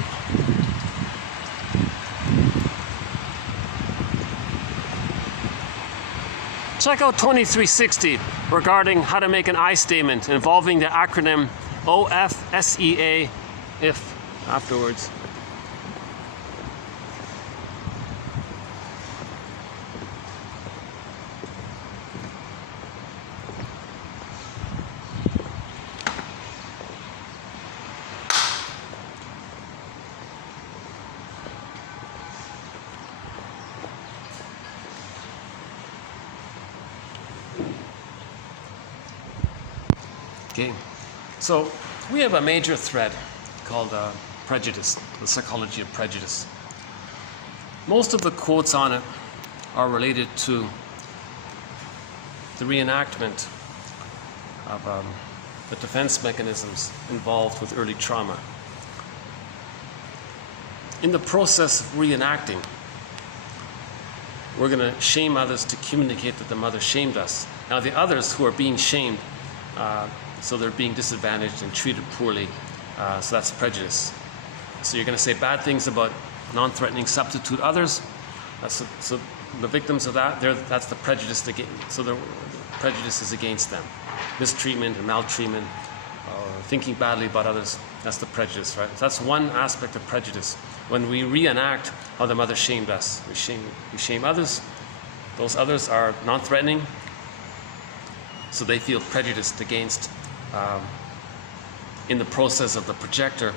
Check out 2360 regarding how to make an I statement involving the acronym OFSEA, if afterwards. Okay, so we have a major thread called prejudice, the psychology of prejudice. Most of the quotes on it are related to the reenactment of the defense mechanisms involved with early trauma. In the process of reenacting, we're going to shame others to communicate that the mother shamed us. Now the others who are being shamed, so they're being disadvantaged and treated poorly, so that's prejudice. So you're going to say bad things about non-threatening substitute others. So the victims of that, that's the prejudice. So the prejudice is against them. Mistreatment and maltreatment, or thinking badly about others, that's the prejudice, right? So that's one aspect of prejudice. When we reenact how the mother shamed us, we shame others. Those others are non-threatening, so they feel prejudiced against in the process of the projector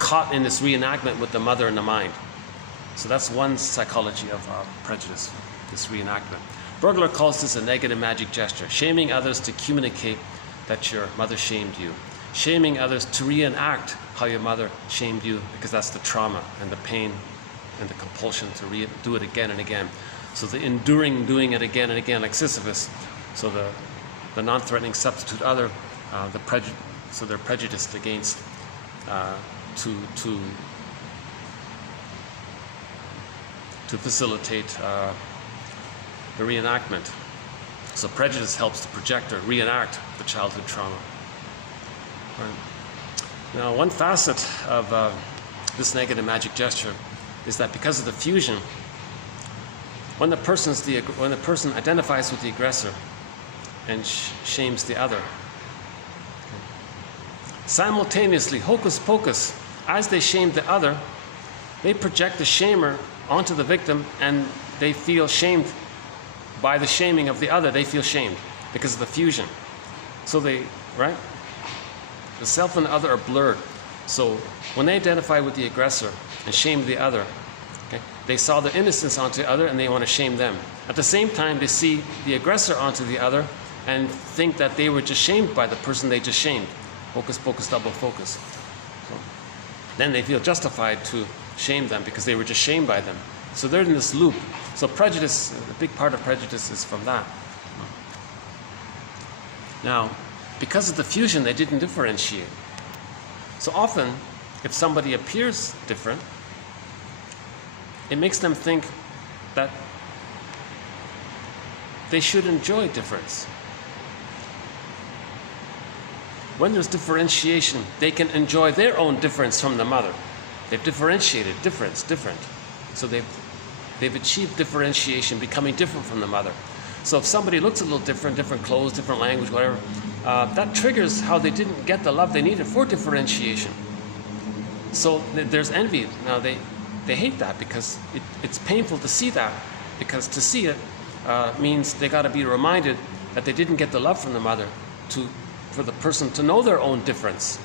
caught in this reenactment with the mother in the mind. So that's one psychology of prejudice, this reenactment. Burglar calls this a negative magic gesture, shaming others to communicate that your mother shamed you. Shaming others to reenact how your mother shamed you, because that's the trauma and the pain and the compulsion to do it again and again. So the enduring doing it again and again, like Sisyphus. So the non-threatening substitute other, so they're prejudiced against to facilitate the reenactment. So prejudice helps the projector reenact the childhood trauma. Right. Now, one facet of this negative magic gesture is that because of the fusion, when the person identifies with the aggressor and shames the other, simultaneously, hocus pocus, as they shame the other, they project the shamer onto the victim, and they feel shamed by the shaming of the other. They feel shamed because of the fusion. So right? The self and the other are blurred. So when they identify with the aggressor and shame the other, okay, they saw the innocence onto the other and they want to shame them. At the same time, they see the aggressor onto the other and think that they were just shamed by the person they just shamed. Hocus pocus, double focus. So then they feel justified to shame them because they were just shamed by them. So they're in this loop. So prejudice, a big part of prejudice is from that. Now, because of the fusion, they didn't differentiate. So often, if somebody appears different, it makes them think that they should enjoy difference. When there's differentiation, they can enjoy their own difference from the mother. They've differentiated different. So they've achieved differentiation, becoming different from the mother. So if somebody looks a little different clothes, different language, whatever, that triggers how they didn't get the love they needed for differentiation. So there's envy. Now they hate that because it's painful to see that, because to see it means they got to be reminded that they didn't get the love from the mother for the person to know their own difference.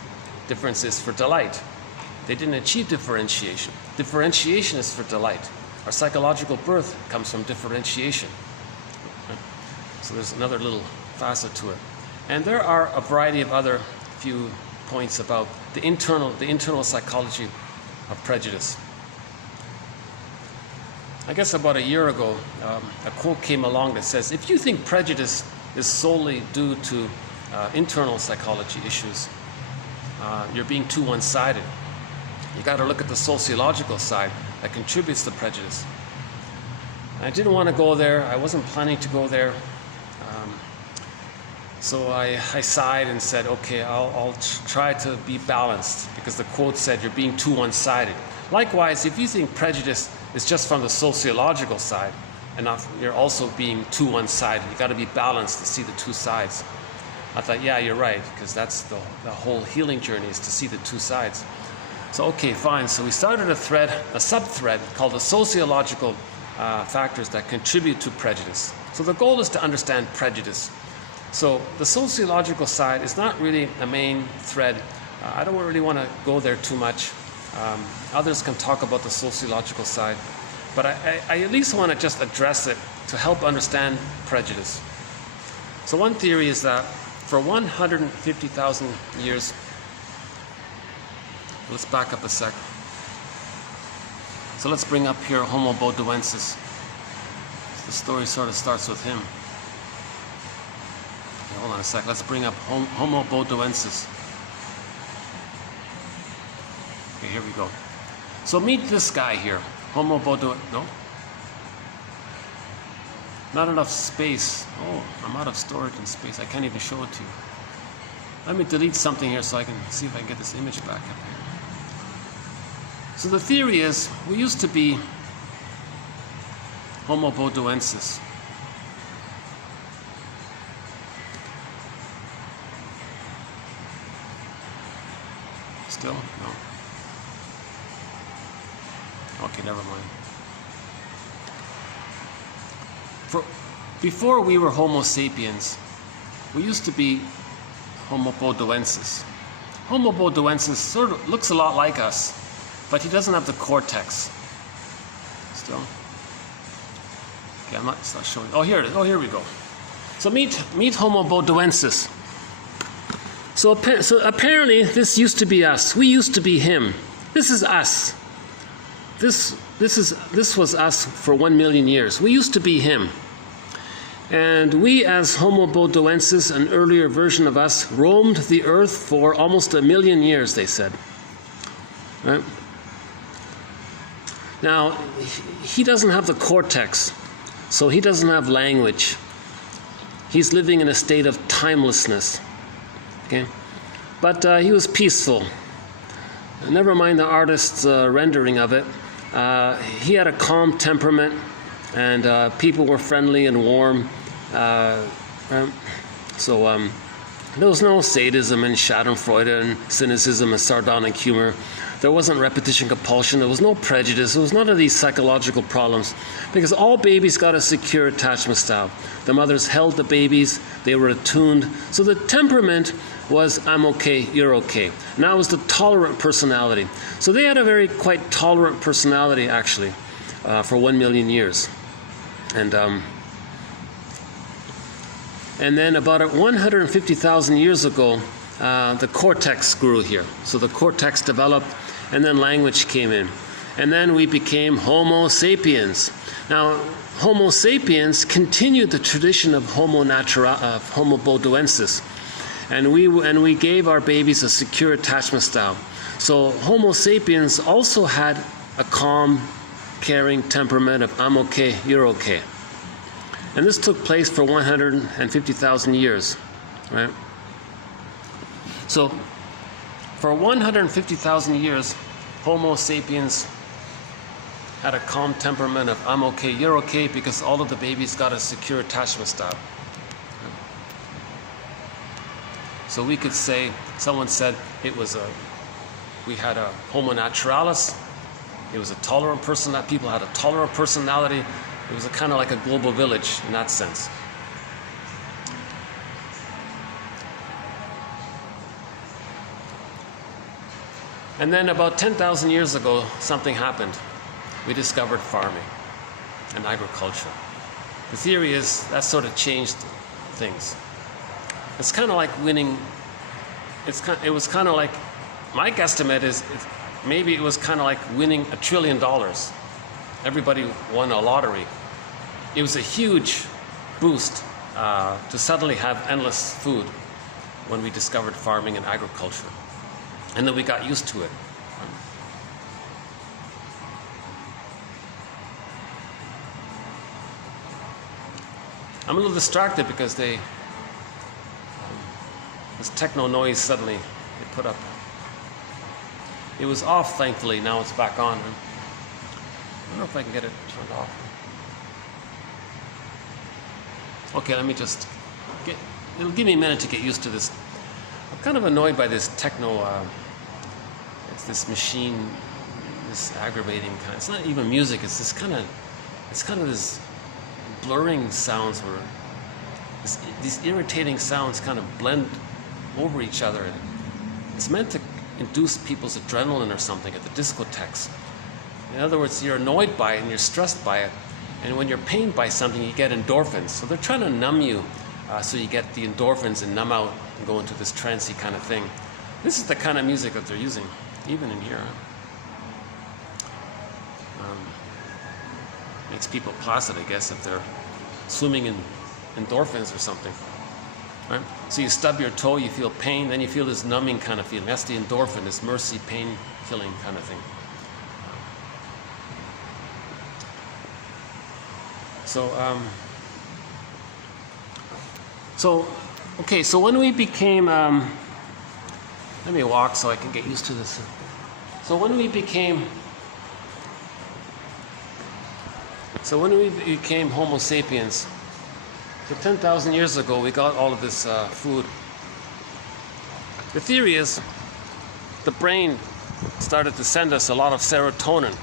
Difference is for delight. They didn't achieve differentiation. Differentiation is for delight. Our psychological birth comes from differentiation. So there's another little facet to it. And there are a variety of other few points about the internal psychology of prejudice. I guess about a year ago, a quote came along that says, if you think prejudice is solely due to internal psychology issues, you're being too one-sided. You got to look at the sociological side that contributes to prejudice. I didn't want to go there. I wasn't planning to go there. So I sighed and said, okay, I'll try to be balanced, because the quote said you're being too one-sided. Likewise, if you think prejudice is just from the sociological side, and you're also being too one-sided, you got to be balanced to see the two sides. I thought, yeah, you're right, because that's the whole healing journey, is to see the two sides. So okay, fine. So we started a sub-thread called the sociological factors that contribute to prejudice. So the goal is to understand prejudice. So the sociological side is not really a main thread. I don't really want to go there too much. Others can talk about the sociological side, but I at least want to just address it to help understand prejudice. So one theory is that For 150,000 years, let's back up a sec. So let's bring up here Homo bodoensis. The story sort of starts with him. Okay, hold on a sec. Let's bring up Homo bodoensis. Okay, here we go. So meet this guy here, Homo bodoensis. No? Not enough space. Oh, I'm out of storage and space. I can't even show it to you. Let me delete something here so I can see if I can get this image back up here. So the theory is, we used to be Homo bodoensis. Still? No. Okay, never mind. Before we were Homo sapiens, we used to be Homo bodoensis. Homo bodoensis sort of looks a lot like us, but he doesn't have the cortex. Still? Okay, I'm not showing. Oh, here it is. Oh, here we go. So meet Homo bodoensis. So apparently this used to be us. We used to be him. This is us. This was us for 1 million years. We used to be him. And we, as Homo bodoensis, an earlier version of us, roamed the earth for almost 1 million years, they said. Right? Now, he doesn't have the cortex, so he doesn't have language. He's living in a state of timelessness. Okay? But he was peaceful. Never mind the artist's rendering of it. He had a calm temperament, and people were friendly and warm. So there was no sadism and schadenfreude and cynicism and sardonic humor. There wasn't repetition compulsion. There was no prejudice. There was none of these psychological problems, because all babies got a secure attachment style. The mothers held the babies. They were attuned. So the temperament was, I'm okay, you're okay. Now it was the tolerant personality. So they had a very quite tolerant personality, actually, for 1 million years. And then about 150,000 years ago, the cortex grew here. So the cortex developed, and then language came in. And then we became Homo sapiens. Now, Homo sapiens continued the tradition of Homo bodoensis. And we gave our babies a secure attachment style. So Homo sapiens also had a calm, caring temperament of I'm okay, you're okay. And this took place for 150,000 years, right? So for 150,000 years, Homo sapiens had a calm temperament of I'm okay, you're okay, because all of the babies got a secure attachment style. So we could say, someone said we had a Homo naturalis. It was a tolerant person. People had a tolerant personality. It was kind of like a global village in that sense. And then about 10,000 years ago, something happened. We discovered farming and agriculture. The theory is that sort of changed things. It's kind of like winning. It was kind of like, my guesstimate is maybe it was kind of like winning $1 trillion. Everybody won a lottery. It was a huge boost to suddenly have endless food when we discovered farming and agriculture. And then we got used to it. I'm a little distracted because this techno noise suddenly they put up. It was off, thankfully. Now it's back on. I don't know if I can get it turned off. Okay, let me just it'll give me a minute to get used to this. I'm kind of annoyed by this techno, it's this machine, this aggravating kind. It's not even music. It's this kind of this blurring sounds where these irritating sounds kind of blend over each other. And it's meant to induce people's adrenaline or something at the discotheques. In other words, you're annoyed by it and you're stressed by it. And when you're pained by something, you get endorphins. So they're trying to numb you so you get the endorphins and numb out and go into this trancey kind of thing. This is the kind of music that they're using, even in here. Makes people placid, I guess, if they're swimming in endorphins or something. Right? So you stub your toe, you feel pain, then you feel this numbing kind of feeling. That's the endorphin, this mercy, pain-killing kind of thing. So when we became, let me walk so I can get used to this. So when we became Homo sapiens, so 10,000 years ago, we got all of this food. The theory is the brain started to send us a lot of serotonin.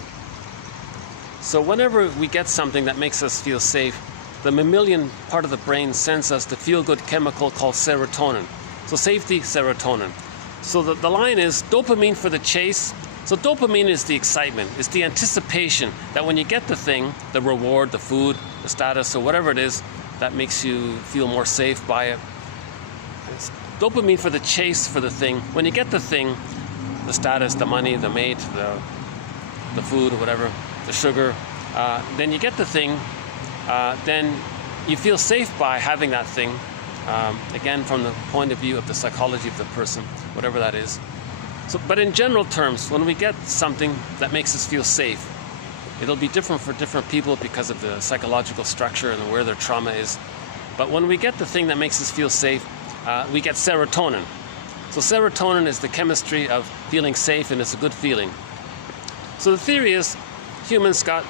So whenever we get something that makes us feel safe, the mammalian part of the brain sends us the feel-good chemical called serotonin. So safety, serotonin. So the line is dopamine for the chase. So dopamine is the excitement, it's the anticipation that when you get the thing, the reward, the food, the status, or whatever it is, that makes you feel more safe by it. It's dopamine for the chase for the thing. When you get the thing, the status, the money, the mate, the food, or whatever, the sugar, then you get the thing, then you feel safe by having that thing. Again, from the point of view of the psychology of the person, whatever that is. So, but in general terms, when we get something that makes us feel safe, it'll be different for different people because of the psychological structure and where their trauma is. But when we get the thing that makes us feel safe, we get serotonin. So serotonin is the chemistry of feeling safe, and it's a good feeling. So the theory is humans got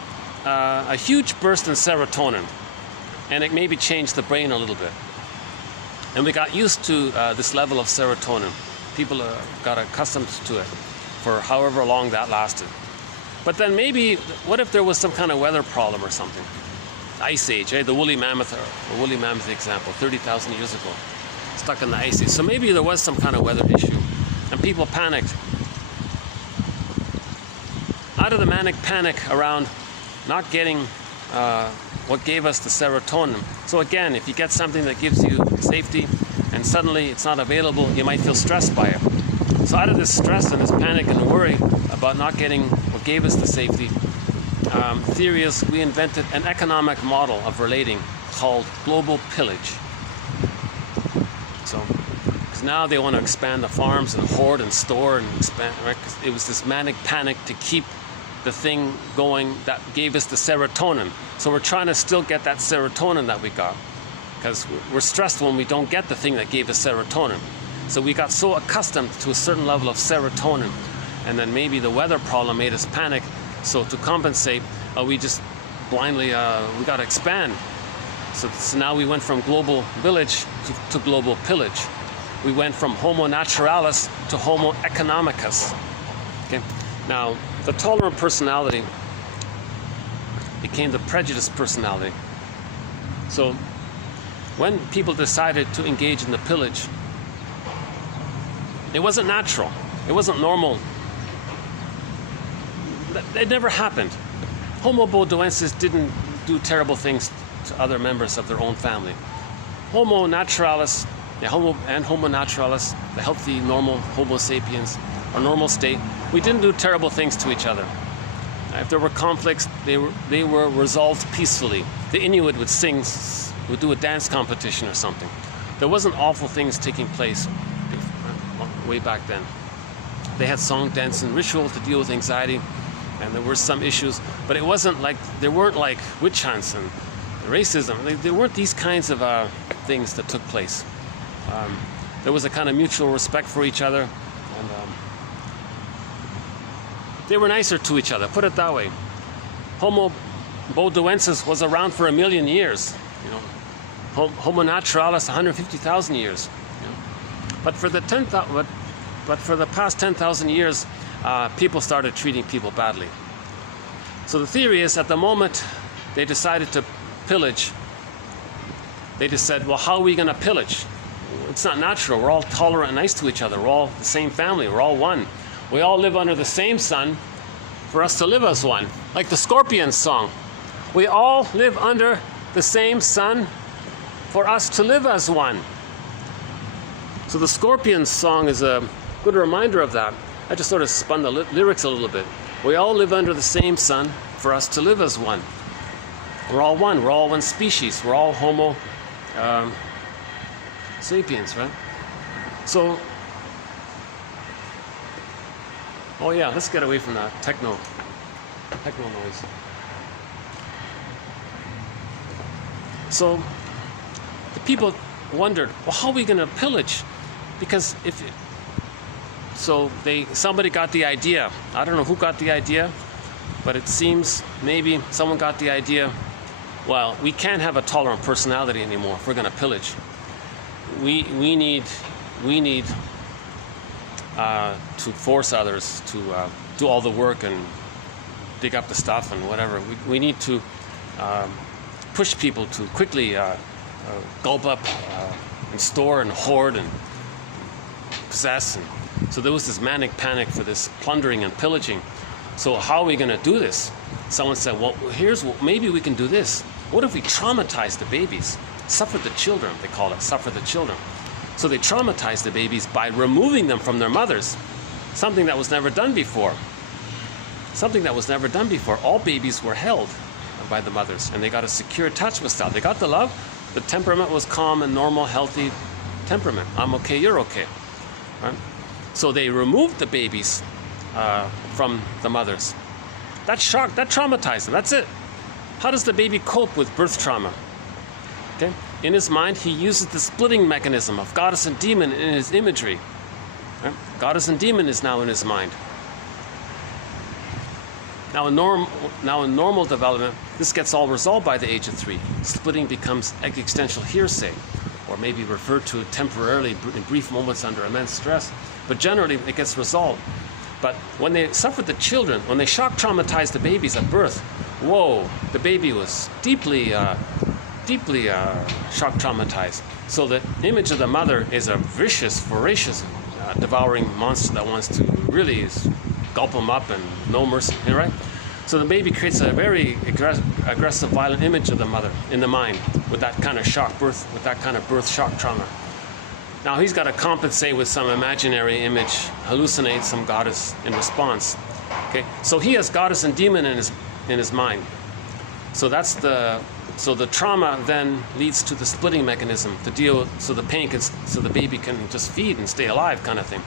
a huge burst in serotonin, and it maybe changed the brain a little bit. And we got used to this level of serotonin. People got accustomed to it for however long that lasted. But then maybe, what if there was some kind of weather problem or something? Ice Age, the woolly mammoth example, 30,000 years ago, stuck in the Ice Age. So maybe there was some kind of weather issue, and people panicked. Out of the manic panic around not getting what gave us the serotonin. So again, if you get something that gives you safety, and suddenly it's not available, you might feel stressed by it. So out of this stress and this panic and worry about not getting what gave us the safety, theory is we invented an economic model of relating called global pillage. So, because now they want to expand the farms and hoard and store and expand, right? 'Cause it was this manic panic to keep the thing going that gave us the serotonin. So we're trying to still get that serotonin that we got, because we're stressed when we don't get the thing that gave us serotonin. So we got so accustomed to a certain level of serotonin, and then maybe the weather problem made us panic. So to compensate, we just blindly, we got to expand. So now we went from global village to global pillage. We went from Homo naturalis to Homo economicus. Okay? Now, the tolerant personality became the prejudiced personality. So when people decided to engage in the pillage, it wasn't natural. It wasn't normal. It never happened. Homo bodoensis didn't do terrible things to other members of their own family. Homo naturalis, Homo naturalis, the healthy, normal Homo sapiens, our normal state, we didn't do terrible things to each other. If there were conflicts, they were resolved peacefully. The Inuit would do a dance competition or something. There wasn't awful things taking place way back then. They had song, dance, and ritual to deal with anxiety, and there were some issues, but it wasn't like, there weren't like witch hunts and racism. There weren't these kinds of things that took place. There was a kind of mutual respect for each other, and they were nicer to each other, put it that way. Homo bodoensis was around for 1 million years. Homo naturalis 150,000 years. But for the past 10,000 years, people started treating people badly. So the theory is, at the moment they decided to pillage, they just said, well, how are we going to pillage? It's not natural. We're all tolerant and nice to each other. We're all the same family. We're all one. We all live under the same sun for us to live as one. Like the Scorpions song. We all live under the same sun for us to live as one. So the Scorpions song is a good reminder of that. I just sort of spun the lyrics a little bit. We all live under the same sun for us to live as one. We're all one. We're all one species. We're all Homo sapiens, right? So, oh yeah, let's get away from that techno noise. So the people wondered, well, how are we going to pillage? Because somebody got the idea. I don't know who got the idea, but it seems maybe someone got the idea. Well, we can't have a tolerant personality anymore if we're going to pillage. We need to force others to do all the work and dig up the stuff and whatever. We need to push people to quickly gulp up and store and hoard and possess. And so there was this manic panic for this plundering and pillaging. So how are we going to do this? Someone said, well, maybe we can do this. What if we traumatize the babies? Suffer the children, they call it, suffer the children. So they traumatize the babies by removing them from their mothers, something that was never done before. All babies were held by the mothers, and they got a secure attachment style. They got the love. The temperament was calm and normal, healthy temperament. I'm okay, you're okay. Right? So they removed the babies from the mothers. That shocked, that traumatized them. That's it. How does the baby cope with birth trauma? Okay? In his mind, he uses the splitting mechanism of goddess and demon in his imagery. Right? Goddess and demon is now in his mind. Now in normal development, this gets all resolved by the age of 3. Splitting becomes existential hearsay, or maybe referred to temporarily in brief moments under immense stress. But generally, it gets resolved. But when they suffered the children, when they shock traumatized the babies at birth, whoa, the baby was deeply shock traumatized. So the image of the mother is a vicious, voracious, devouring monster that wants to really gulp them up and no mercy, right? So the baby creates a very aggressive, violent image of the mother in the mind with that kind of birth shock trauma. Now he's got to compensate with some imaginary image, hallucinate some goddess in response. Okay, so he has goddess and demon in his mind. So the trauma then leads to the splitting mechanism to deal, so the baby can just feed and stay alive, kind of thing.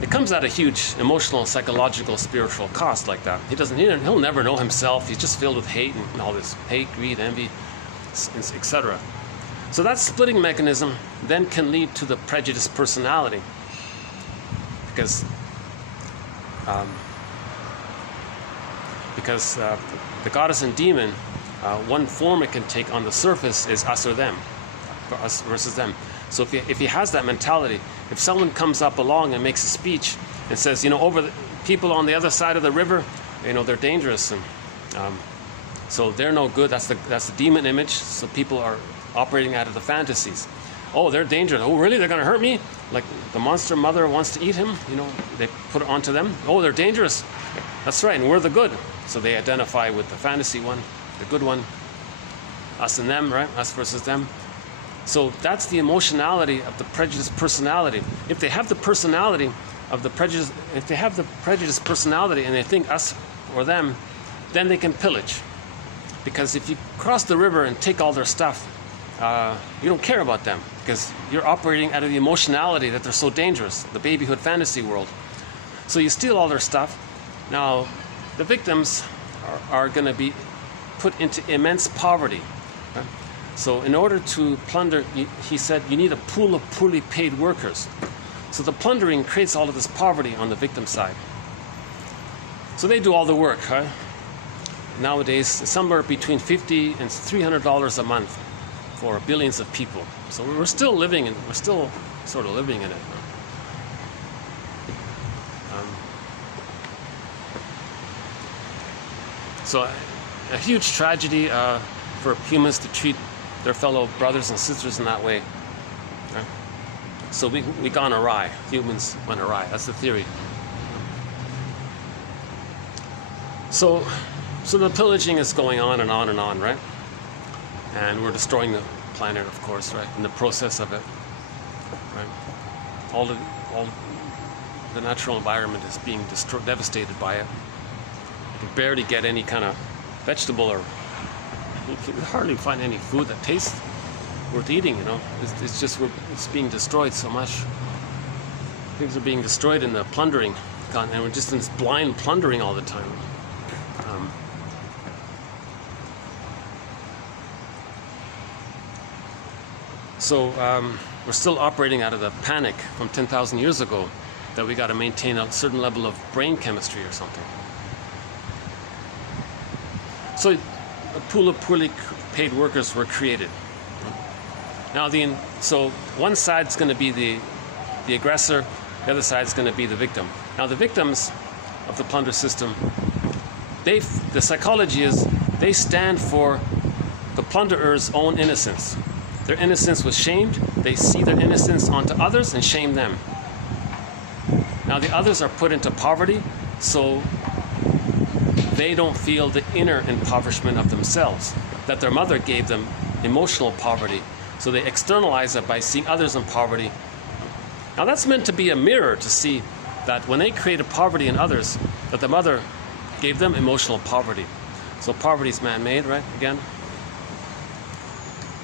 It comes at a huge emotional, psychological, spiritual cost like that. He'll never know himself. He's just filled with hate and all this hate, greed, envy, etc. So that splitting mechanism then can lead to the prejudiced personality, because the goddess and demon, one form it can take on the surface is us or them, for us versus them. So if he has that mentality, if someone comes up along and makes a speech and says, over the people on the other side of the river, they're dangerous, and so they're no good. That's the demon image. So people are operating out of the fantasies. Oh, they're dangerous. Oh, really? They're going to hurt me? Like the monster mother wants to eat him. They put it onto them. Oh, they're dangerous. That's right, and we're the good. So they identify with the fantasy one, the good one. Us and them, right? Us versus them. So that's the emotionality of the prejudiced personality. If they have the personality of the prejudice, if they have the prejudiced personality and they think us or them, then they can pillage. Because if you cross the river and take all their stuff, you don't care about them, because you're operating out of the emotionality that they're so dangerous, the babyhood fantasy world. So you steal all their stuff. Now, the victims are going to be put into immense poverty. Right? So in order to plunder, he said, you need a pool of poorly paid workers. So the plundering creates all of this poverty on the victim side. So they do all the work. Right? Nowadays, somewhere between $50 and $300 a month for billions of people. So we're still sort of living in it. So a huge tragedy for humans to treat their fellow brothers and sisters in that way. Right? So we gone awry. Humans went awry. That's the theory. So the pillaging is going on and on and on, right? And we're destroying planet, of course, right? In the process of it, right? All the natural environment is being devastated by it. You can barely get any kind of vegetable, or you can hardly find any food that tastes worth eating, you know. It's being destroyed so much. Things are being destroyed in the plundering, and we're just in this blind plundering all the time. So we're still operating out of the panic from 10,000 years ago that we got to maintain a certain level of brain chemistry or something. So a pool of poorly paid workers were created. Now, so one side's going to be the aggressor, the other side's going to be the victim. Now, the victims of the plunder system, the psychology is they stand for the plunderer's own innocence. Their innocence was shamed. They see their innocence onto others and shame them. Now, the others are put into poverty, so they don't feel the inner impoverishment of themselves, that their mother gave them emotional poverty. So they externalize it by seeing others in poverty. Now, that's meant to be a mirror to see that when they created poverty in others, that the mother gave them emotional poverty. So poverty is man-made, right? Again.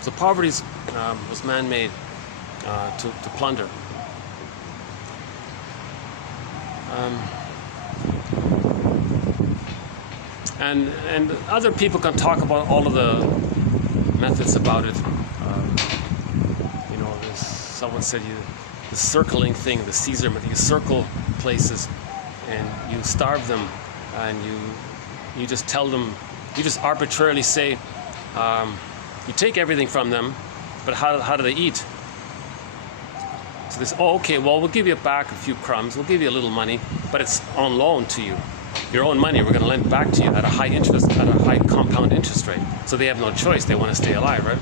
So poverty was man-made to plunder. And other people can talk about all of the methods about it. You know, someone said the circling thing, the Caesar method. You circle places and you starve them, and you just tell them, you just arbitrarily say, you take everything from them, but how do they eat? So they say, oh, okay, well, we'll give you back a few crumbs, we'll give you a little money, but it's on loan to you. Your own money, we're going to lend back to you at a high interest, at a high compound interest rate. So they have no choice, they want to stay alive, right?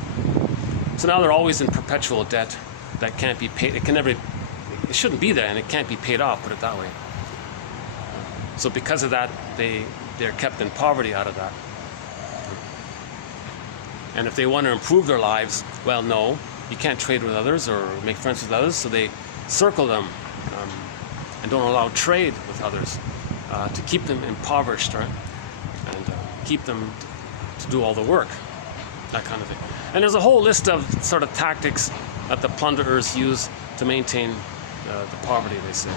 So now they're always in perpetual debt that can't be paid. It shouldn't be there, and it can't be paid off, put it that way. So because of that, they're kept in poverty out of that. And if they want to improve their lives, well, no, you can't trade with others or make friends with others, so they circle them and don't allow trade with others to keep them impoverished, right? And keep them to do all the work, that kind of thing. And there's a whole list of sort of tactics that the plunderers use to maintain the poverty, they say.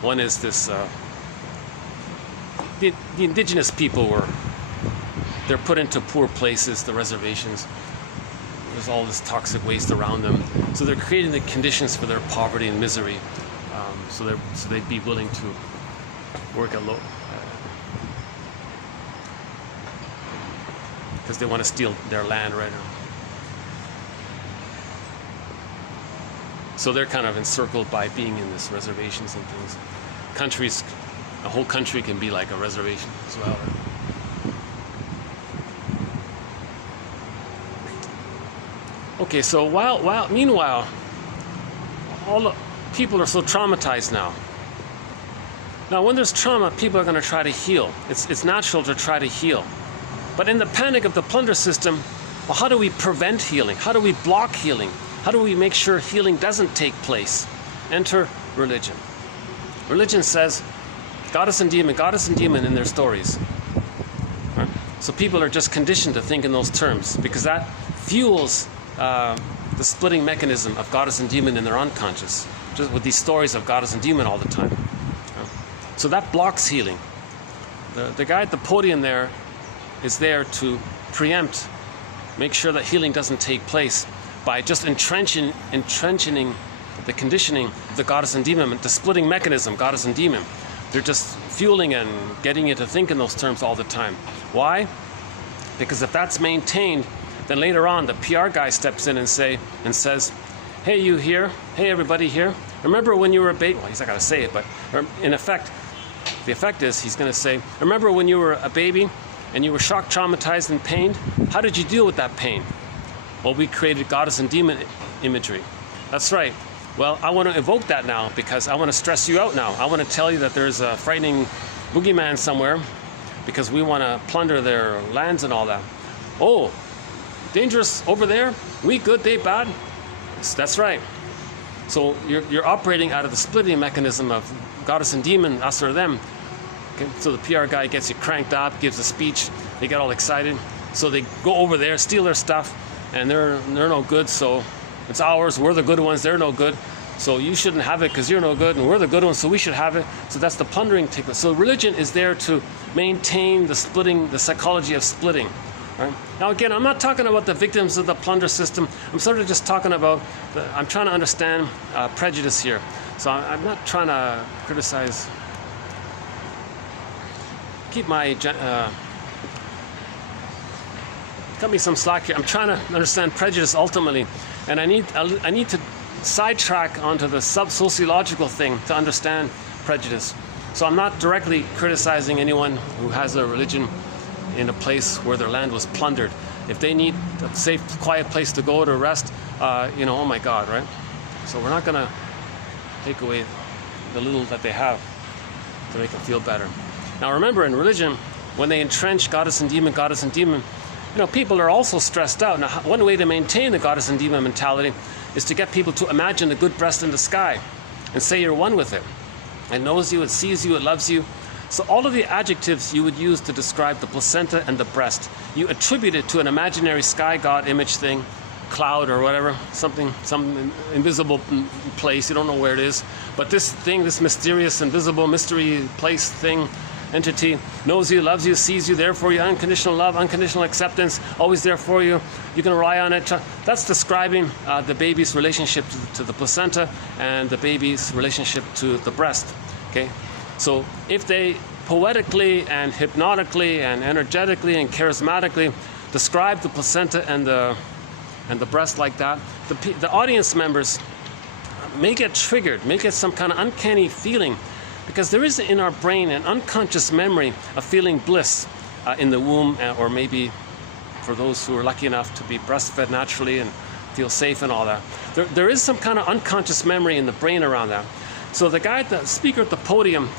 One is this, the indigenous people they're put into poor places, the reservations. There's all this toxic waste around them. So they're creating the conditions for their poverty and misery. So they'd be willing to work at low, because they want to steal their land right now. So they're kind of encircled by being in this reservations and things. A whole country can be like a reservation as well. Right? Okay, so meanwhile, all the people are so traumatized now. Now, when there's trauma, people are going to try to heal. It's natural to try to heal. But in the panic of the plunder system, well, how do we prevent healing? How do we block healing? How do we make sure healing doesn't take place? Enter religion. Religion says goddess and demon in their stories. Right? So people are just conditioned to think in those terms, because that fuels the splitting mechanism of goddess and demon in their unconscious, just with these stories of goddess and demon all the time. So that blocks healing. The guy at the podium there is there to preempt, make sure that healing doesn't take place by just entrenching the conditioning of the goddess and demon, the splitting mechanism, goddess and demon. They're just fueling and getting you to think in those terms all the time. Why? Because if that's maintained, then later on the PR guy steps in and says, hey, you here? Hey, everybody here? Remember when you were a baby? Well, he's not going to say it, but in effect, the effect is he's going to say, remember when you were a baby and you were shocked, traumatized, and pained? How did you deal with that pain? Well, we created goddess and demon imagery. That's right. Well, I want to evoke that now because I want to stress you out now. I want to tell you that there's a frightening boogeyman somewhere because we want to plunder their lands and all that. Oh, dangerous over there, we good, they bad. That's right. So you're operating out of the splitting mechanism of goddess and demon, us or them. Okay? So the PR guy gets you cranked up, gives a speech, they get all excited. So they go over there, steal their stuff, and they're no good, so it's ours, we're the good ones, they're no good. So you shouldn't have it because you're no good, and we're the good ones, so we should have it. So that's the plundering technique. So religion is there to maintain the splitting, the psychology of splitting. Right? Now again, I'm not talking about the victims of the plunder system. I'm sort of just talking about, I'm trying to understand prejudice here. So I'm not trying to criticize. Keep my, cut me some slack here. I'm trying to understand prejudice ultimately. And I need to sidetrack onto the sub-sociological thing to understand prejudice. So I'm not directly criticizing anyone who has a religion in a place where their land was plundered. If they need a safe, quiet place to go to rest, oh my God, right? So we're not gonna take away the little that they have to make them feel better. Now remember, in religion, when they entrench goddess and demon, people are also stressed out. Now, one way to maintain the goddess and demon mentality is to get people to imagine the good breast in the sky and say you're one with it. It knows you, it sees you, it loves you. So all of the adjectives you would use to describe the placenta and the breast, you attribute it to an imaginary sky god image thing, cloud or whatever, some invisible place, you don't know where it is. But this thing, this mysterious, invisible, mystery place thing, entity, knows you, loves you, sees you, there for you, unconditional love, unconditional acceptance, always there for you, you can rely on it. That's describing the baby's relationship to the placenta and the baby's relationship to the breast. Okay, so if they poetically and hypnotically and energetically and charismatically describe the placenta and the breast like that, the audience members may get triggered, may get some kind of uncanny feeling, because there is in our brain an unconscious memory of feeling bliss in the womb, or maybe for those who are lucky enough to be breastfed naturally and feel safe and all that. There is some kind of unconscious memory in the brain around that. So the speaker at the podium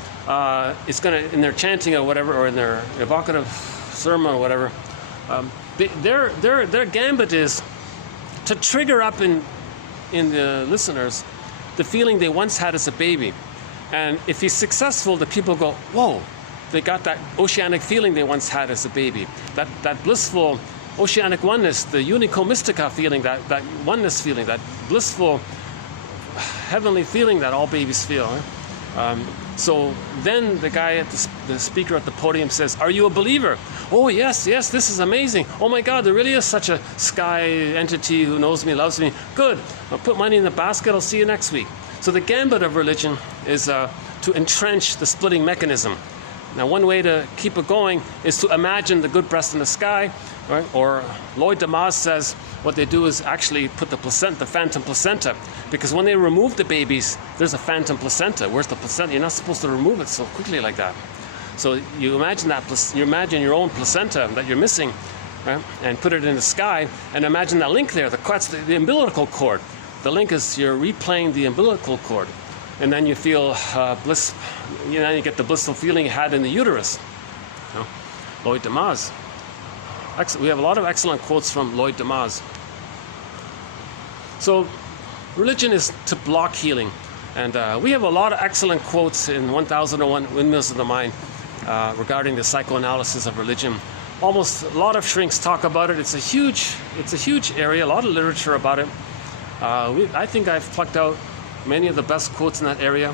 is going to, in their chanting or whatever, or in their evocative sermon or whatever, their gambit is to trigger up in the listeners the feeling they once had as a baby. And if he's successful, the people go, whoa, they got that oceanic feeling they once had as a baby. That blissful oceanic oneness, the unico mystica feeling, that oneness feeling, that blissful heavenly feeling that all babies feel. So then the guy the speaker at the podium says, are you a believer? Oh yes, this is amazing. Oh my God, there really is such a sky entity who knows me, loves me. Good, I'll put money in the basket, I'll see you next week. So the gambit of religion is to entrench the splitting mechanism. Now one way to keep it going is to imagine the good breast in the sky, right? Or Lloyd DeMaz says what they do is actually put the phantom placenta, because when they remove the babies, there's a phantom placenta. Where's the placenta? You're not supposed to remove it so quickly like that. So you imagine your own placenta that you're missing, right? And put it in the sky, and imagine that link there, the umbilical cord. The link is you're replaying the umbilical cord, and then you feel bliss. You get the blissful feeling you had in the uterus. Lloyd DeMaz. We have a lot of excellent quotes from Lloyd DeMaz. So religion is to block healing, and we have a lot of excellent quotes in 1001 Windmills of the Mind regarding the psychoanalysis of religion. Almost a lot of shrinks talk about it. It's a huge area, a lot of literature about it. I think I've plucked out many of the best quotes in that area.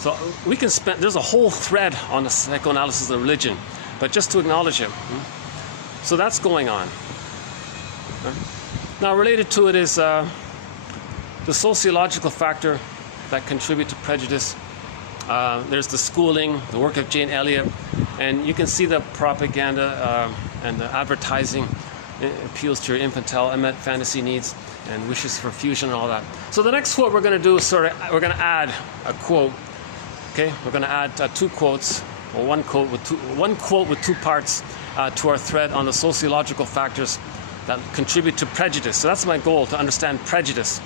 So we can there's a whole thread on the psychoanalysis of religion, but just to acknowledge it. So that's going on. Now related to it is the sociological factor that contribute to prejudice. There's the schooling, the work of Jane Elliott, and you can see the propaganda and the advertising. It appeals to your infantile fantasy needs and wishes for fusion and all that. So the next quote we're going to do is we're going to add a quote. Okay, we're going to add two quotes, or one quote with two parts to our thread on the sociological factors that contribute to prejudice. So that's my goal, to understand prejudice.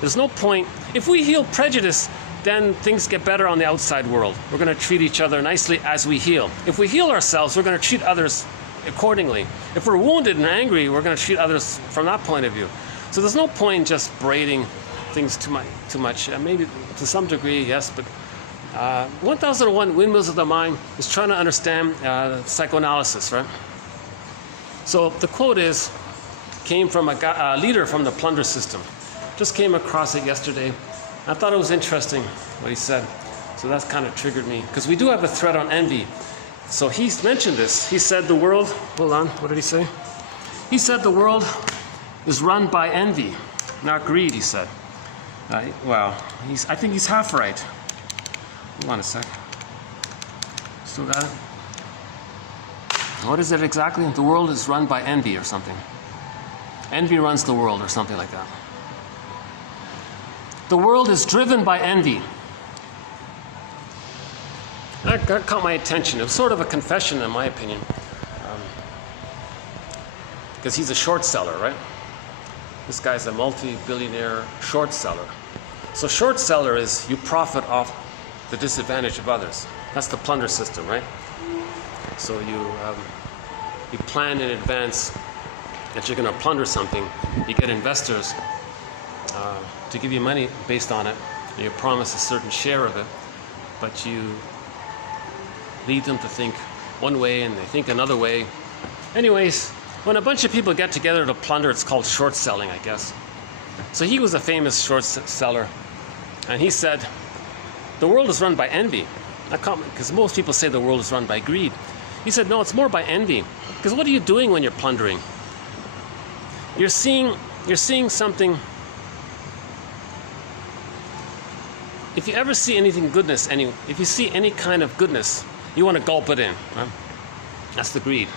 There's no point, if we heal prejudice, then things get better on the outside world. We're going to treat each other nicely as we heal. If we heal ourselves, we're going to treat others accordingly. If we're wounded and angry, we're going to treat others from that point of view. So there's no point in just braiding things too much. Maybe to some degree, yes, but 1001 Windmills of the Mind is trying to understand psychoanalysis, right? So the quote came from a leader from the plunder system. Just came across it yesterday. I thought it was interesting what he said. So that's kind of triggered me. Because we do have a thread on envy. So he's mentioned this. He said the world, hold on, what did he say? He said the world is run by envy, not greed, he said. Well, I think he's half right. Hold on a sec. Still got it? What is it exactly? The world is run by envy or something. Envy runs the world or something like that. The world is driven by envy. That caught my attention. It was sort of a confession, in my opinion. Because he's a short seller, right? This guy's a multi-billionaire short seller. So short seller is you profit off the disadvantage of others. That's the plunder system, right? So you plan in advance that you're going to plunder something. You get investors to give you money based on it. And you promise a certain share of it, but you lead them to think one way and they think another way. Anyways, when a bunch of people get together to plunder, it's called short selling, I guess. So he was a famous short seller, and he said, the world is run by envy. Because most people say the world is run by greed. He said, no, it's more by envy. Because what are you doing when you're plundering? You're seeing something. If you ever see anything goodness, if you see any kind of goodness, you want to gulp it in. Right? That's the greed.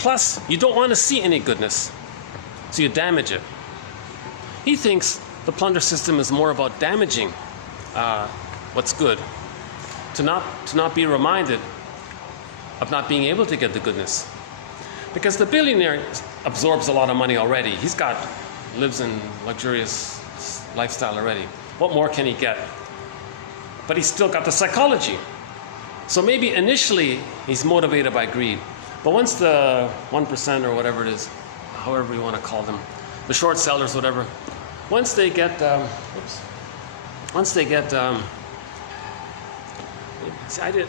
Plus, you don't want to see any goodness, so you damage it. He thinks the plunder system is more about damaging what's good, to not be reminded of not being able to get the goodness. Because the billionaire absorbs a lot of money already. Lives in luxurious lifestyle already. What more can he get? But he's still got the psychology. So maybe initially he's motivated by greed. But once the 1% or whatever it is, however you want to call them, the short sellers, whatever, once they get,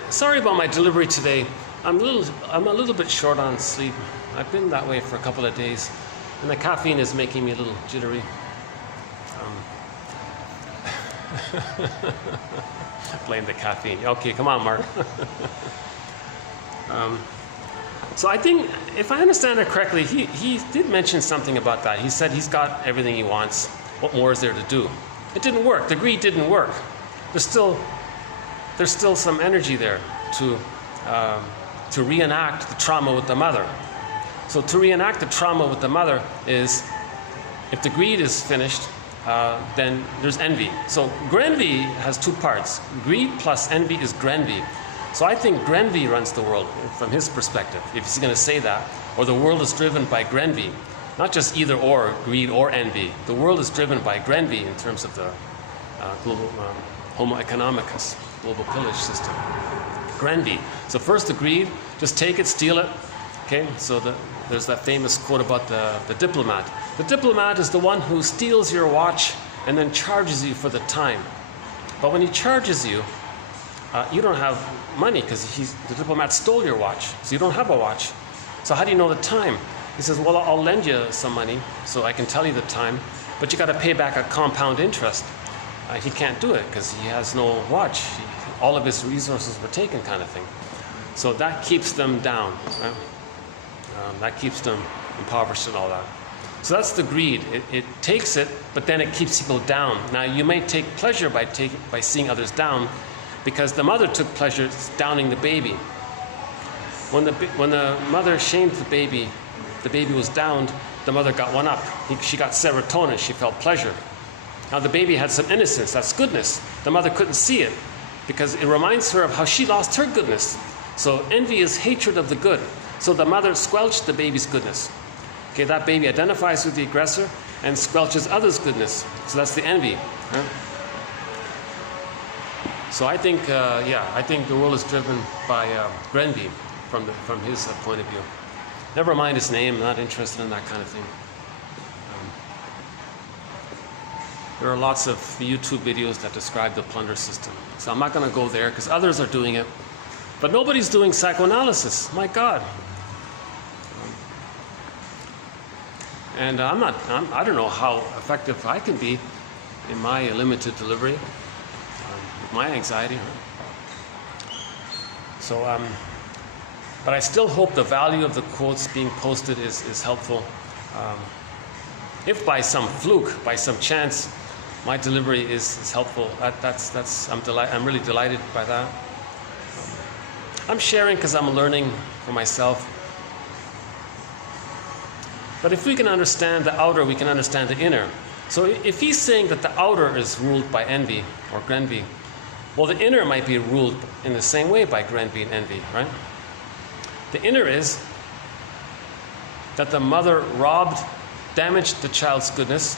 sorry about my delivery today. I'm a little bit short on sleep. I've been that way for a couple of days, and the caffeine is making me a little jittery. Blame the caffeine. Okay, come on, Mark. So I think, if I understand it correctly, he did mention something about that. He said he's got everything he wants. What more is there to do? It didn't work. The greed didn't work. There's still some energy there to reenact the trauma with the mother. So to reenact the trauma with the mother is, if the greed is finished, then there's envy. So grenvy has two parts. Greed plus envy is grenvy. So I think grenvy runs the world from his perspective, if he's going to say that. Or the world is driven by grenvy. Not just either or, greed or envy. The world is driven by grenvy in terms of the global Homo economicus, global pillage system. Grenvy. So first the greed, just take it, steal it. Okay, so there's that famous quote about the diplomat. The diplomat is the one who steals your watch and then charges you for the time. But when he charges you, you don't have money because the diplomat stole your watch, so you don't have a watch. So how do you know the time? He says, well, I'll lend you some money so I can tell you the time, but you got to pay back a compound interest. He can't do it because he has no watch. All of his resources were taken, kind of thing. So that keeps them down. Right? That keeps them impoverished and all that. So that's the greed. It takes it, but then it keeps people down. Now, you may take pleasure by seeing others down, because the mother took pleasure downing the baby. When the mother shamed the baby was downed, the mother got one up. She got serotonin, she felt pleasure. Now the baby had some innocence, that's goodness. The mother couldn't see it because it reminds her of how she lost her goodness. So envy is hatred of the good. So the mother squelched the baby's goodness. Okay, that baby identifies with the aggressor and squelches others' goodness. So that's the envy. Right? So I think, I think the world is driven by Grenby from his point of view. Never mind his name, not interested in that kind of thing. There are lots of YouTube videos that describe the plunder system. So I'm not going to go there because others are doing it. But nobody's doing psychoanalysis. My God. And I don't know how effective I can be in my limited delivery with my anxiety. So, but I still hope the value of the quotes being posted is helpful. If by some fluke, by some chance, my delivery is helpful, I'm really delighted by that. I'm sharing because I'm learning for myself. But if we can understand the outer, we can understand the inner. So if he's saying that the outer is ruled by envy or Grenby, well, the inner might be ruled in the same way by Grenby and envy, right? The inner is that the mother damaged the child's goodness,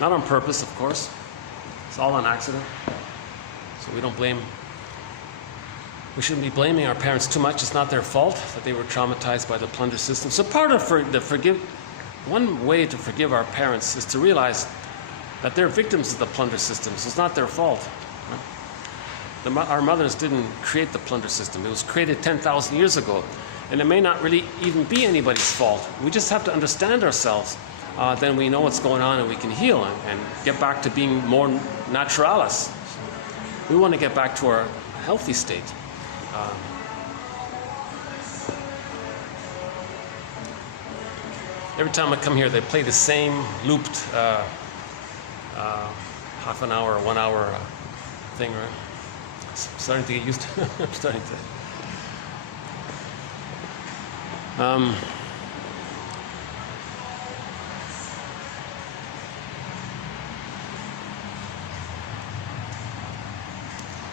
not on purpose, of course. It's all an accident. So we shouldn't be blaming our parents too much. It's not their fault that they were traumatized by the plunder system. So one way to forgive our parents is to realize that they're victims of the plunder system. So it's not their fault. Right? Our mothers didn't create the plunder system. It was created 10,000 years ago. And it may not really even be anybody's fault. We just have to understand ourselves. Then we know what's going on and we can heal and get back to being more naturalis. We want to get back to our healthy state. Every time I come here, they play the same looped half an hour, 1 hour thing, right? I'm starting to get used to it. I'm starting to.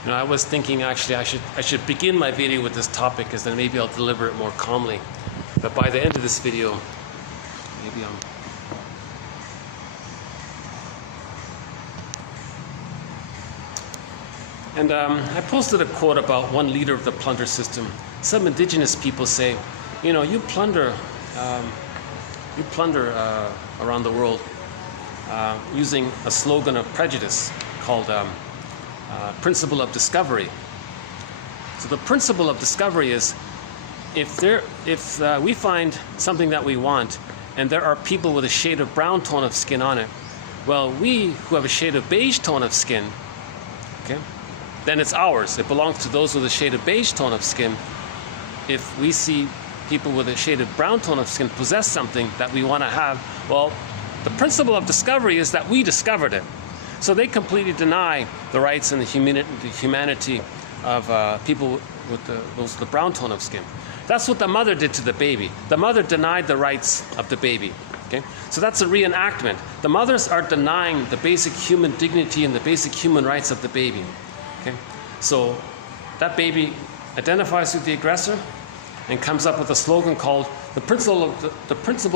I was thinking actually I should begin my video with this topic because then maybe I'll deliver it more calmly. But by the end of this video, maybe And I posted a quote about one leader of the plunder system. Some indigenous people say, you plunder around the world using a slogan of prejudice called principle of discovery. So the principle of discovery is if we find something that we want and there are people with a shade of brown tone of skin on it, well, we who have a shade of beige tone of skin, okay, then it's ours. It belongs to those with a shade of beige tone of skin. If we see people with a shade of brown tone of skin possess something that we want to have, well, the principle of discovery is that we discovered it. So they completely deny the rights and the humanity of people with those with the brown tone of skin. That's what the mother did to the baby. The mother denied the rights of the baby. Okay? So that's a reenactment. The mothers are denying the basic human dignity and the basic human rights of the baby. Okay? So that baby identifies with the aggressor and comes up with a slogan called the principle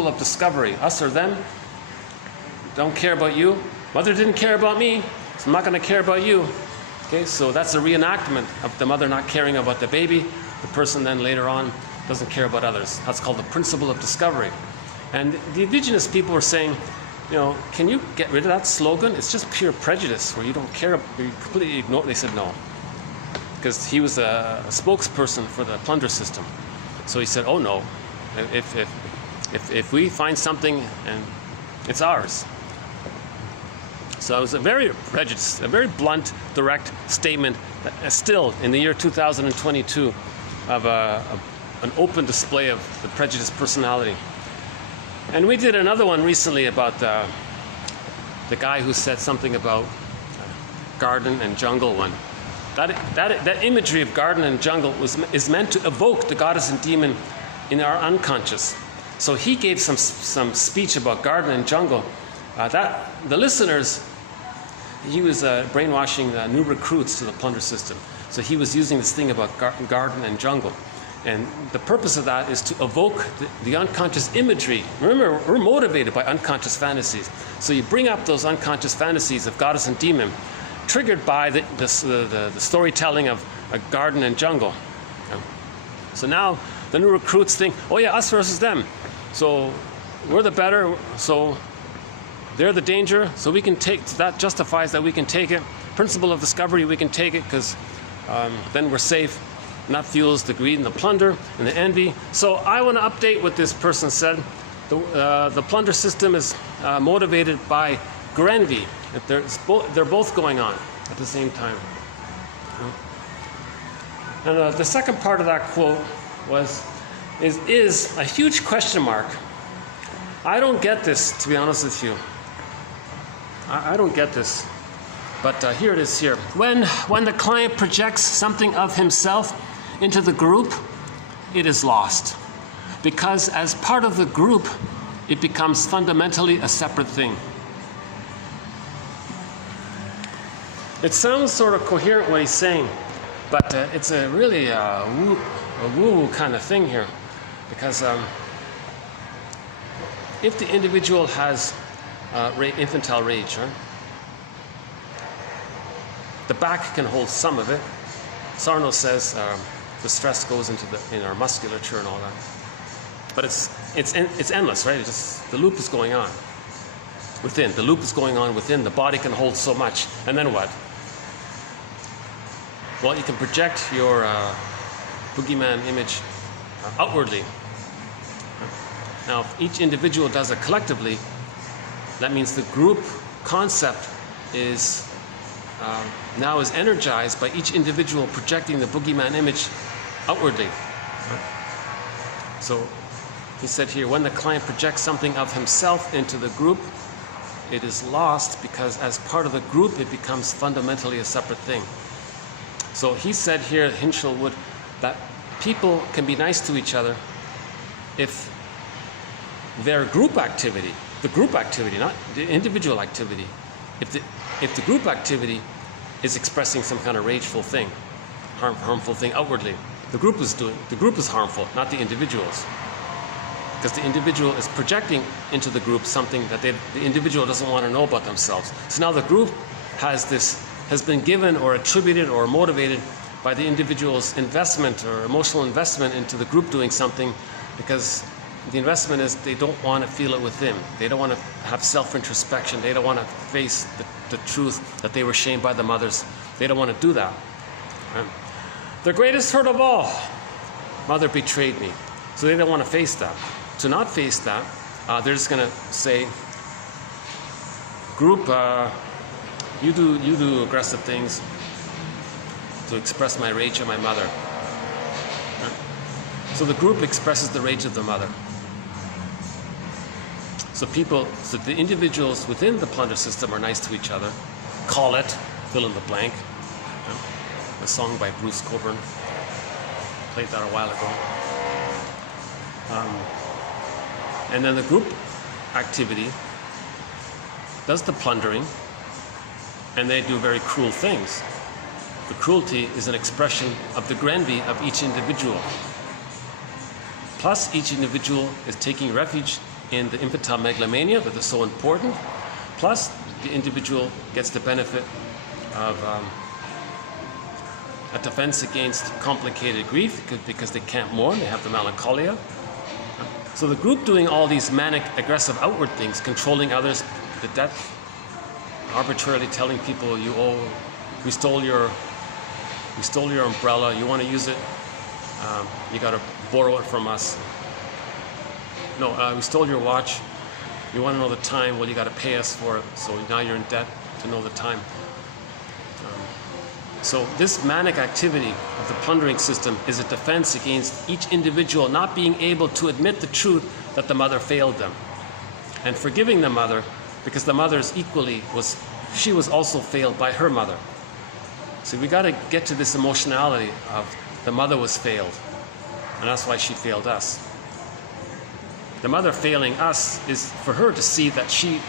of discovery. Us or them, don't care about you. Mother didn't care about me, so I'm not going to care about you. Okay, so that's a reenactment of the mother not caring about the baby. The person then later on doesn't care about others. That's called the principle of discovery. And the indigenous people were saying, can you get rid of that slogan? It's just pure prejudice where you don't care, you completely ignore it. They said no, because he was a spokesperson for the plunder system. So he said, oh no, if we find something and it's ours. So it was a very prejudiced, a very blunt, direct statement, that still in the year 2022, of an open display of the prejudiced personality. And we did another one recently about the guy who said something about garden and jungle one. That imagery of garden and jungle is meant to evoke the goddess and demon in our unconscious. So he gave some speech about garden and jungle. The listeners, he was brainwashing new recruits to the plunder system. So he was using this thing about garden and jungle. And the purpose of that is to evoke the unconscious imagery. Remember, we're motivated by unconscious fantasies. So you bring up those unconscious fantasies of goddess and demon, triggered by the storytelling of a garden and jungle. So now the new recruits think, oh yeah, us versus them. So we're the better, so they're the danger, so we can take, that justifies that we can take it. Principle of discovery, we can take it because then we're safe. And that fuels the greed and the plunder and the envy. So I want to update what this person said. The plunder system is motivated by envy. They're both going on at the same time. And the second part of that quote is a huge question mark. I don't get this, to be honest with you. I don't get this. But here it is here. When the client projects something of himself into the group, it is lost. Because as part of the group, it becomes fundamentally a separate thing. It sounds sort of coherent what he's saying, but it's a really woo-woo kind of thing here. Because if the individual has infantile rage, right? The back can hold some of it. Sarno says the stress goes in our musculature and all that. But it's endless, right? The loop is going on within. The loop is going on within. The body can hold so much. And then what? Well, you can project your boogeyman image outwardly. Now, if each individual does it collectively, that means the group concept is now is energized by each individual projecting the boogeyman image outwardly. So he said here, when the client projects something of himself into the group, it is lost because as part of the group, it becomes fundamentally a separate thing. So he said here, Hinchell would, that people can be nice to each other if their group activity, not the individual activity, if the group activity is expressing some kind of rageful thing, harmful thing outwardly, the group is harmful, not the individuals. Because the individual is projecting into the group something that the individual doesn't want to know about themselves. So now the group has been given or attributed or motivated by the individual's investment or emotional investment into the group doing something, because the investment is they don't want to feel it within. They don't want to have self-introspection. They don't want to face the truth that they were shamed by the mothers. They don't want to do that. Right? The greatest hurt of all, mother betrayed me. So they don't want to face that. To not face that, they're just going to say, group, you do aggressive things to express my rage at my mother. Right? So the group expresses the rage of the mother. So the individuals within the plunder system are nice to each other. Call it, fill in the blank. A song by Bruce Coburn. Played that a while ago. And then the group activity does the plundering, and they do very cruel things. The cruelty is an expression of the envy of each individual. Plus, each individual is taking refuge in the infantile megalomania that is so important. Plus, the individual gets the benefit of a defense against complicated grief because they can't mourn, they have the melancholia. So the group doing all these manic, aggressive outward things, controlling others, the debt, arbitrarily telling people we stole your umbrella, you want to use it, you got to borrow it from us. No, we stole your watch, you want to know the time, well you got to pay us for it, so now you're in debt to know the time. So this manic activity of the plundering system is a defense against each individual not being able to admit the truth that the mother failed them, and forgiving the mother because the mother she was also failed by her mother. So we got to get to this emotionality of the mother was failed, and that's why she failed us. The mother failing us is for her to see that she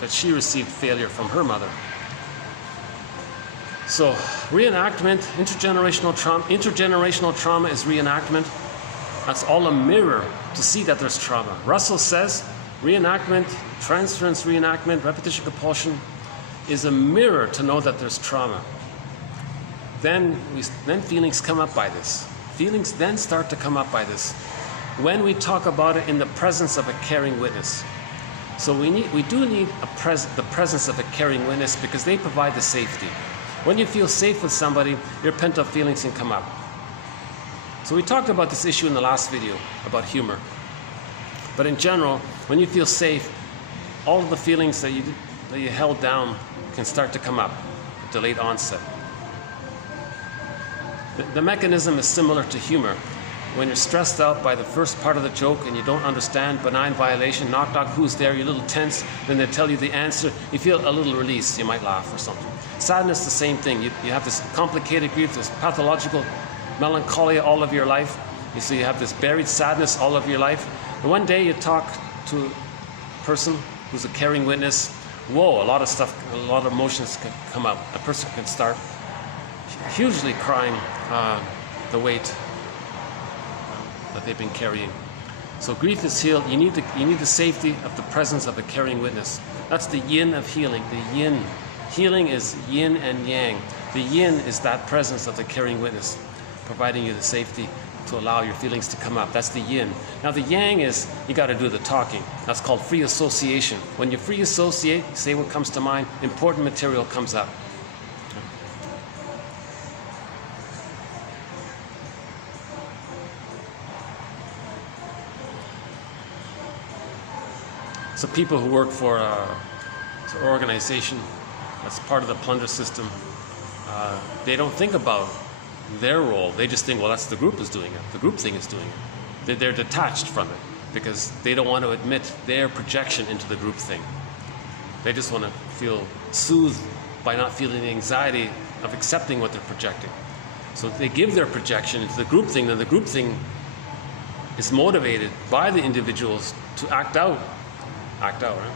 received failure from her mother. So reenactment, intergenerational trauma is reenactment. That's all a mirror to see that there's trauma. Russell says reenactment, transference reenactment, repetition compulsion is a mirror to know that there's trauma. Then feelings come up by this. Feelings then start to come up by this when we talk about it in the presence of a caring witness. So we do need the presence of a caring witness because they provide the safety. When you feel safe with somebody, your pent-up feelings can come up. So we talked about this issue in the last video about humor. But in general, when you feel safe, all of the feelings that you held down can start to come up at delayed onset. The mechanism is similar to humor. When you're stressed out by the first part of the joke and you don't understand benign violation, knock knock, who's there, you're a little tense, then they tell you the answer, you feel a little release, you might laugh or something. Sadness, the same thing. You have this complicated grief, this pathological melancholia all of your life. So you have this buried sadness all of your life. And one day you talk to a person who's a caring witness. Whoa, a lot of stuff, a lot of emotions can come up. A person can start hugely crying the weight that they've been carrying. So grief is healed. You need the safety of the presence of a caring witness. That's the yin of healing. The yin. Healing is yin and yang. The yin is that presence of the caring witness, providing you the safety to allow your feelings to come up. That's the yin. Now the yang is, you got to do the talking. That's called free association. When you free associate, you say what comes to mind, important material comes up. So people who work for an organization that's part of the plunder system, they don't think about their role. They just think, well, that's the group is doing it. The group thing is doing it. They're detached from it because they don't want to admit their projection into the group thing. They just want to feel soothed by not feeling the anxiety of accepting what they're projecting. So if they give their projection into the group thing, then the group thing is motivated by the individuals to act out, right?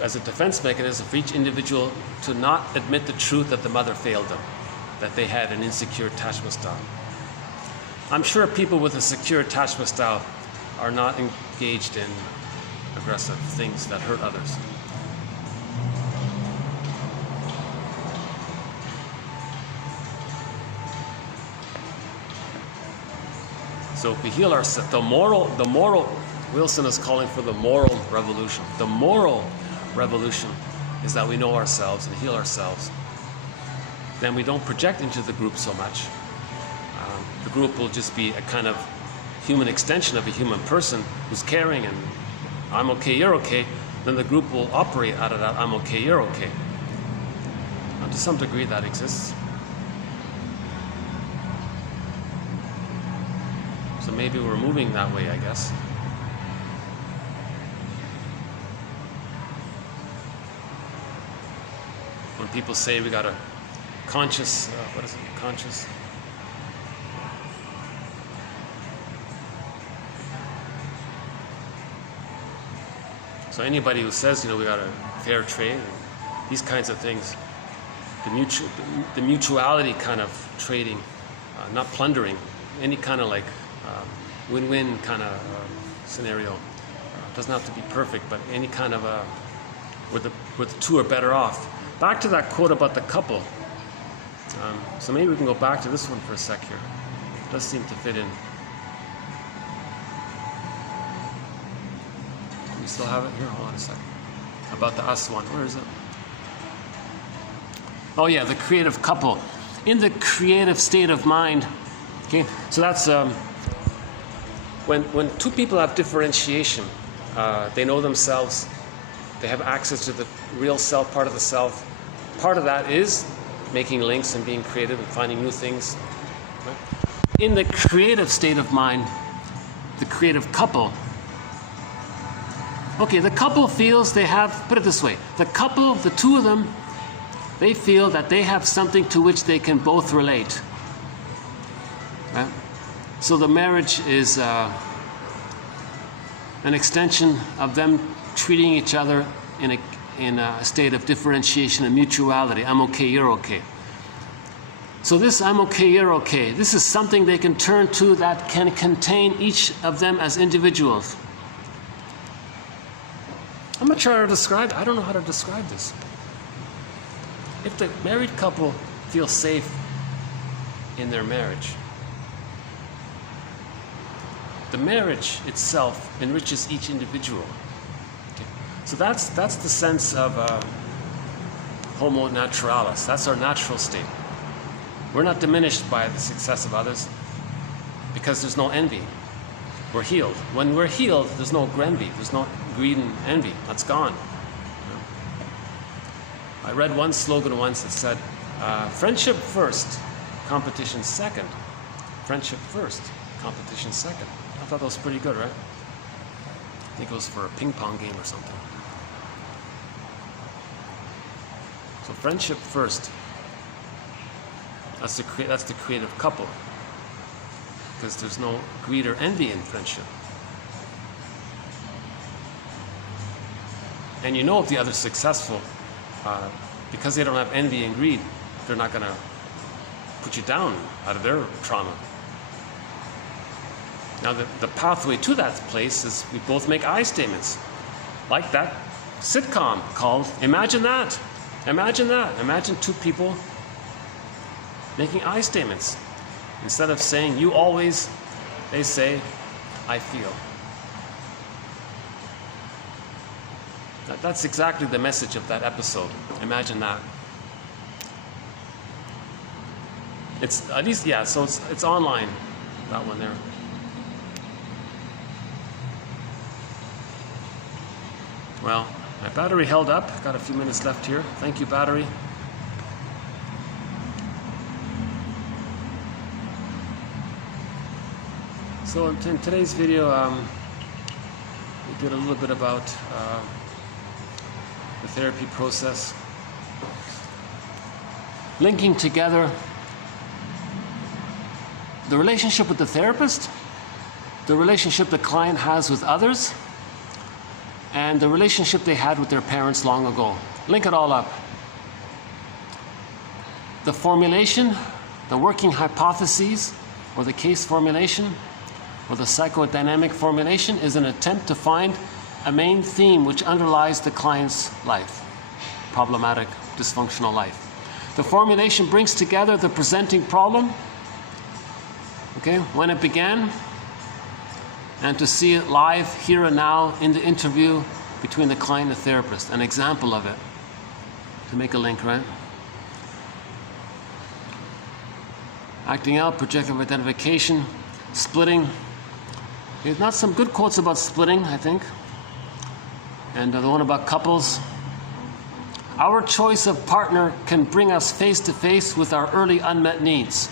As a defense mechanism for each individual to not admit the truth that the mother failed them, that they had an insecure attachment style. I'm sure people with a secure attachment style are not engaged in aggressive things that hurt others. So if we heal ourselves, the moral, Wilson is calling for the moral revolution. The moral revolution is that we know ourselves and heal ourselves. Then we don't project into the group so much. The group will just be a kind of human extension of a human person who's caring and I'm okay, you're okay. Then the group will operate out of that I'm okay, you're okay. And to some degree that exists. So maybe we're moving that way, I guess. When people say we got a conscious, what is it, conscious? So anybody who says, we got a fair trade, these kinds of things, the mutuality kind of trading, not plundering, any kind of like win-win kind of scenario. Doesn't have to be perfect, but any kind of where the two are better off. Back to that quote about the couple. So maybe we can go back to this one for a sec here. It does seem to fit in. We still have it here? Hold on a second. About the us one. Where is it? Oh yeah, the creative couple. In the creative state of mind. Okay, so that's when two people have differentiation, they know themselves, they have access to the real self, part of the self. Part of that is making links and being creative and finding new things. Right? In the creative state of mind, the creative couple, okay, the couple feels they have, put it this way, the couple, the two of them, they feel that they have something to which they can both relate. Right? So the marriage is an extension of them treating each other in a state of differentiation and mutuality. I'm okay, you're okay. So this I'm okay, you're okay, this is something they can turn to that can contain each of them as individuals. I'm not sure how to describe it. I don't know how to describe this. if the married couple feels safe in their marriage, the marriage itself enriches each individual. Okay? So that's the sense of homo naturalis. That's our natural state. We're not diminished by the success of others because there's no envy. We're healed. When we're healed, there's no envy. There's no greed and envy. That's gone. I read one slogan once that said, friendship first, competition second. Friendship first, competition second. I thought that was pretty good, right? I think it was for a ping pong game or something. So friendship first. That's the creative couple. Because there's no greed or envy in friendship. And you know if the other's successful, because they don't have envy and greed, they're not going to put you down out of their trauma. Now the pathway to that place is we both make I statements. Like that sitcom called Imagine That. Imagine that. Imagine two people making I statements. Instead of saying you always, they say I feel. That's exactly the message of that episode. Imagine that. It's at least, yeah, so it's online, that one there. Well, my battery held up. Got a few minutes left here. Thank you, battery. So in today's video, we did a little bit about the therapy process, linking together the relationship with the therapist, the relationship the client has with others, and the relationship they had with their parents long ago. Link it all up. The formulation, the working hypotheses, or the case formulation, or the psychodynamic formulation is an attempt to find a main theme which underlies the client's life, problematic, dysfunctional life. The formulation brings together the presenting problem, okay, when it began, and to see it live here and now in the interview between the client and the therapist, an example of it, to make a link, right? Acting out, projective identification, splitting. There's not some good quotes about splitting, I think. And the one about couples. Our choice of partner can bring us face to face with our early unmet needs.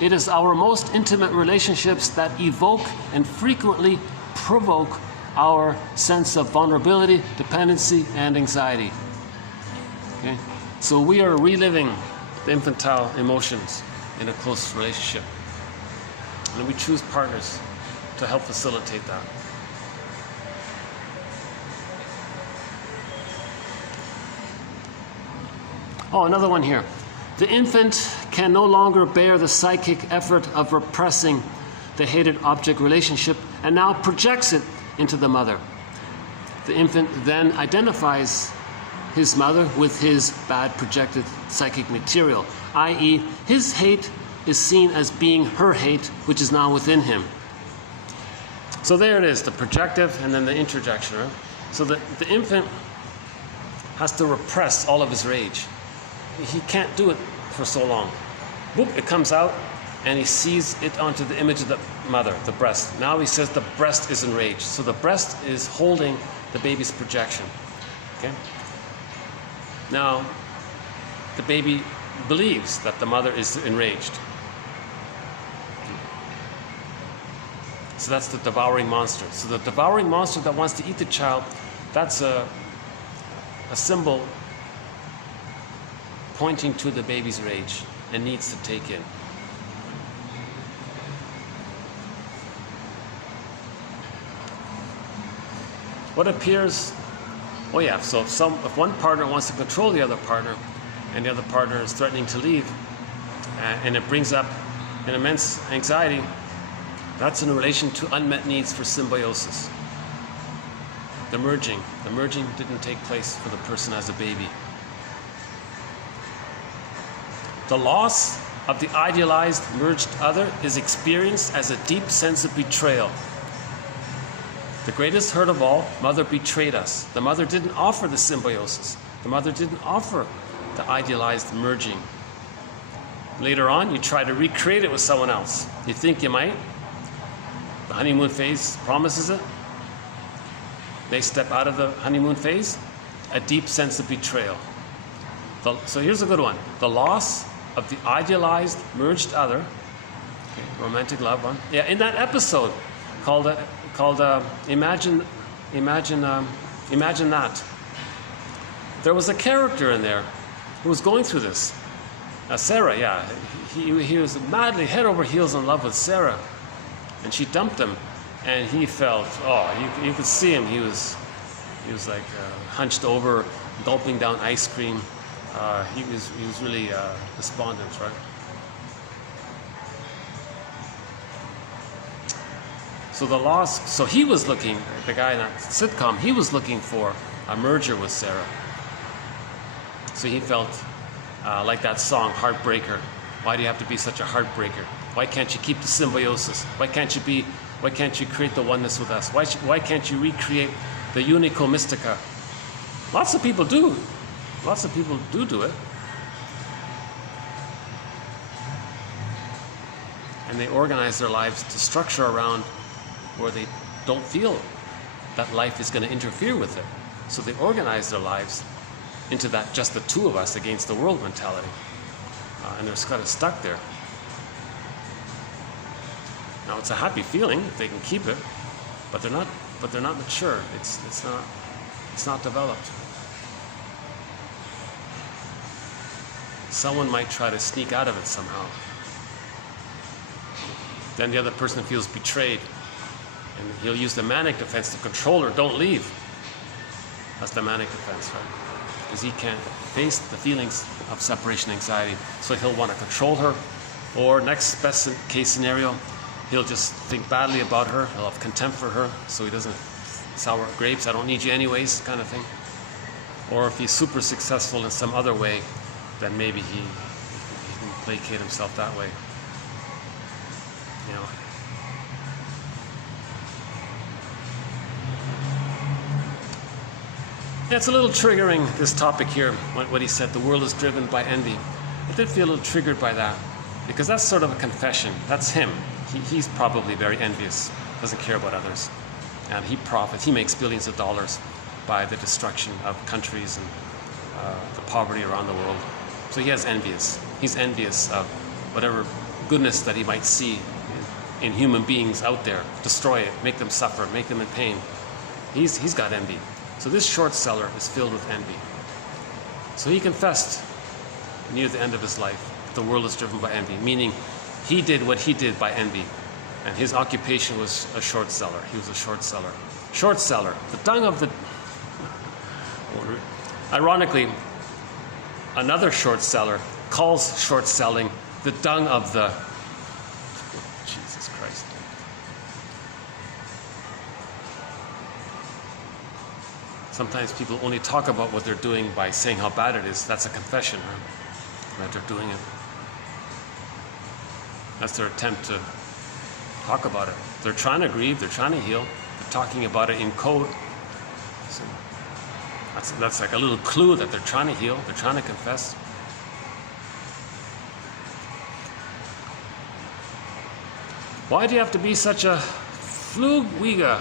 It is our most intimate relationships that evoke and frequently provoke our sense of vulnerability, dependency, and anxiety. Okay? So we are reliving the infantile emotions in a close relationship. And we choose partners to help facilitate that. Oh, another one here. The infant can no longer bear the psychic effort of repressing the hated object relationship and now projects it into the mother. The infant then identifies his mother with his bad projected psychic material, i.e., his hate is seen as being her hate, which is now within him. So there it is, the projective and then the interjection. Right? So the infant has to repress all of his rage. He can't do it for so long. Boop, it comes out, and he sees it onto the image of the mother, the breast. Now he says the breast is enraged. So the breast is holding the baby's projection. Okay? Now, the baby believes that the mother is enraged. So that's the devouring monster. So the devouring monster that wants to eat the child, that's a symbol pointing to the baby's rage and needs to take in. What appears, oh yeah, so if one partner wants to control the other partner and the other partner is threatening to leave, and it brings up an immense anxiety, that's in relation to unmet needs for symbiosis. The merging didn't take place for the person as a baby. The loss of the idealized, merged other is experienced as a deep sense of betrayal. The greatest hurt of all, mother betrayed us. The mother didn't offer the symbiosis. The mother didn't offer the idealized merging. Later on, you try to recreate it with someone else. You think you might. The honeymoon phase promises it. They step out of the honeymoon phase. A deep sense of betrayal. So here's a good one. The loss of the idealized, merged other. Okay, romantic love one. Yeah, in that episode called Imagine That. There was a character in there who was going through this. Sarah, yeah. He was madly head over heels in love with Sarah. And she dumped him. And he felt, you could see him. He was like hunched over, gulping down ice cream. He was really despondent, right? So he was looking, the guy in that sitcom, he was looking for a merger with Sarah. So he felt like that song, Heartbreaker. Why do you have to be such a heartbreaker? Why can't you keep the symbiosis? Why can't you create the oneness with us? Why can't you recreate the unico mystica? Lots of people do. Lots of people do it. And they organize their lives to structure around where they don't feel that life is going to interfere with it. So they organize their lives into that just the two of us against the world mentality. And they're kind of stuck there. Now it's a happy feeling if they can keep it, but they're not mature. It's not developed. Someone might try to sneak out of it somehow. Then the other person feels betrayed, and he'll use the manic defense to control her. Don't leave. That's the manic defense, right? Because he can't face the feelings of separation anxiety, so he'll want to control her. Or next best case scenario, he'll just think badly about her. He'll have contempt for her, so he doesn't sour grapes. I don't need you anyways, kind of thing. Or if he's super successful in some other way, then maybe he can placate himself that way. You know. Yeah, it's a little triggering, this topic here, what he said, the world is driven by envy. I did feel a little triggered by that, because that's sort of a confession. That's him. He's probably very envious, doesn't care about others. And he profits, he makes billions of dollars by the destruction of countries and the poverty around the world. So he's envious of whatever goodness that he might see in human beings out there. Destroy it, make them suffer, make them in pain. He's got envy. So this short seller is filled with envy. So he confessed near the end of his life, the world is driven by envy, meaning he did what he did by envy. And his occupation was a short seller. He was a short seller. Short seller, the dung of the... Ironically, another short seller calls short selling the dung of the... Jesus Christ. Sometimes people only talk about what they're doing by saying how bad it is. That's a confession, right? That they're doing it. That's their attempt to talk about it. They're trying to grieve, they're trying to heal, they're talking about it in code. So that's like a little clue that they're trying to heal, they're trying to confess. Why do you have to be such a flugwiger?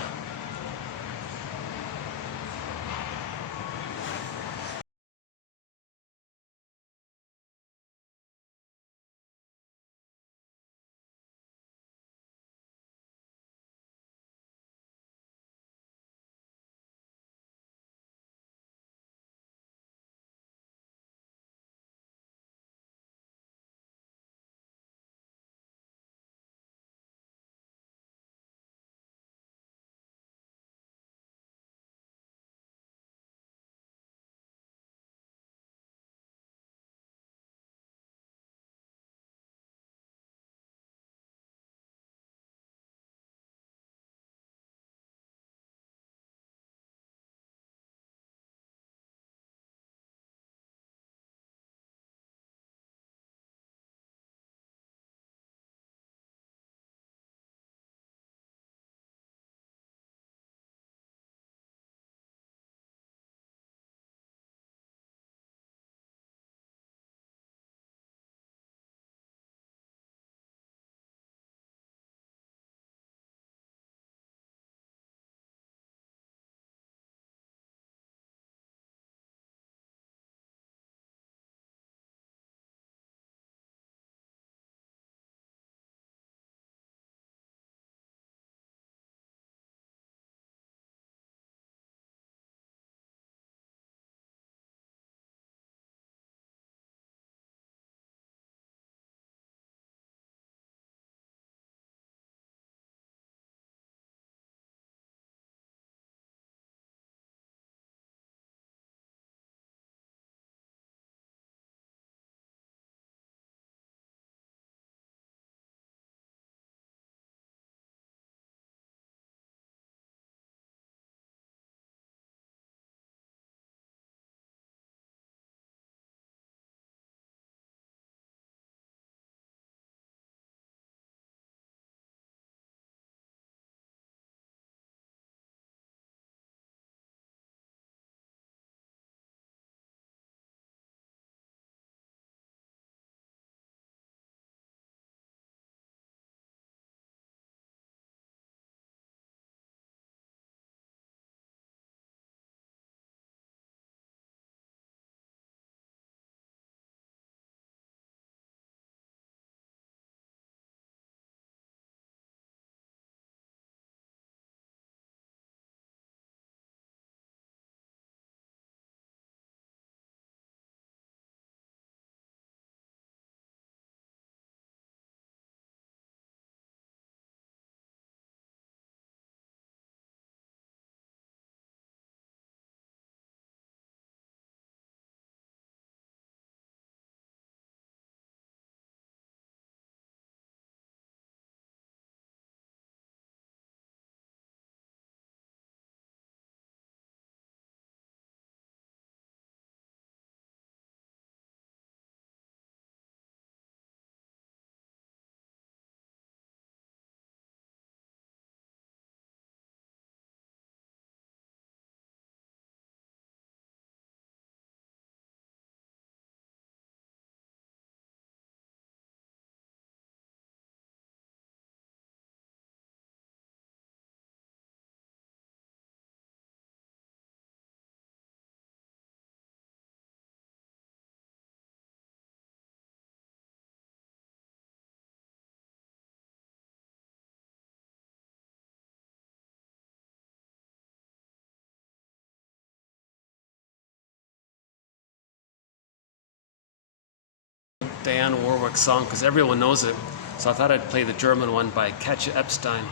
Diane Warwick song because everyone knows it. So I thought I'd play the German one by Katja Epstein.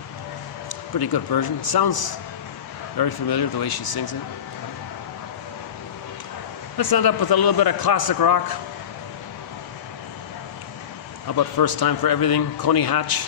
Pretty good version. Sounds very familiar the way she sings it. Let's end up with a little bit of classic rock. How about First Time for Everything, Coney Hatch?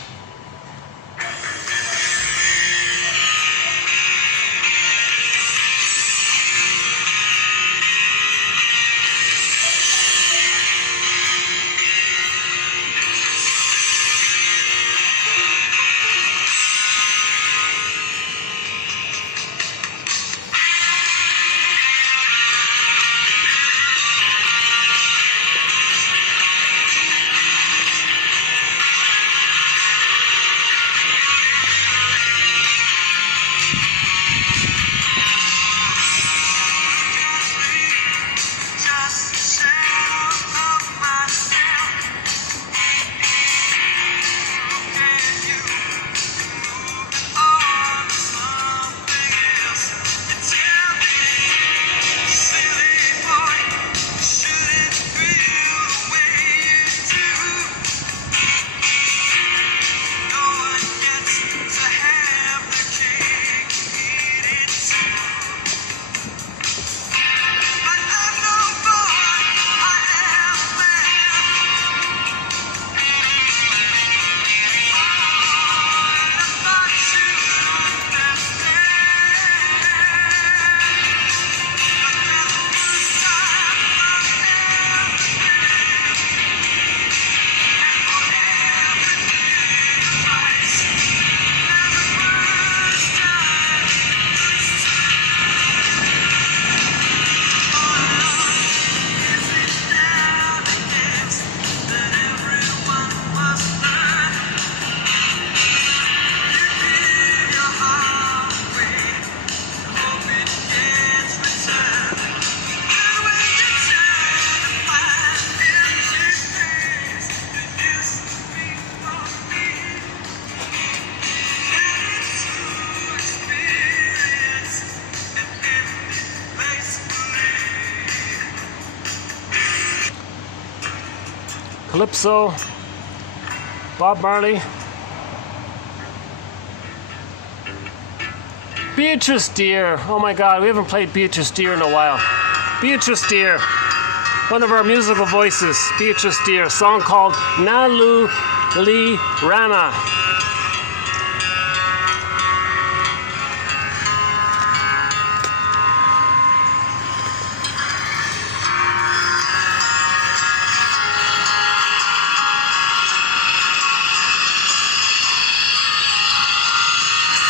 Calypso, Bob Marley, Beatrice Deer. Oh my God, we haven't played Beatrice Deer in a while. Beatrice Deer, one of our musical voices. Beatrice Deer, a song called Nalu Li Rana.